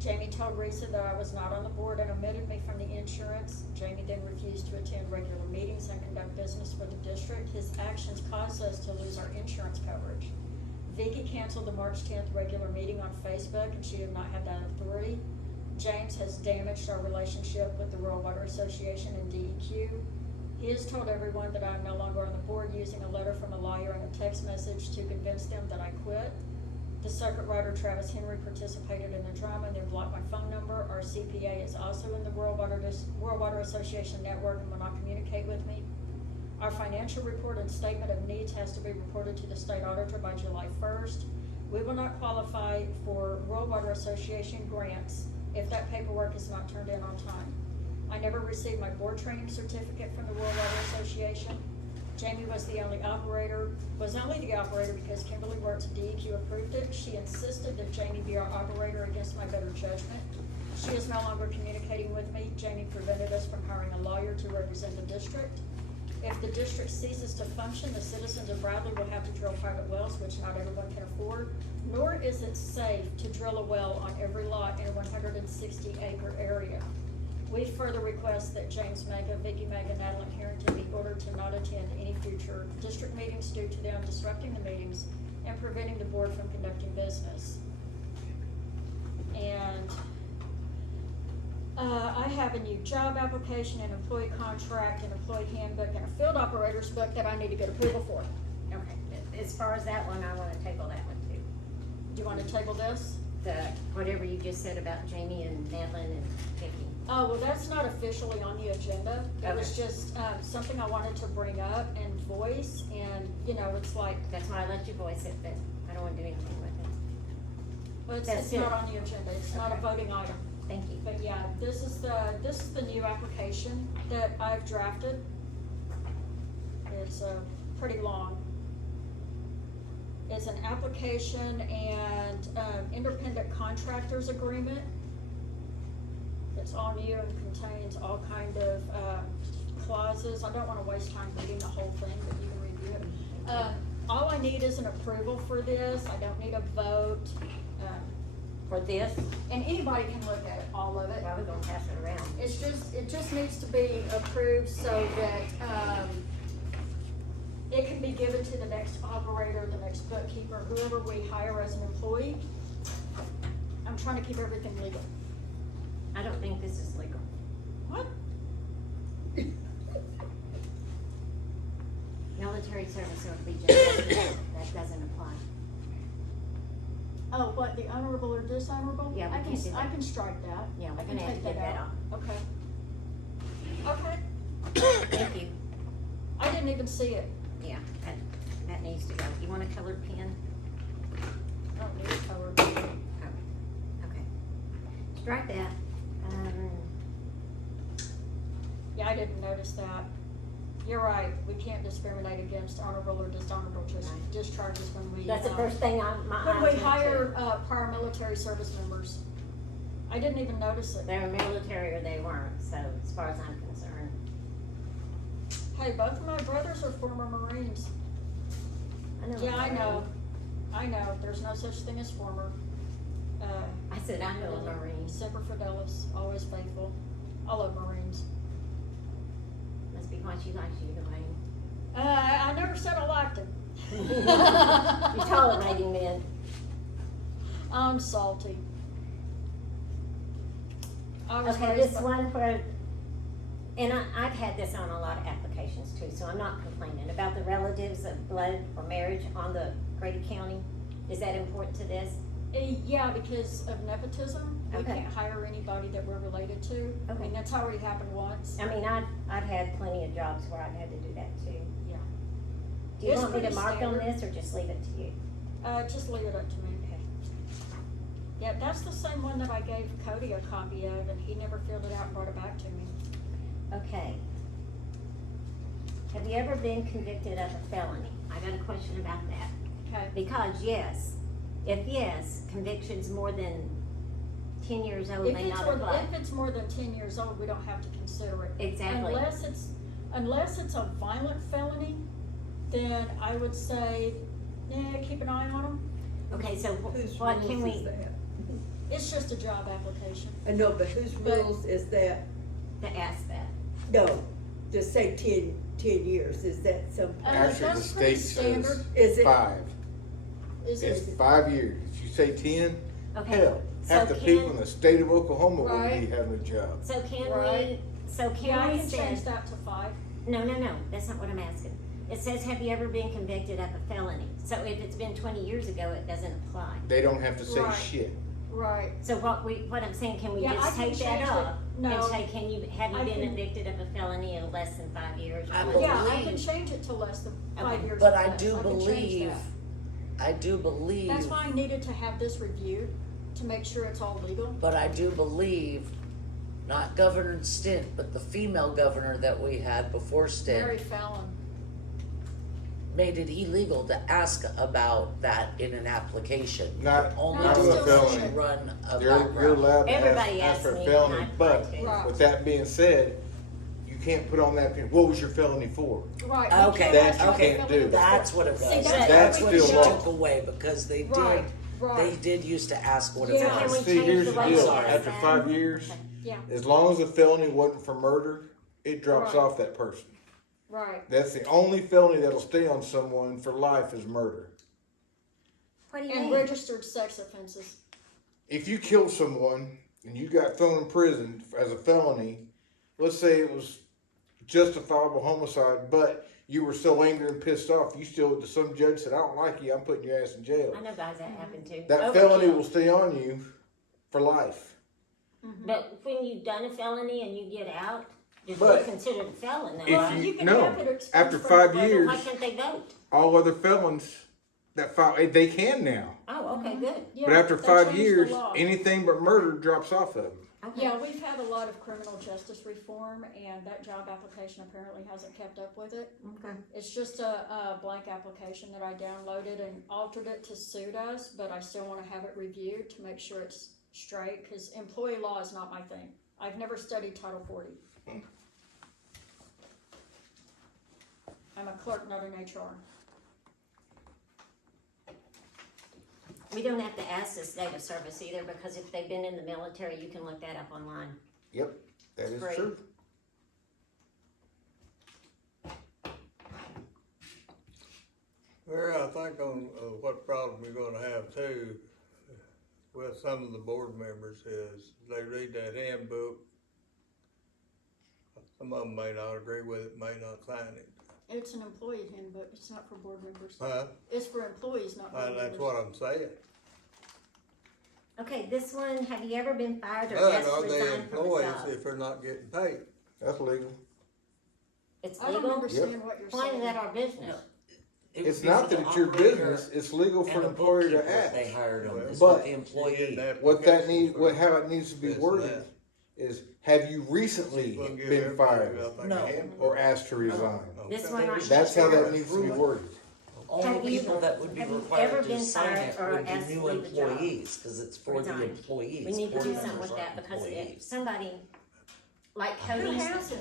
Jamie told Risa that I was not on the board and omitted me from the insurance. Jamie then refused to attend regular meetings and conduct business for the district. His actions caused us to lose our insurance coverage. Vicky canceled the March 10th regular meeting on Facebook, and she did not have that authority. James has damaged our relationship with the Rural Water Association and DEQ. He has told everyone that I am no longer on the board, using a letter from a lawyer and a text message to convince them that I quit. The circuit rider Travis Henry participated in the drama and then blocked my phone number. Our CPA is also in the Rural Water Association network and will not communicate with me. Our financial report and statement of needs has to be reported to the state auditor by July 1st. We will not qualify for Rural Water Association grants if that paperwork is not turned in on time. I never received my board training certificate from the Rural Water Association. Jamie was only the operator because Kimberly Works of DEQ approved it. She insisted that Jamie be our operator against my better judgment. She is no longer communicating with me. Jamie prevented us from hiring a lawyer to represent the district. If the district ceases to function, the citizens of Bradley will have to drill private wells, which not everyone can afford, nor is it safe to drill a well on every lot in a 160-acre area. We further request that James Mega, Vicky Mega, Natalie Harrington be ordered to not attend any future district meetings due to them disrupting the meetings and preventing the board from conducting business. And I have a new job application, an employee contract, an employee handbook, and a field operator's book that I need to get approval for. Okay, as far as that one, I wanna table that one too. Do you wanna table this? Whatever you just said about Jamie and Madeline and Vicky. Oh, well, that's not officially on the agenda. It was Okay. just, something I wanted to bring up and voice, and, it's like, That's why I let you voice it, but I don't wanna do anything with it. well, it's That's not it. on the agenda, it's not a Okay. voting item. Thank you. But yeah, this is the new application that I've drafted. It's, pretty long. It's an application and, independent contractors agreement. It's all new and contains all kind of, clauses. I don't wanna waste time reading the whole thing, but you can review it. All I need is an approval for this. I don't need a vote. For this, And anybody can look at it, all of it. well, we're gonna pass it around. It just needs to be approved so that, it can be given to the next operator, the next bookkeeper, whoever we hire as an employee. I'm trying to keep everything legal. I don't think this is legal. What? No, military service, so it'll be just, that doesn't apply. Oh, what, the honorable or dishonorable? Yeah, we I can, can't do that. I can strike that. Yeah, we're I can gonna have to take get that off. Okay. Okay, Thank you. I didn't even see it. Yeah, that needs to go. You want a colored pen? I don't need a color. Oh, okay. Strike that. Yeah, I didn't notice that. You're right, we can't discriminate against honorable or dishonorable discharges when we. That's the first thing on my eyes When went we to. hire, prior military service members. I didn't even notice it. They were military or they weren't, so as far as I'm concerned. Hey, both of my brothers are former Marines. I know. Yeah, I know, there's no such thing as former. I said, I know a Marine. Semper Fidelis, always faithful. I love Marines. Must be why she likes you, Dwayne. I never said I liked him. You're tolerating men. I'm salty. I was Okay, raised this by- one where, and I've had this on a lot of applications too, so I'm not complaining, about the relatives of blood or marriage on the Grady County. Is that important to this? Yeah, because of nepotism, we Okay. can't hire anybody that we're related to. I Okay. mean, that's already happened once. I mean, I've had plenty of jobs where I've had to do that too. Yeah. Do you It's want me to pretty mark on standard. this or just leave it to you? Just leave it up to me. Yeah, that's the same one that I gave Cody a copy of, and he never filled it out and brought it back to me. Okay. Have you ever been convicted of a felony? I got a question about that. Okay. Because yes, if yes, convictions more than 10 years old may not apply. If it's more than 10 years old, we don't have to consider it. Exactly. Unless it's a violent felony, then I would say, keep an eye on them. Okay, so Whose what rules can is we, that? It's just a job application. I know, but whose rules is that? to ask that? No, just say 10 years, is that some? Actually, the That's pretty state says standard. Is it? 5. Is It's it? 5 years. If you say 10, Okay. hell, half So the people in can, the state of Oklahoma wouldn't Right. be having a job. so can Right. so Yeah, I can we can say, change that to 5. no, that's not what I'm asking. It says, have you ever been convicted of a felony? So if it's been 20 years ago, it doesn't apply. They don't have to say Right. shit. Right. So what I'm saying, can we Yeah, just I can take that change it. off? No. And say, have you I been can- convicted of a felony in less than 5 years? I Or- believe- Yeah, I can change it to less than 5 Okay. years. But or I less. do can change believe, that. I do believe, That's why I needed to have this reviewed, to make sure it's all legal. but I do believe, not Governor Stint, but the female governor that we had before Mary Stint, Fallon. made it illegal to ask about that in an application. Not, Only not do with it a still when felony. you run a You're background. allowed to Everybody ask for asks a me felony, when I but apply to. Right. with that being said, you can't put on that, what was your felony for? Right. Okay, you can't that ask you what the can't felony do. was That's for. what it See, was. That's what she still law. took away, because they Right, did, right. they did used to ask what it Yeah. So can we was. See, change here's the the way deal, she asked after that? 5 years, Okay. Yeah, as long as the felony wasn't for murder, it drops Right. off that person. right. That's the only felony that'll stay on someone for life is murder. What do you And mean? registered sex offenses. If you kill someone and you got thrown in prison as a felony, let's say it was justifiable homicide, but you were so angry and pissed off, you still, some judge said, I don't like you, I'm putting your ass in jail. I know guys that happen too. That Overkill. felony will stay on you for life. But when you've done a felony and you get out, you're But still considered a felon though. If Well, right? you can no, have it expunged after from 5 the record. years, Why can't they vote? all other felons that file, they can now. Oh, okay, good. Yeah, But after they 5 changed the years, law. anything but murder drops off of them. Okay. Yeah, we've had a lot of criminal justice reform, and that job application apparently hasn't kept up with it. Okay. It's just a blank application that I downloaded and altered it to suit us, but I still wanna have it reviewed to make sure it's straight, cause employee law is not my thing. I've never studied Title 40. I'm a clerk, not an HR. We don't have to ask this date of service either, because if they've been in the military, you can look that up online. Yep, that is Great. true. Well, I think on what problem we're gonna have too, with some of the board members is they read that handbook. Some of them may not agree with it, may not sign it. It's an employee handbook, it's not for board members. Huh? It's for employees, not board members. That's what I'm saying. Okay, this one, have you ever been fired or But asked to are they resign from a employees job? if they're not getting paid? That's legal. It's I don't legal? understand what you're Why saying. is that our business? It It's would be not for that the it's your operator business, it's legal for and an a employer to bookkeeper if ask. They hired them, it's But- with the employee. What that needs, how it needs to be This and worded that. is, have you recently We'll give been everybody fired about like a No. handbook. or asked to resign? This Okay. one right That's how here. that needs to be worded. Only Have you- people that would be have you required ever to been sign fired it or would be asked to new leave a job? employees, cause it's for the Resign. employees. We need to Board do something members with that aren't because if employees. somebody, like Who Cody's, hasn't?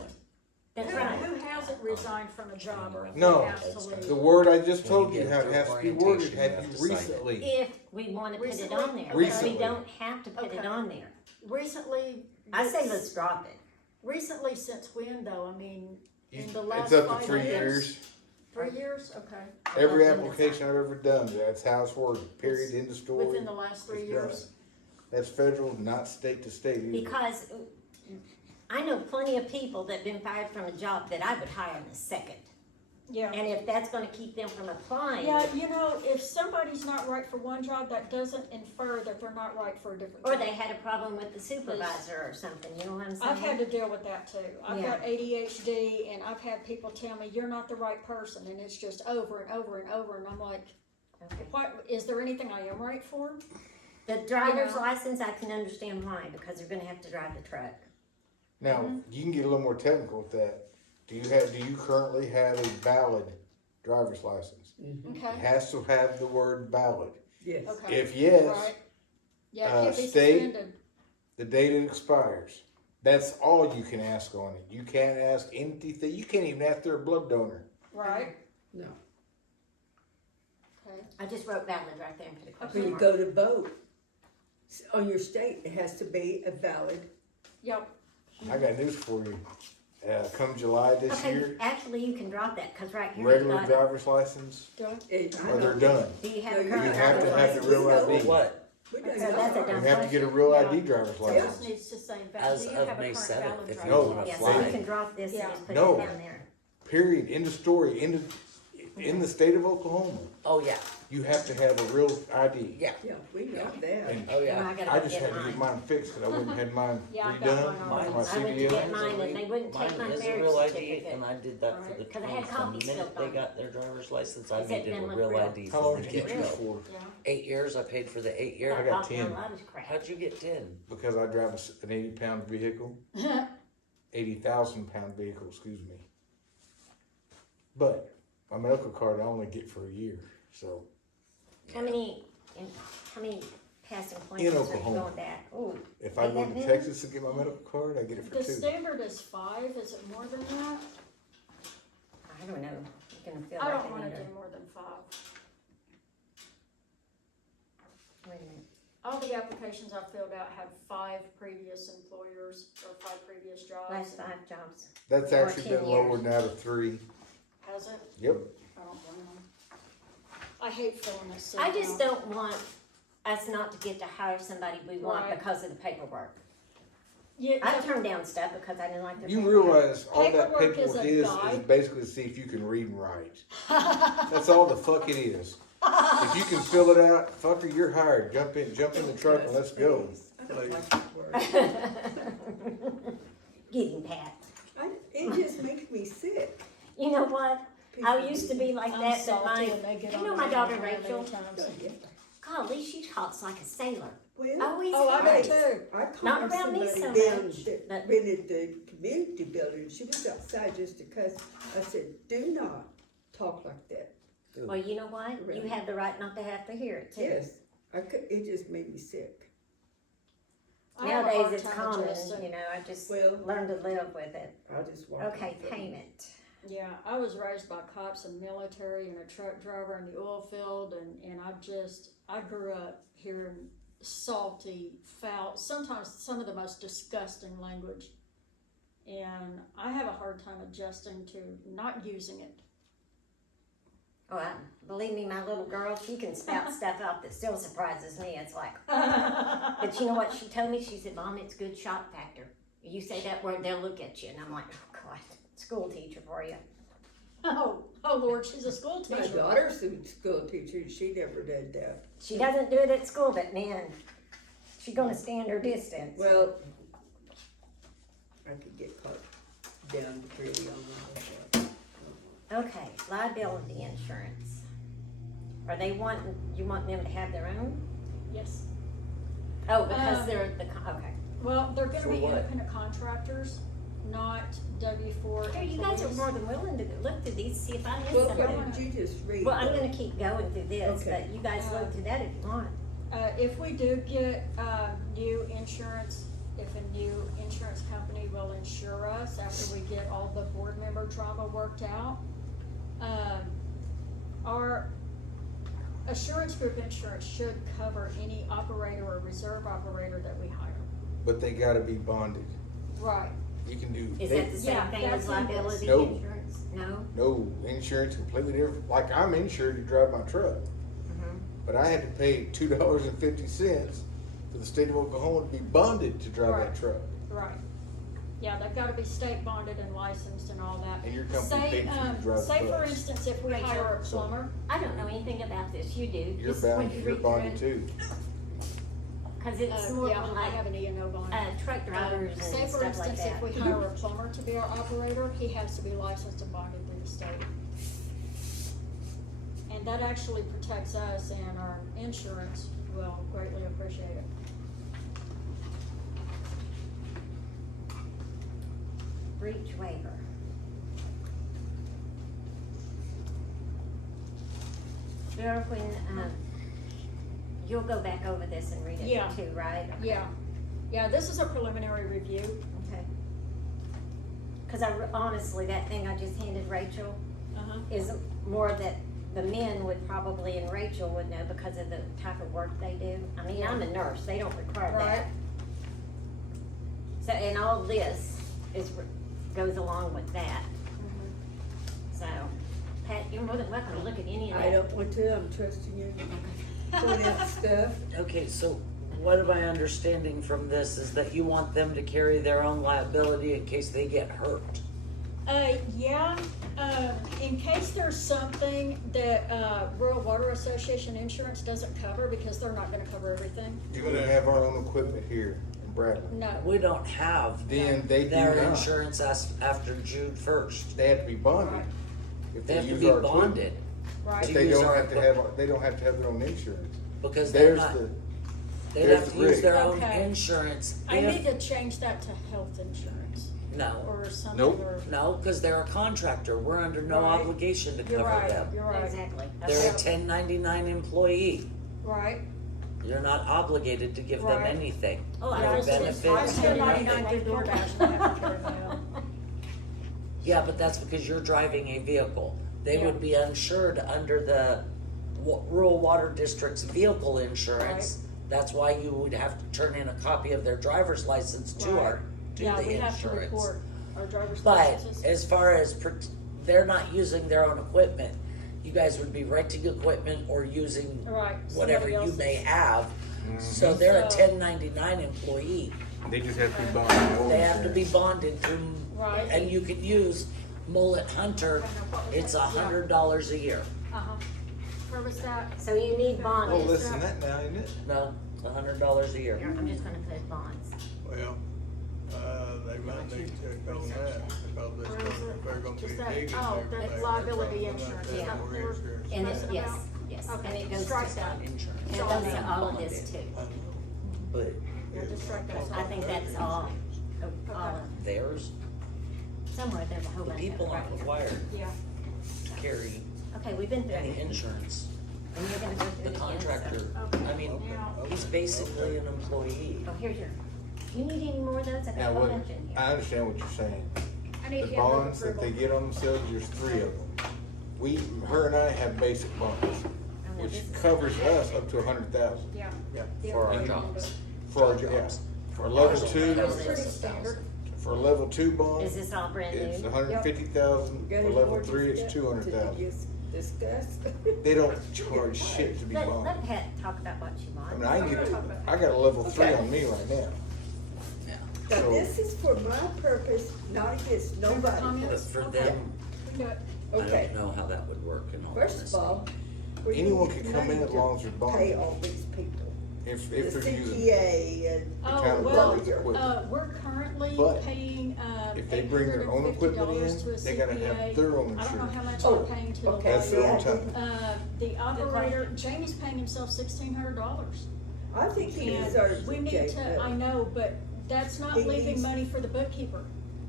that's Who right. hasn't resigned from a job or No, has to leave? the word I just When told you you get how it through has to be worded, orientation, you have have you to sign it. recently? If we wanna put it Recently? on there, Recently. we don't have to put it Okay. on there. Recently. I say let's drop it. Recently, since when though? I mean, in the last It's up to 5 3 years? years. 3 years, okay. Every application I've ever done, that's how it's worded, period, end of story. Within the last 3 It's years? done. That's federal, not state to state either. Because I know plenty of people that have been fired from a job that I would hire in a second. Yeah. And if that's gonna keep them from applying. Yeah, you know, if somebody's not right for one job, that doesn't infer that they're not right for a different job. Or they had a problem with the supervisor or something, you know what I'm saying? I've had to deal with that too. I've Yeah. got ADHD and I've had people tell me, you're not the right person, and it's just over and over and over, and I'm like, Okay. what, is there anything I am right for? The driver's Yeah. license, I can understand why, because they're gonna have to drive the truck. Now, you can get a little more technical with that. Do you currently have a valid driver's license? It Okay, has to have the word valid. Yes. okay. If yes, Right. Yeah, it can't be state- suspended. the date it expires. That's all you can ask on it. You can't ask anything, you can't even ask they're a blood donor. Right, No. okay. I just wrote valid right there and put a When question you mark. go to vote, on your state, it has to be a valid. Yep, I got news for you. Come July this Okay, year, actually, you can drop that, cause right here. regular you got- driver's license, or they're done. Do you have No, a you current You have to driver's have the license? real For ID. what? We So don't that's a know. dumb You have to get a question. real Yeah. ID driver's it license. just needs to say that. As Do you of have a May current 7th, valid if you driver's No. wanna license? Yeah, so fly. you can drop this and Yeah. just put No. it down there. Period, end of story, in the state of Oklahoma, Oh, yeah, you have to have a real ID. yeah, Yeah, we know that. And oh, And yeah. I gotta I go just get had to get mine. mine fixed, cause I wouldn't had mine Yeah, I've got redone mine for already. my I went to CDL. get mine and they wouldn't take my Mine is a marriage real ID, certificate. and I did that for the Right. 'Cause I had twins. copies The minute still they from got their driver's license, I Is it needed a been real real? ID How long from did the you get yours get-go. for? Yeah. 8 years, I paid for the 8 year. I got bought down 10. a lot of crap. How'd you get 10? Because I drive an 80-pound vehicle, 80,000-pound vehicle, excuse me. But my medical card I only get for a year, so. How many past employments are you Oklahoma. going back? Ooh, If I Ain't go that to many? Texas to get my medical card, I get it for The 2. standard is 5, is it more than that? I don't know, you're gonna feel I like don't an wanna eater. do more than 5. Wait a minute. All the applications I filled out had 5 previous employers or 5 previous jobs. Last 5 jobs. That's Or actually 10 been years. lowered now to 3. Has it? Yep. I don't blame them. I hate filling this. I just don't want us not to get to hire somebody we want Right. because of the paperwork. Yeah, I turned down stuff because I didn't like the You paperwork. realize all that Paperwork is paperwork a is guide. basically to see if you can read and write. That's all the fuck it is. If you can fill it out, fucker, you're hired. Jump in the truck and let's go. I don't like that word. Getting pat. It just makes me sick. You know what? I People used to be like I'm that, but salty my, when they get you on know the my daughter phone Rachel? many times. Golly, she talks like a sailor. Well, Always Oh, I has. do too. I Not called around me somebody so down much, that but- rented the community building. She was outside just to cuss. I said, do not talk like that. Well, you know what? You Really? have the right not to have to hear it too. Yes, it just made me sick. I have a hard Nowadays it's time common, adjusting. you know, I just Well- learned to live with it. I just walked. Okay, away. payment. Yeah, I was raised by cops and military and a truck driver in the oil field, and I grew up hearing salty, foul, sometimes some of the most disgusting language. And I have a hard time adjusting to not using it. Oh, believe me, my little girl, she can spout stuff out that still surprises me. It's like, but you know what she told me? She said, Mom, it's good shock factor. You say that word, they'll look at you. And I'm like, oh God, school teacher for you. Oh Lord, she's a school My teacher. daughter's a school teacher, she never did that. She doesn't do it at school, but man, she's gonna stand her distance. Well, I could get caught down really on that. Okay, liability insurance. Are they wanting, you want them to have their own? Yes. Oh, because Um, they're okay. Well, they're gonna For be what? independent contractors, not W-4 Here, you guys are employees. more than willing to look through these, see if I missed Well, something. what did you just read? Well, I'm gonna keep going through this, Okay. but you guys look through that if you want. If we do get, new insurance, if a new insurance company will insure us after we get all the board member drama worked out, our assurance group insurance should cover any operator or reserve operator that we hire. But they gotta be bonded. Right. You can do. Is they- that the same Yeah, thing that's as in this. liability No. insurance? No? No, insurance completely different. Like, I'm insured to drive my truck, but I had to pay $2.50 for the state of Oklahoma to be bonded to drive Right. that truck. Right. Yeah, they've gotta be state bonded and licensed and all that. And your company Say, paid for you to drive the say for bus. instance, if we hire a plumber, I don't know anything about this, you do. You're Just when bound, you you're read bonded through it. too. Cause it's more yeah, I like, have an E&O bond. truck drivers Say and for stuff like instance, that. if we hire a plumber to be our operator, he has to be licensed and bonded through the state. And that actually protects us, and our insurance will greatly appreciate it. Breach waiver. Sure, when, you'll go back over this and read Yeah. it too, right? Yeah, yeah, this is a preliminary review. Okay. Cause honestly, that thing I just handed Rachel is more that the men would probably, and Rachel would know because of the type of work they do. I mean, I'm a nurse, they don't require Right. that. So, and all this goes along with that. So, Pat, you're more than welcome to look at any of that. I don't want to, I'm trusting you. Point out stuff. Okay, so what am I understanding from this is that you want them to carry their own liability in case they get hurt? Yeah, in case there's something that, Rural Water Association insurance doesn't cover, because they're not gonna cover everything. You're gonna have our own equipment here in Bradley. No, We don't have Then they do their not. insurance after June 1st. They have to be bonded. Right. If They have to use be our equipment. bonded right? But to they use don't our have to have, they don't have to have their own insurance. because they're There's not, the, they'd there's have to the use rig. their own Okay. insurance I need if, to change that to health insurance no, or something, Nope. or, no, cause they're a contractor, we're under no Right. obligation to you're cover right, them. you're right, Exactly. They're a Okay. 1099 employee, right? you're not obligated to give them Right. anything. Oh, I No also just- benefits, I'm no still nothing. 99 through DoorDash and I have to carry my own. Yeah, but that's because you're driving a vehicle. They Yeah. would be insured under the rural water district's vehicle insurance. That's why you would have to turn in a copy of their driver's license to Right. our, to Yeah, the we have to insurance. report our driver's But licenses. as far as, they're not using their own equipment, you guys would be renting equipment or using Right, whatever somebody you else's. may have. So they're a So- 1099 employee. they just have to be bonded. They have to be bonded through, Right. and you could use Mullet Hunter, it's $100 a year. Uh-huh. Where was that? So you need bonds. Well, listen, that now, isn't it? No, $100 a year. I'm just gonna put bonds. Well, they might need to check on that, because Where is it? if they're gonna be Just that- digging. oh, they're that gonna liability have insurance, to is have that more what we're- insurance. And That's it, about- yes, yes, and Okay, it goes to strike stuff. that. Insurance. And it So goes then- to all of this too. But Yeah, just strike that. I think that's all of, theirs, somewhere there's a whole the bunch of it people right aren't here. required Yeah, to carry Okay, we've been through any it, insurance. and you're gonna go through The it again, so. contractor, I mean, now, he's basically an employee. Oh, here's your, you need any more of those? I got Now, a whole what, bunch in here. I understand what you're saying. I need The to have both bonds that they approval. get on themselves, there's 3 of them. Her and I have basic bonds, Oh, no, which this is- covers us up to 100,000 Yeah. Yeah, Yeah. for our And- jobs. for our jobs. For a level 2, That's pretty standard. for a level 2 bond, Is this all brand it's new? 150,000. Got For any level more 3, it's discuss- 200,000. to discuss? They don't charge shit to be Let bonded. Pat talk about what you want. I mean, I got a level 3 on me right now. But So- this is for my purpose, not against Member nobody. But comments? for Okay. them, We got- I Okay, don't know how that would work in all first honesty. of all, we Anyone need can come in money as long as you're to bonded. pay all these people. If The they're using, CPA and The Oh, town well, buildings equipment. we're currently But paying, if they bring their own equipment $850 to a in, they gotta have CPA. their own I don't know how insurance. much Oh, we're paying to the okay, That's their lawyer. own time. The operator, Jamie's paying himself $1,600. I think he And deserves we it, need Jake, to, I but know, but that's not He leaving needs- money for the bookkeeper.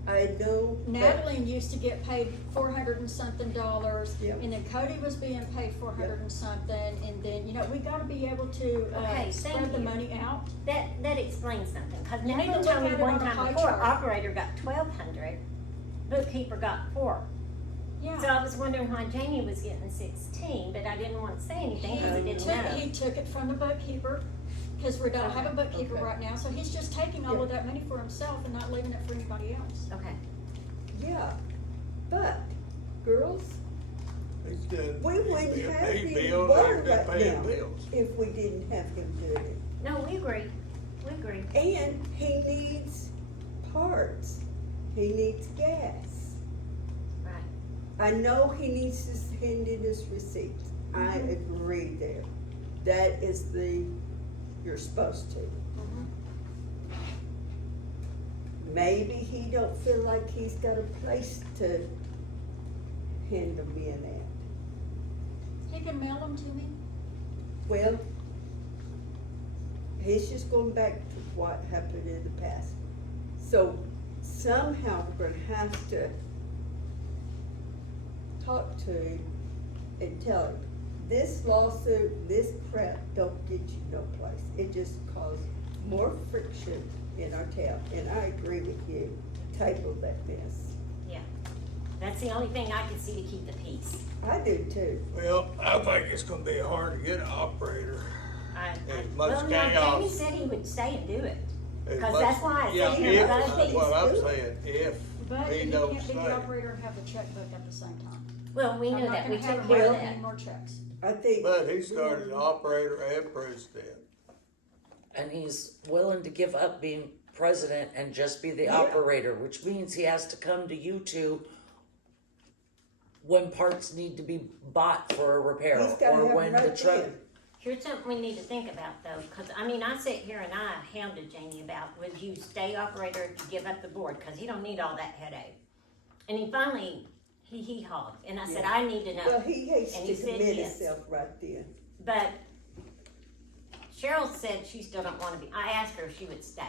I know that, Natalie used to get paid $400 and something, Yep. and then Cody was being paid $400 and something, and then, you know, we gotta be able to, Okay, thank spread the you. money out. That explains something, cause You need to Natalie look told me at it one on a time pie before, chart. operator got 1,200, bookkeeper got 4. So Yeah. I was wondering why Jamie was getting 16, but I didn't want to say anything because I didn't know. He took it from the bookkeeper, cause we don't have a bookkeeper Okay. right now, so he's just taking all of that money for himself and not leaving it for anybody else. Okay. yeah, but, girls, He's done. we wouldn't He have paid any bills, water he's been right paying now bills. if we didn't have him doing it. No, we agree. We agree. And he needs parts, he needs gas. Right. I know he needs to send in his receipts, I agree there. That is you're supposed to. Maybe he don't feel like he's got a place to handle me in that. He can mail them to me. Well, he's just going back to what happened in the past. So somehow we're gonna have to talk to him and tell him, this lawsuit, this crap don't get you no place. It just causes more friction in our town, and I agree with you, table that mess. Yeah. That's the only thing I can see to keep the peace. I do too. Well, I think it's gonna be hard to get an operator. Well, much no, chaos. Jamie said he would stay and do it. As 'Cause much- that's why I yeah, said if- here, but I That's think what I'm it's saying, if But he he don't can't be the stay. operator and have the checkbook at the same time. Well, we I'm knew not that. We gonna have took him care of write that. any more checks. I think. But he started as operator and president. And he's willing to give up being president and just be the Yeah. operator, which means he has to come to you two when parts need to be bought for a repair He's gotta or have when right the truck. then. Here's something we need to think about though, because I mean, I sit here and I hounded Jamie about, would you stay operator if you give up the board? Because he don't need all that headache. And he finally, he hawed, and I said, Yeah. I need to know. Well, he hates And to he said commit yes. himself right then. But Cheryl said she still don't want to be, I asked her if she would stay,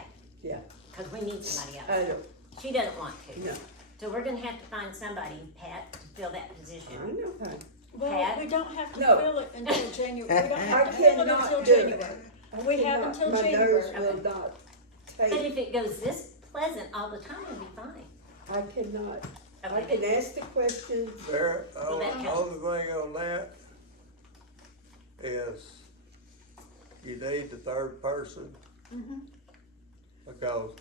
Yeah, because we need somebody else. I don't, She doesn't want to. no, So we're gonna have to find somebody, Pat, to fill that position. I know, honey. Well, Pat? we don't have to No. fill it until January. We don't I have to fill it cannot until do January. it. We have until My January. nerves will not But take, if it goes this pleasant all the time, it'll be fine. I cannot. I Okay, can ask the questions, There, Well, that only helps. thing on that is you need the third person. Because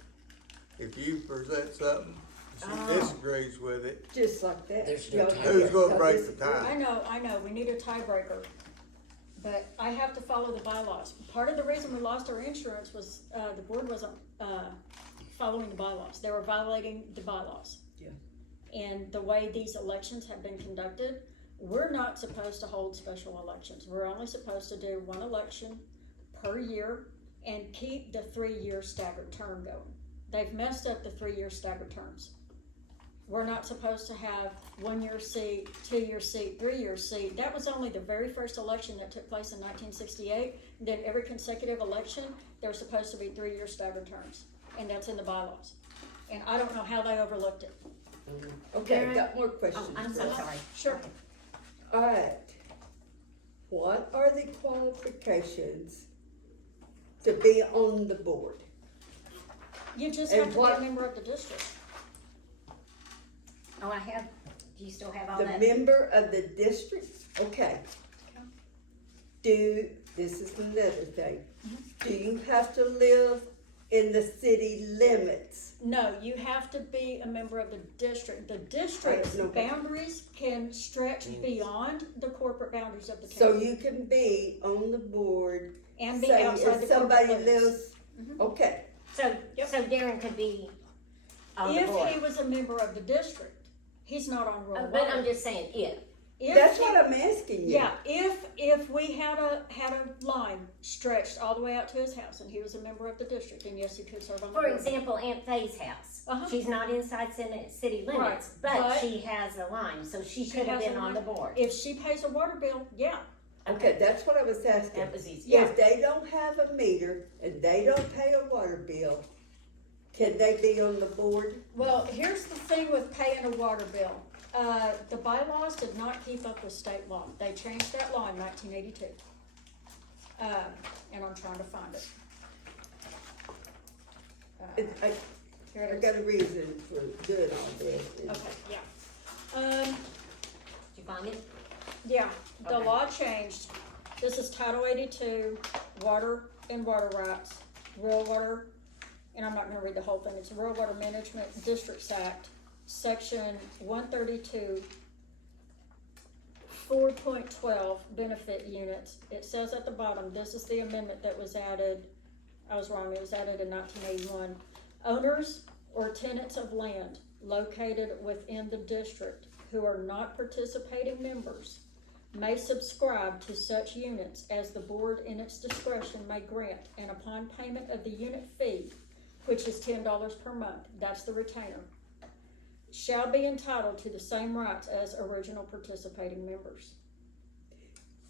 if you present something, she disagrees with it, just like that. There's no Y'all time. do who's that. gonna Y'all break the disagree. tie? I know, we need a tiebreaker. But I have to follow the bylaws. Part of the reason we lost our insurance was, the board wasn't, following the bylaws. They were violating the bylaws. Yeah. And the way these elections have been conducted, we're not supposed to hold special elections. We're only supposed to do one election per year and keep the 3-year staggered term going. They've messed up the 3-year staggered terms. We're not supposed to have 1-year seat, 2-year seat, 3-year seat. That was only the very first election that took place in 1968. Then every consecutive election, they're supposed to be 3-year staggered terms. And that's in the bylaws. And I don't know how they overlooked it. Okay, I got more questions. Oh, I'm so sorry. Sure. Alright, what are the qualifications to be on the board? You just And have to be what- a member of the district. Oh, I have, do you still have all The that? member of the district, okay. This is another thing, do you have to live in the city limits? No, you have to be a member of the district. The district's Right, okay. boundaries can stretch beyond the corporate boundaries of the So county. you can be on the board, And be say outside the if somebody corporate limits. lives, okay, So Darren could be on the If board. he was a member of the district, he he's not on rural But water. I'm just saying, if. That's what I'm asking you. Yeah, if we had a line stretched all the way out to his house and he was a member of the district, then yes, he could serve on the For board. example, Aunt Faye's house. Uh-huh. She's not inside city limits, Right, but but she has a line, so she could have has been a on line. the board. If she pays a water bill, yeah. Okay, that's what I was asking. That was easy. Yeah. If they don't have a meter and they don't pay a water bill, can they be on the board? Well, here's the thing with paying a water bill. The bylaws did not keep up with state law. They changed that law in 1982. And I'm trying to find it. I Here it is. got a reason for doing all this. Okay, yeah. Did you find it? Yeah, the Okay. law changed. This is Title 82, Water and Water Rights, Rural Water, and I'm not gonna read the whole thing. It's Rural Water Management Districts Act, Section 132, 4.12, benefit units. It says at the bottom, this is the amendment that was added. I was wrong, it was added in 1981. Owners or tenants of land located within the district who are not participating members may subscribe to such units as the board in its discretion may grant, and upon payment of the unit fee, which is $10 per month, that's the retainer, shall be entitled to the same rights as original participating members.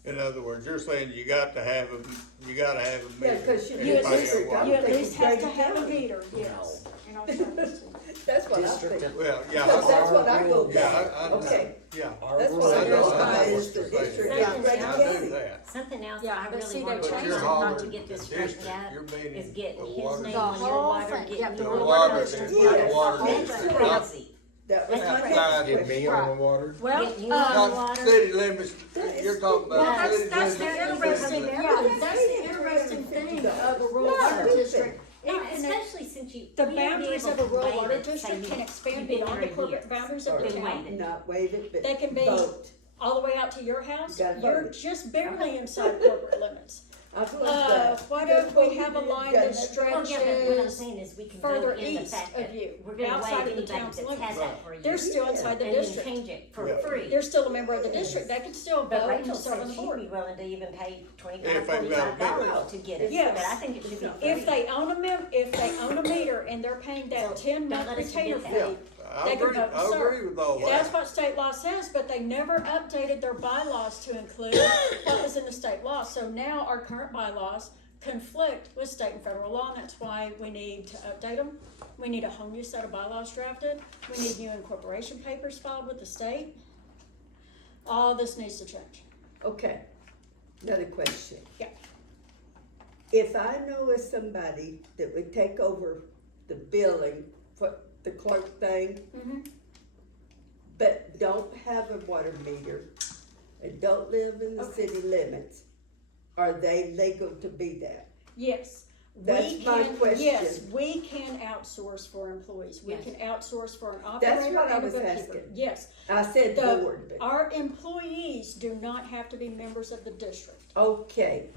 In other words, you're saying you gotta have a Yeah, meter. 'cause you- and You at pay least, a water you at bill. least have to Grady have a County. meter, yes. And I'll show this to you. That's what I District think. Well, yeah. Because that's what I go Yeah, by. I Okay, Yeah. that's what I go by I know is the what you're district saying. of Grady Yeah. I do County. that. Something else Yeah, I but really see, they want to changed do, it. not to get this The straightened district, out, you're meaning is getting the his water name The on your whole water, thing, yeah, getting the your water water district, district. the water That's district. crazy. That was my That's next fine. Get me question. on the water. Well, Getting you on the Not water. city limits, you're talking well, about that's city the limits. interesting, Yeah. that's the interesting thing of a rural Yeah, water stupid. district. No, It connects- especially since you. The you may be boundaries able of a to rural waive water it, say district you- can expand you've been beyond here the a corporate year. boundaries of the Been town. waiving. Not waive it, but They can be vote. all the way out to your house, You gotta you're vote. just barely inside corporate limits. I believe that. What That's if we what have a did. line Gotta- that Well, yeah, but what I'm stretches saying is we can further vote in the east fact of that you, we're gonna outside waive of the anybody town's that's limits? had that for a year. They're still inside the And then district. change it for Yeah. free. They're still a member of the district, they can still But vote Rachel and serve on said the she'd be board. willing to even pay If $25, they've got a $45 to get it, Yes. but I think it should be free. If they own a meter and they're paying that So, 10-month don't let us retainer forget that. fee, I they can agree, vote and I serve. agree with all That's that. what state law says, but they never updated their bylaws to include what was in the state law. So now our current bylaws conflict with state and federal law, and that's why we need to update them. We need a whole new set of bylaws drafted. We need new incorporation papers filed with the state. All this needs to change. Okay, another question. Yeah. If I know of somebody that would take over the billing for the clerk thing, Mhm. but don't have a water meter and don't live in the Okay. city limits, are they legal to be that? Yes. That's We my can- question. Yes, we can outsource for employees. We Yes. can outsource for an That's operator what I and a was bookkeeper. asking. Yes. I said The- board, but, Our employees do not have to be members of the district. okay,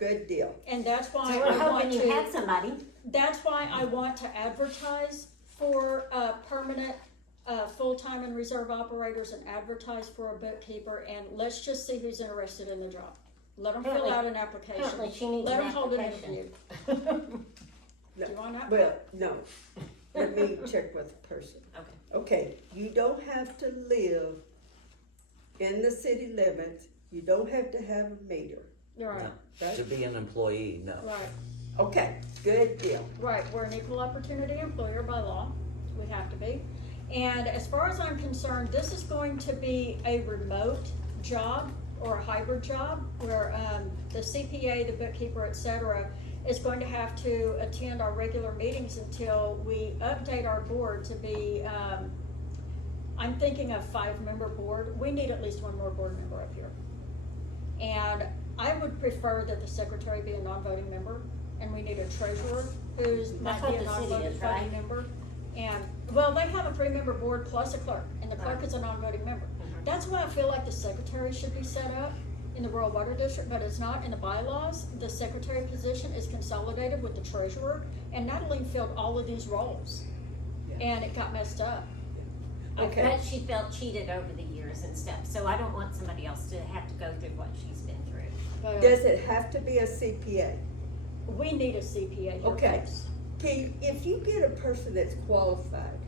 good deal. And that's why So we're I want hoping you have to, somebody. that's why I want to advertise for permanent, full-time and reserve operators and advertise for a bookkeeper, and let's just see who's interested in the job. Let them fill Apparently- out an application. apparently she needs Let an them hold an application. interview. Do you want that? Well, no, let me check with the person. Okay. Okay, you don't have to live in the city limits, you don't have to have a meter, You're right, right? To be an employee, no. right. Okay, good deal. Right, we're an equal opportunity employer by law, we have to be. And as far as I'm concerned, this is going to be a remote job or a hybrid job where the CPA, the bookkeeper, et cetera, is going to have to attend our regular meetings until we update our board to be, I'm thinking a 5-member board. We need at least one more board member up here. And I would prefer that the secretary be a non-voting member, and we need a treasurer who's might That's be a what the city non-voting is, right? voting member. And, well, they have a 3-member board plus a clerk, and the clerk is a non-voting member. That's why I feel like the secretary should be set up in the rural water district, but it's not in the bylaws. The secretary position is consolidated with the treasurer, and Natalie filled all of these roles, and it got messed up. Okay. But she felt cheated over the years and stuff, so I don't want somebody else to have to go through what she's been through. Does it have to be a CPA? We need a CPA here. Okay. folks. If you get a person that's qualified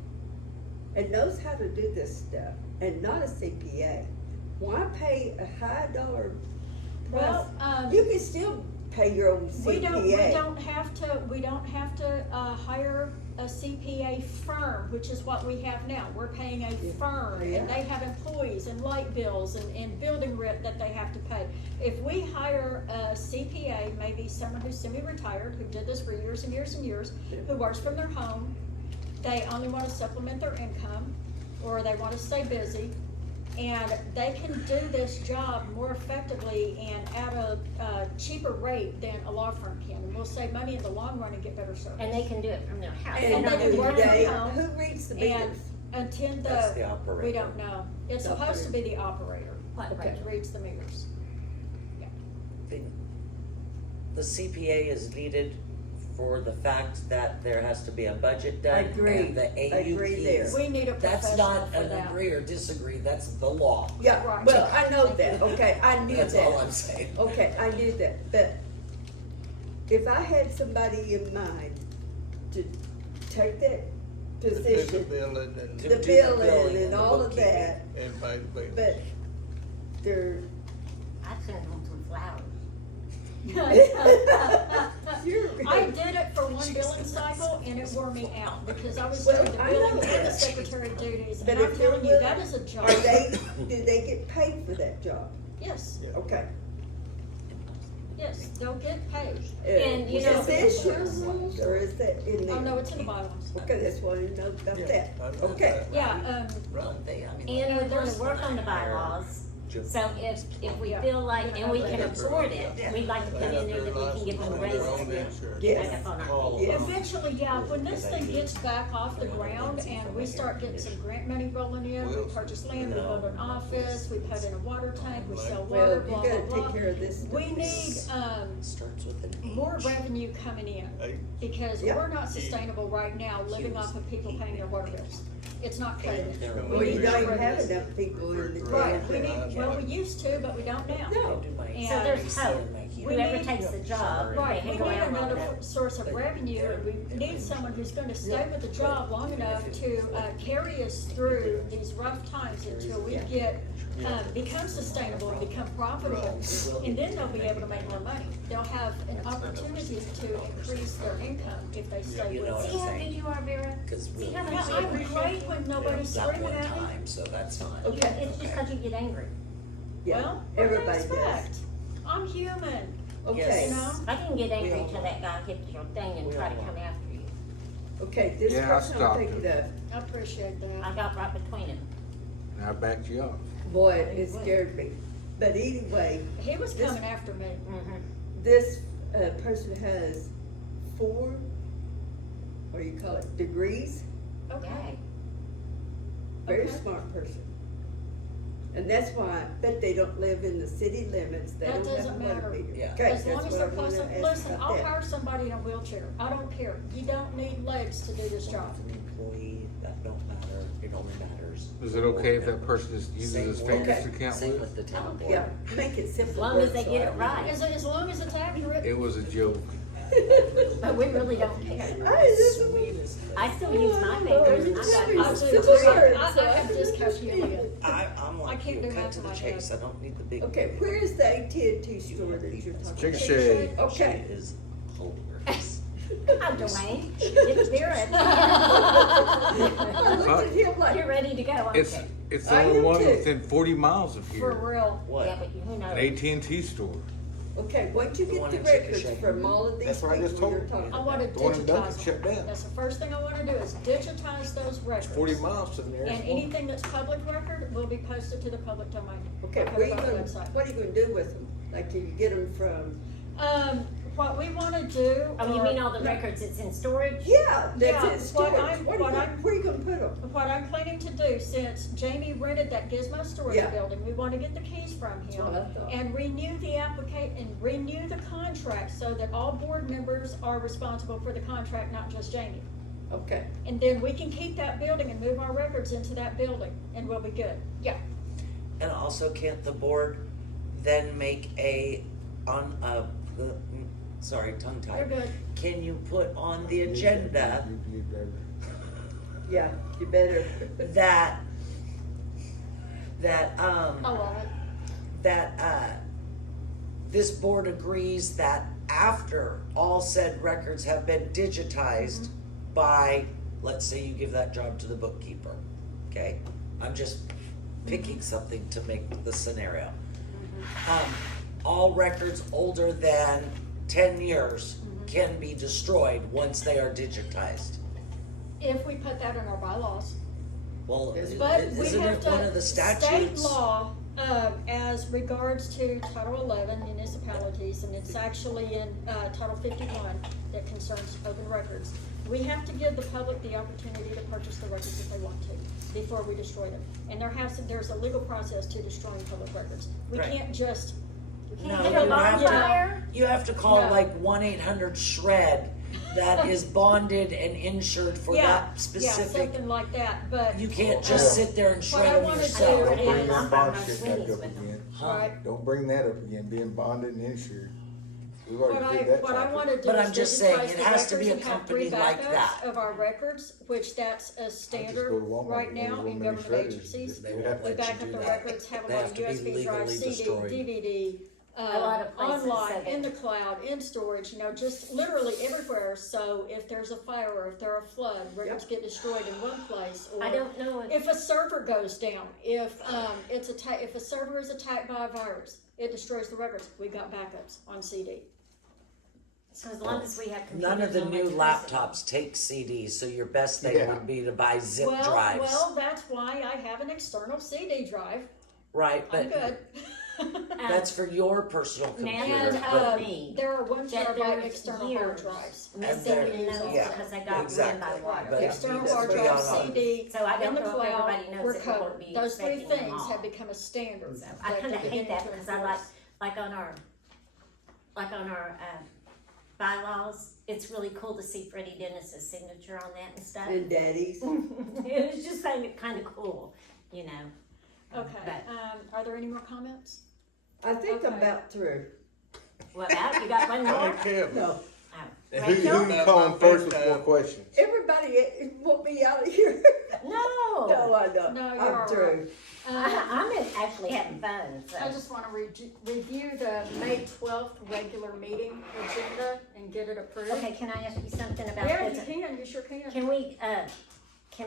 and knows how to do this stuff and not a CPA, why pay a high dollar price? Well, You can still pay your own CPA. we don't have to hire a CPA firm, which is what we have now. We're paying a firm, Yeah. and they have employees and light bills and building rent that they have to pay. If we hire a CPA, maybe someone who's semi-retired, who did this for years and years and years, who works from their home, they only wanna supplement their income, or they wanna stay busy, and they can do this job more effectively and at a cheaper rate than a law firm can. And we'll save money in the long run and get better service. And they can do it from their house. And They they don't can work have to from work. home. Who reads the And meters? attend That's the we operator. don't know. It's The supposed to be the operator What, Okay. that reads the meters. The CPA is needed for the fact that there has to be a budget done. Agree. And the I agree there. AUPs. We need a That's professional not for an that. agree or disagree, that's the law. Yeah, Right. well, I know that, okay, I knew That's that. all I'm saying. Okay, I knew that, but if I had somebody in mind to take that To do the position, billing and the do the billing billing and and the all of bookkeeping. that, and pay the bills. but they're, I sent them some flowers. you're. I did it for one billing cycle and it wore me out because I was Well, doing the I billing know and the that. secretary duties, But and I'm if you're telling you, willing- that is a job. Are they, do they get paid for that job? Yes, Okay. yes, they'll get paid. And, you know- Is this your rules or is that in there? Oh, no, it's in the bylaws. Okay, that's what I know about that. I know Okay. that. Yeah, Run, they, I mean. And we're there's- gonna work on the bylaws, so if we feel like, and we can afford it, we'd like to put in there that we can give them raises and Yes. back up on our feet. Yes. eventually, yeah, when this thing gets back off the ground and we start getting some grant money rolling in, we purchase land, we build an office, we put in a water tank, we sell Well, water, you blah, gotta blah, take blah. care of this. We need, Starts with an H. more revenue coming in, because Yeah. we're not sustainable right now, living off of people paying their water bills. It's not cutting it. Well, We you need don't more have revenue. enough people in the. Right, we need, well, we used to, but we don't now. No. And So there's hope, we whoever need- takes the job, they Right, we hang need around long another enough. source of revenue, and we need someone who's gonna stay with the job long enough to, carry us through these rough times until we get, become sustainable and become profitable, and then they'll be able to make more money. They'll have an opportunity to increase their income if they stay You know with what us. See how good you are, Vera? Cause we. See how Yeah, much I'm great when nobody's That screaming one at me. time, so that's fine. Okay. It's just cause you get angry. Yeah, Well, what do you everybody does. expect? I'm human, Okay, you know? I didn't get angry We all- till that guy hit your thing and we tried to all- come after you. okay, this Yeah, I person will stopped take him. it up. I appreciate that. I got right between them. And I backed you up. Boy, it scared me. But anyway, He was This- coming after me. this, person has 4, what do you call it, degrees? Okay. Very Okay. smart person. And that's why, I bet they don't live in the city limits, they That don't have a doesn't water matter. meter. Yeah. Okay, As long that's as what they're I wanna close, ask listen, about I'll that. hire somebody in a wheelchair, I don't care, you don't need legs to do this job. An employee, that don't matter, it only matters. Is it okay if that person just uses Same his with- fingers to count Same with? with the town board. Yeah, make it simple. As long as they work, so get I it don't- right. As long as it's accurate. It was a joke. But we really don't care. I still use my Oh, fingers you and I tell got me lots it's of too I, weird, I so have dyscalculia. I'm I like can't you, do cut math to in the my chase, head. I don't need the big. Okay, where is the AT&T store that you're talking Chicken about? shade. Okay. It is hilarious. I'm Dwayne. It's Vera. I looked at him like, You're ready to go, aren't you? It's the I only am one too. within 40 miles of For here. real. What? Yeah, but who knows? An AT&T store. okay, once you The get one the in Chicken records Shade. from all of these That's what I just people told you're you. talking I about. wanna The one in Duncan digitize shut them. down. That's the first thing I wanna do is digitize those records. 40 miles to there. And anything that's public record will be posted to the public domain. Okay, Put where it you on the gonna, website. what are you gonna do with them? Like, you get them from, What we wanna do. Oh, you mean all the records that's in storage? yeah, Yeah, that's in storage. what I'm- Where you gonna put them? What I'm planning to do, since Jamie rented that Gizmo storage Yeah. building, we wanna get the keys from That's him. what I thought. And renew the and renew the contract so that all board members are responsible for the contract, not just Jamie. Okay. And then we can keep that building and move our records into that building, and we'll be good. Yeah. And also, can't the board then make sorry, tongue You're tied. good. Can you put on the agenda Yeah, you better. that, I love it. that, this board agrees that after all said records have been digitized by, let's say you give that job to the bookkeeper, okay? I'm just picking something to make the scenario. All records older than 10 years can be destroyed once they are digitized. If we put that in our bylaws. Well, But we isn't have it to, one of the state statutes? law, as regards to Title 11 municipalities, and it's actually in, Title 51 that concerns open records. We have to give the public the opportunity to purchase the records if they want to, before we destroy them. And there's a legal process to destroying public records. We Right. can't just, No, Put you a have bonfire? to, you have to call No. like 1-800-SHRED that is bonded and insured for yeah, that yeah, specific. something like that, but. You can't just sit there and What I shred them wanna yourself. do Don't bring is- that bond I'm shit not back Sweeney's up with them. again. Right. Don't bring that up again, being bonded and insured. We've What already I, did that what I topic. wanna do But I'm is just saying, digitize it the has to be records a and have 3 company like backups that. of our records, which that's a standard go to Walmart right and now order in one of government them shredders. agencies. They We'd won't have to We let back you up do the that. records, have They them on have to be USB drive, legally CD, destroyed. DVD, A lot of places online, say in the that. cloud, in storage, just literally everywhere. So if there's a fire or if there's a flood, records get destroyed in one place. Or I don't know if, if a server goes down, if if a server is attacked by a virus, it destroys the records. We got backups on CD. so as long as we have computers. None of the and new electricity. laptops take CDs, so your best thing Yeah. would be to buy zip Well, drives. well, that's why I have an external CD drive. Right, I'm but good. that's for your personal Nan computer. told but- me There are 1 that terabyte there's external hard years drives. missing there- in those yeah, because they got ruined exactly. by water. But it External needs to hard be drive, on a- CD, So I in don't the know if cloud, everybody knows we're that we won't covered. be Those 3 expecting them things all. have become a standard. So I that kinda they're hate that beginning to because I enforce. like on our bylaws, it's really cool to see Freddie Dennis's signature on that and stuff. And daddies. It was just kind of cool, you know. Okay, But- are there any more comments? I think I'm Okay. about through. What about, you got one more? Hey, Kevin, No, Oh. And who Rachel? you calling first with more questions? everybody won't be out of here. No. No, I don't. No, you're I'm all through. I'm actually having fun, so. I just wanna review the May 12th regular meeting agenda and get it approved. Okay, can I ask you something about Yeah, you this? can, you sure can. Can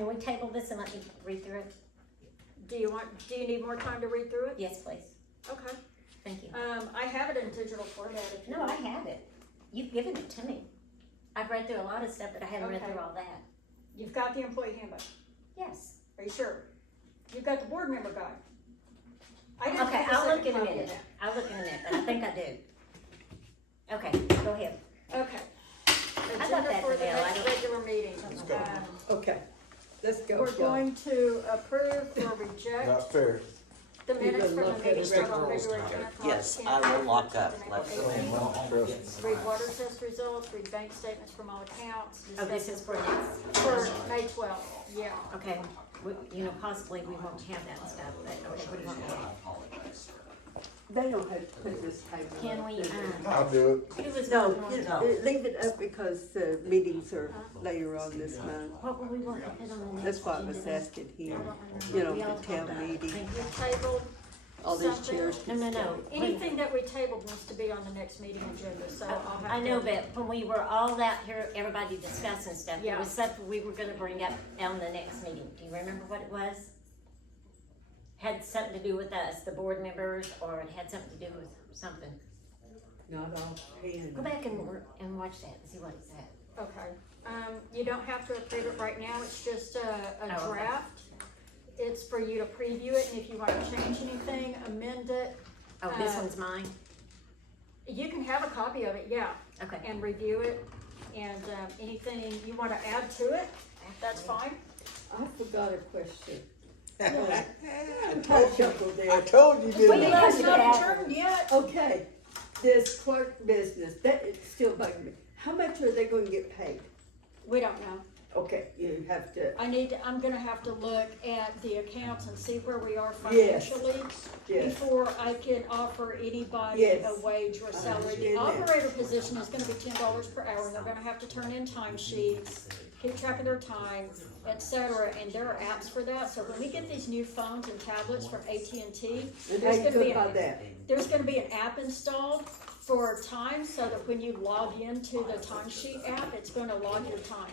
we table this and let me read through it? Do you need more time to read through it? Yes, please. Okay. Thank you. I have it in digital format if you No, I want. have it. You've given it to me. I've read through a lot of stuff, but I haven't read Okay. through all that. You've got the employee handbook. Yes. Are you sure? You've got the board member guide. I didn't Okay, have a I'll look second in a copy of minute. that. I'll look in a minute, but I think I do. Okay, go ahead. Okay. got Agenda that, for the Bill. I next don't- regular meeting. go. Okay, let's go. We're John. going to approve or reject Not fair. the minutes from the look at meeting it. held on February 10th. Yes, I will lock up. Let Trust me. Read water test results, read bank statements from all accounts. Oh, this is for next. For May 12th, yeah. Okay, possibly we won't have that stuff, but okay, what do you want me to do? They don't have to put this table. Can up, we, do they? I'll do it. who was No, voting on it? leave it up because the meetings are later on this month. What were we wanting to put on the next? That's why I was agenda? asking him, you know, the town meeting, We tabled all these something. chairs. No. Anything that we tabled needs to be on the next meeting agenda, so I'll have to. I know, but when we were all out here, everybody discussing stuff, there Yeah. was stuff we were gonna bring up on the next meeting. Do you remember what it was? Had something to do with us, the board members, or it had something to do with something. Not offhand. Go back and watch that and see what it said. Okay, you don't have to approve it right now, it's just a Oh, okay. draft. It's for you to preview it, and if you wanna change anything, amend it, Oh, this Uh, one's mine? you can have a copy of it, yeah, Okay. and review it. And, anything you wanna add to it, that's fine. I forgot a question. I I told chuckled I there. told you, Wait, didn't I? it's not adjourned yet. Okay, this clerk business, that is still bugging me. How much are they gonna get paid? We don't know. Okay, you have to, I'm gonna have to look at the accounts and see where we are Yes. financially yes, before I can offer anybody Yes. a wage or a salary. The understand that. operator position is gonna be $10 per hour, and they're gonna have to turn in timesheets, keep track of their time, etc. And there are apps for that, so when we get these new phones and tablets from AT&T, and there's how you gonna be go by that? there's gonna be an app installed for time, so that when you log into the timesheet app, it's gonna log your time.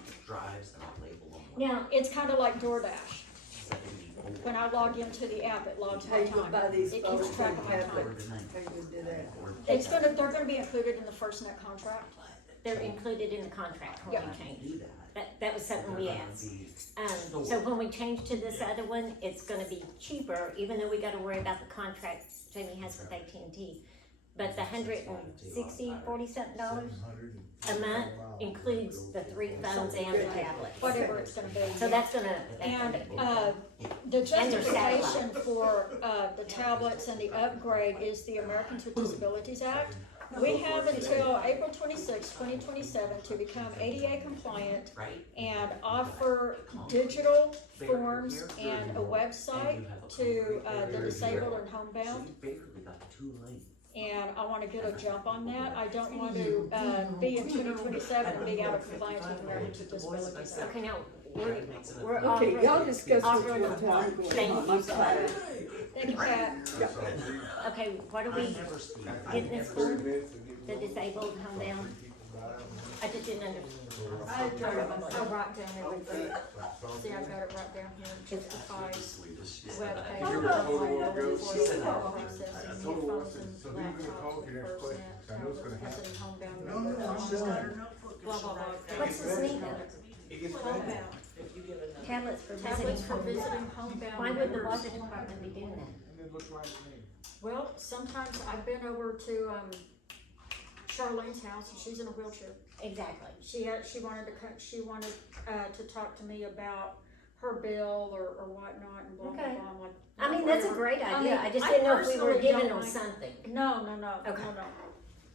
Now, It's kinda like DoorDash. When I log into the app, it logs How my you go time. by these It phones keeps track and of my time. tablets? How you do that? They're gonna be included in the FirstNet contract. they're included in the contract when Yeah. we change. That was something we asked. So when we change to this other one, it's gonna be cheaper, even though we gotta worry about the contract Jamie has with AT&T. But the $140-something a month includes the 3 phones and the tablet. Whatever it's gonna be. So that's gonna. And, that's gonna the And their justification satellite. for, the tablets and the upgrade is the Americans with Disabilities Act. We have until April 26, 2027 to become ADA compliant and offer digital forms and a website to, the disabled and homebound. And I wanna get a jump on that. I don't want to, be in 2027 and be out of compliance with Americans with Disabilities Act. Okay, now, we're Okay, offering. y'all discuss what offering- you're talking Thank about. you. I'm sorry. Thank you, Pat. Okay, what are we getting this for? The disabled, homebound? I just didn't understand. I write down everything. See, I've got it right down here, justifies webpage. What's this need of? Tablets for Tablets visiting for homebound. visiting homebound. Why would the members. water department be doing that? Well, sometimes I've been over to, Charlene's house, and she's in a wheelchair. Exactly. She wanted to talk to me about her bill or whatnot and blah, blah, Okay. blah. I'm like, I mean, that's a whatever. great I idea, mean, I just didn't know if we were personally giving don't them like- something, No. Okay.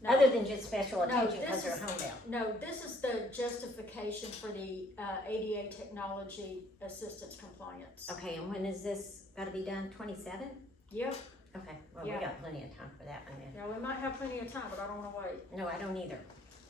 No. other than just special No, attention this because they're is- homebound. No, this is the justification for the, ADA technology assistance compliance. Okay, and when is this gotta be done, 27? Yep, Okay, well, we Yeah. got plenty of time for that one then. yeah, we might have plenty of time, but I don't wanna wait. No, I don't either,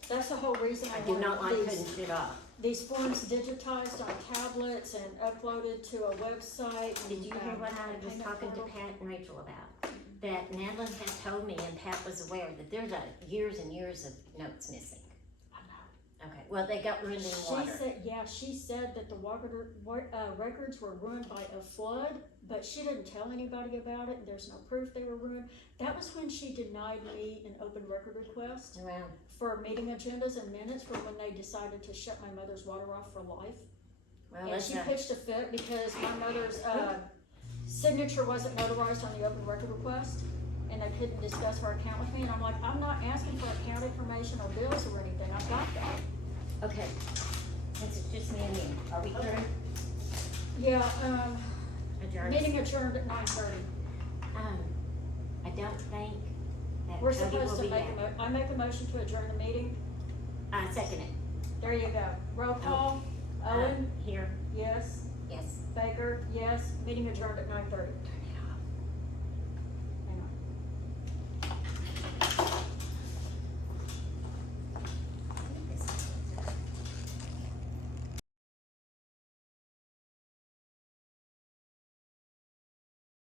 That's the whole reason I do not like wanted cutting these, shit off. these forms digitized on tablets and uploaded to a website. Did you hear what I was payment talking to portal. Pat and Rachel about? That Madeline has told me, and Pat was aware, that there's years and years of notes missing. I know. Okay, well, they got ruined in water. She said that the records were ruined by a flood, but she didn't tell anybody about it, and there's no proof they were ruined. That was when she denied me an open record request Well, for meeting agendas and minutes for when they decided to shut my mother's water off for life. well, And let's, she pitched a fit because my mother's, signature wasn't notarized on the open record request, and they couldn't discuss her account with me, and I'm like, I'm not asking for account information or bills or anything, I've got that. okay, since it's just me and you, are we through? Yeah, Adjourned? meeting adjourned at 9:30. I don't think that We're Cody supposed will to be make back. I make a motion to adjourn the meeting. I second it. There you go. Roll call. Owen, Here, yes. yes. Baker, yes. Meeting adjourned at 9:30.